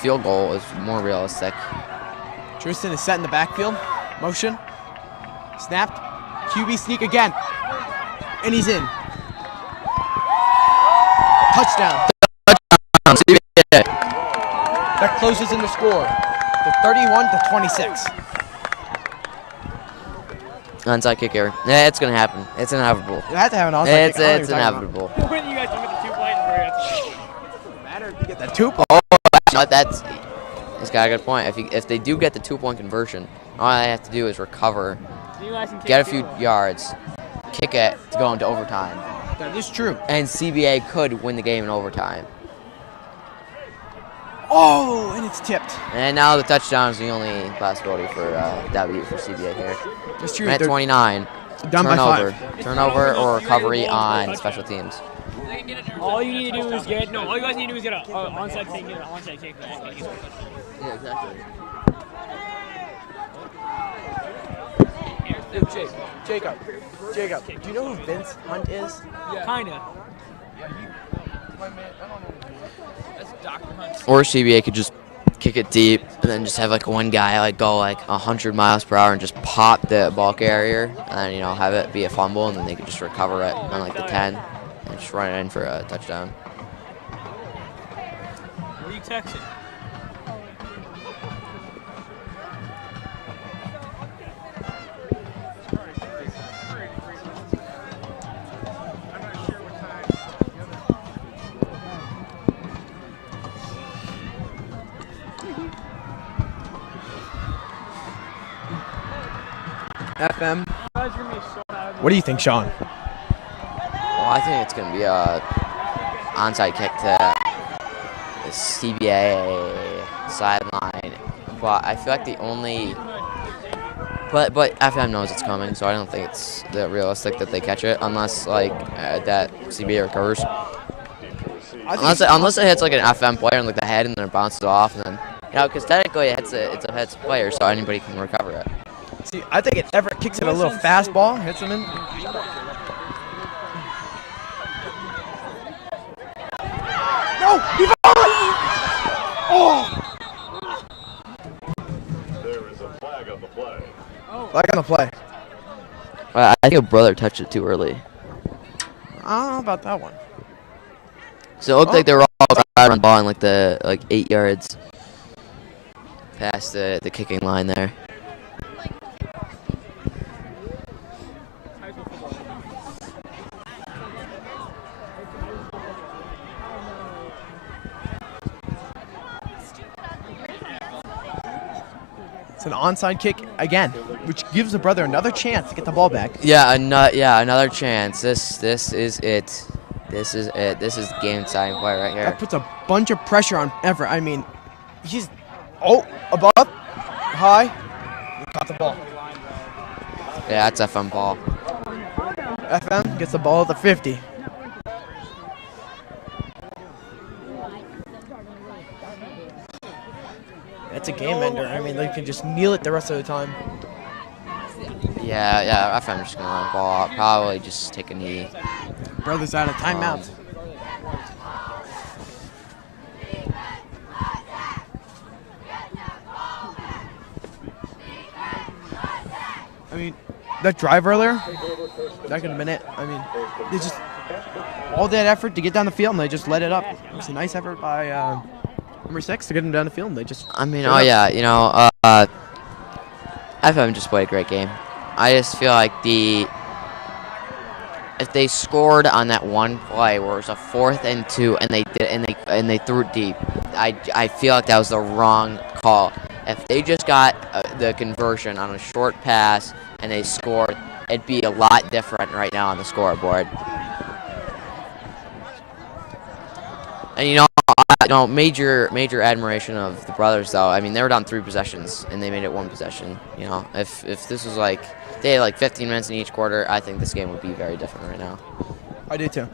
field goal is more realistic. Tristan is set in the backfield. Motion. Snapped. QB sneak again. And he's in. Touchdown. That closes in the score to 31-26. Onside kick here. Yeah, it's going to happen. It's inevitable. You have to have an onside kick. It's inevitable. When you guys don't get the 2 points, It doesn't matter if you get that 2 point. He's got a good point. If they do get the 2-point conversion, all they have to do is recover, get a few yards, kick it to go into overtime. That is true. And CBA could win the game in overtime. Oh, and it's tipped. And now the touchdown is the only possibility for W for CBA here. That's true. At 29, down by 5. Turnover or recovery on special teams. all you need to do is get all you guys need to do is get an onside thing, get an onside kick back. Yeah, exactly. Jacob, do you know who Vince Hunt is? Yeah. Kinda. Or CBA could just kick it deep and then just have like one guy like go like 100 miles per hour and just pop the ball carrier and then have it be a fumble and then they could just recover it on like the 10 and just run it in for a touchdown. Where are you texting? FM. What do you think, Sean? Well, I think it's going to be a onside kick to the CBA sideline. But I feel like the only... But FM knows it's coming, so I don't think it's that realistic that they catch it unless, like, that CBA recovers. Unless it hits, like, an FM player in, like, the head and then it bounces off. And then, you know, because technically it's a heads player, so anybody can recover it. See, I think if Everett kicks it a little fastball, hits him in. No! He Oh! There is a flag on the play. Flag on the play. I think a brother touched it too early. I don't know about that one. So it looked like they were all right on the ball in like 8 yards past the kicking line there. It's an onside kick again, which gives the brother another chance to get the ball back. Yeah, another chance. This is it. This is it. This is game time play right here. That puts a bunch of pressure on Everett. I mean, he's above, high, he caught the ball. Yeah, that's FM ball. FM gets the ball at the 50. That's a game ender. I mean, they can just kneel it the rest of the time. Yeah, FM just gonna run the ball out. Probably just take a knee. Brother's out of timeout. I mean, that drive earlier, that could have been it. I mean, they just all that effort to get down the field and they just let it up. It was a nice effort by number 6 to get him down the field. And they just. I mean, FM just played a great game. I just feel like if they scored on that one play where it was a 4th and 2 and they threw it deep, I feel like that was the wrong call. If they just got the conversion on a short pass and they scored, it'd be a lot different right now on the scoreboard. And major admiration of the brothers though. I mean, they were down 3 possessions and they made it 1 possession. You know, if this was like they had like 15 minutes in each quarter, I think this game would be very different right now. I do too.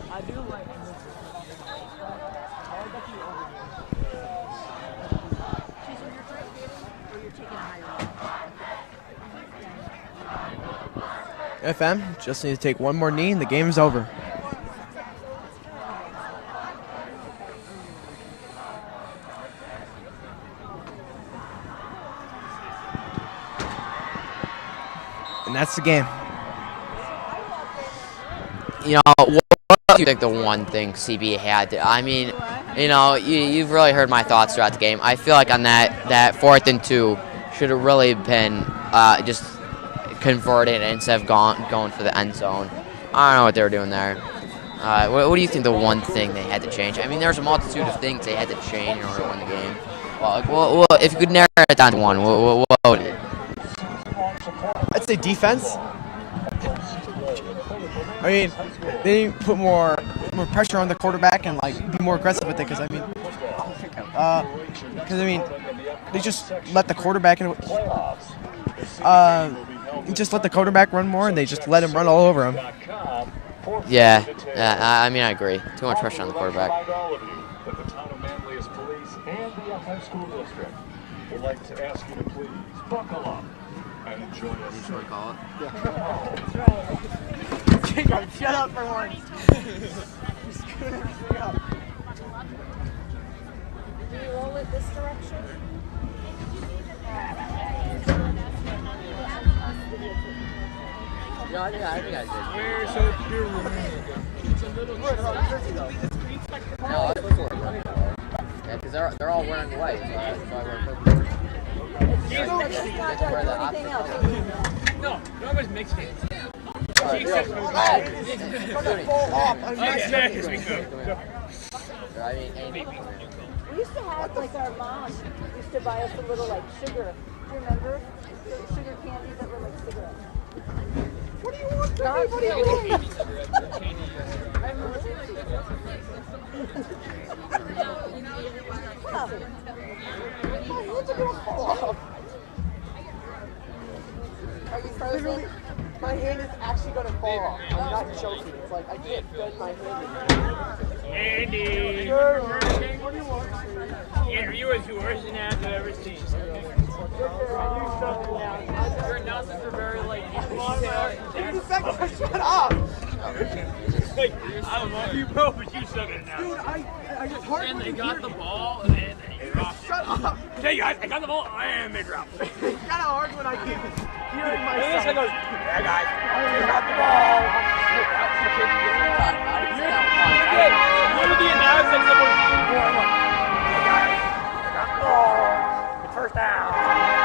FM just need to take one more knee and the game's over. And that's the game. You know, what do you think the one thing CBA had to, I mean, you know, you've really heard my thoughts throughout the game. I feel like on that 4th and 2 should have really been just converted instead of going for the end zone. I don't know what they were doing there. What do you think the one thing they had to change? I mean, there's a multitude of things they had to change in order to win the game. Well, if you could narrow it down to one, what would it? I'd say defense. I mean, they need to put more pressure on the quarterback and like be more aggressive with it. Because I mean, they just let the quarterback run more, and they just let him run all over him. Yeah, I mean, I agree. Too much pressure on the quarterback. The town of Manlius Police and the FM School District would like to ask you to please buckle up and join us. Jacob, shut up for once. You're screwing everything up. Do you roll it this direction? No, I think I did. We're so pure. It's a little No, that's before. Yeah, because they're all wearing white. So that's why we're purple. It's not done. Do anything else. No, nobody's mixing it. I mean, We used to have, like, our mom used to buy us a little, like, sugar. Do you remember? Sugar candies that were like cigarettes. What do you want from me? What do you want? Literally, my hand is actually going to fall off. I'm not joking. It's like I can't bend my hand. Andy! Sure. What do you want? Andrew, you are the worst announcer I've ever seen. Your announcers are very like Shut up! Hey, I love you, bro, but you suck at announcing. Dude, I just hard And when they you got hear the it. ball, and then they dropped it. Shut up! Hey guys, I got the ball, and they dropped it. It's kind of hard when I hear hearing And this guy myself. goes, hey guys, I got the ball. You're the announcer that someone, hey guys, I got the ball. It's first down.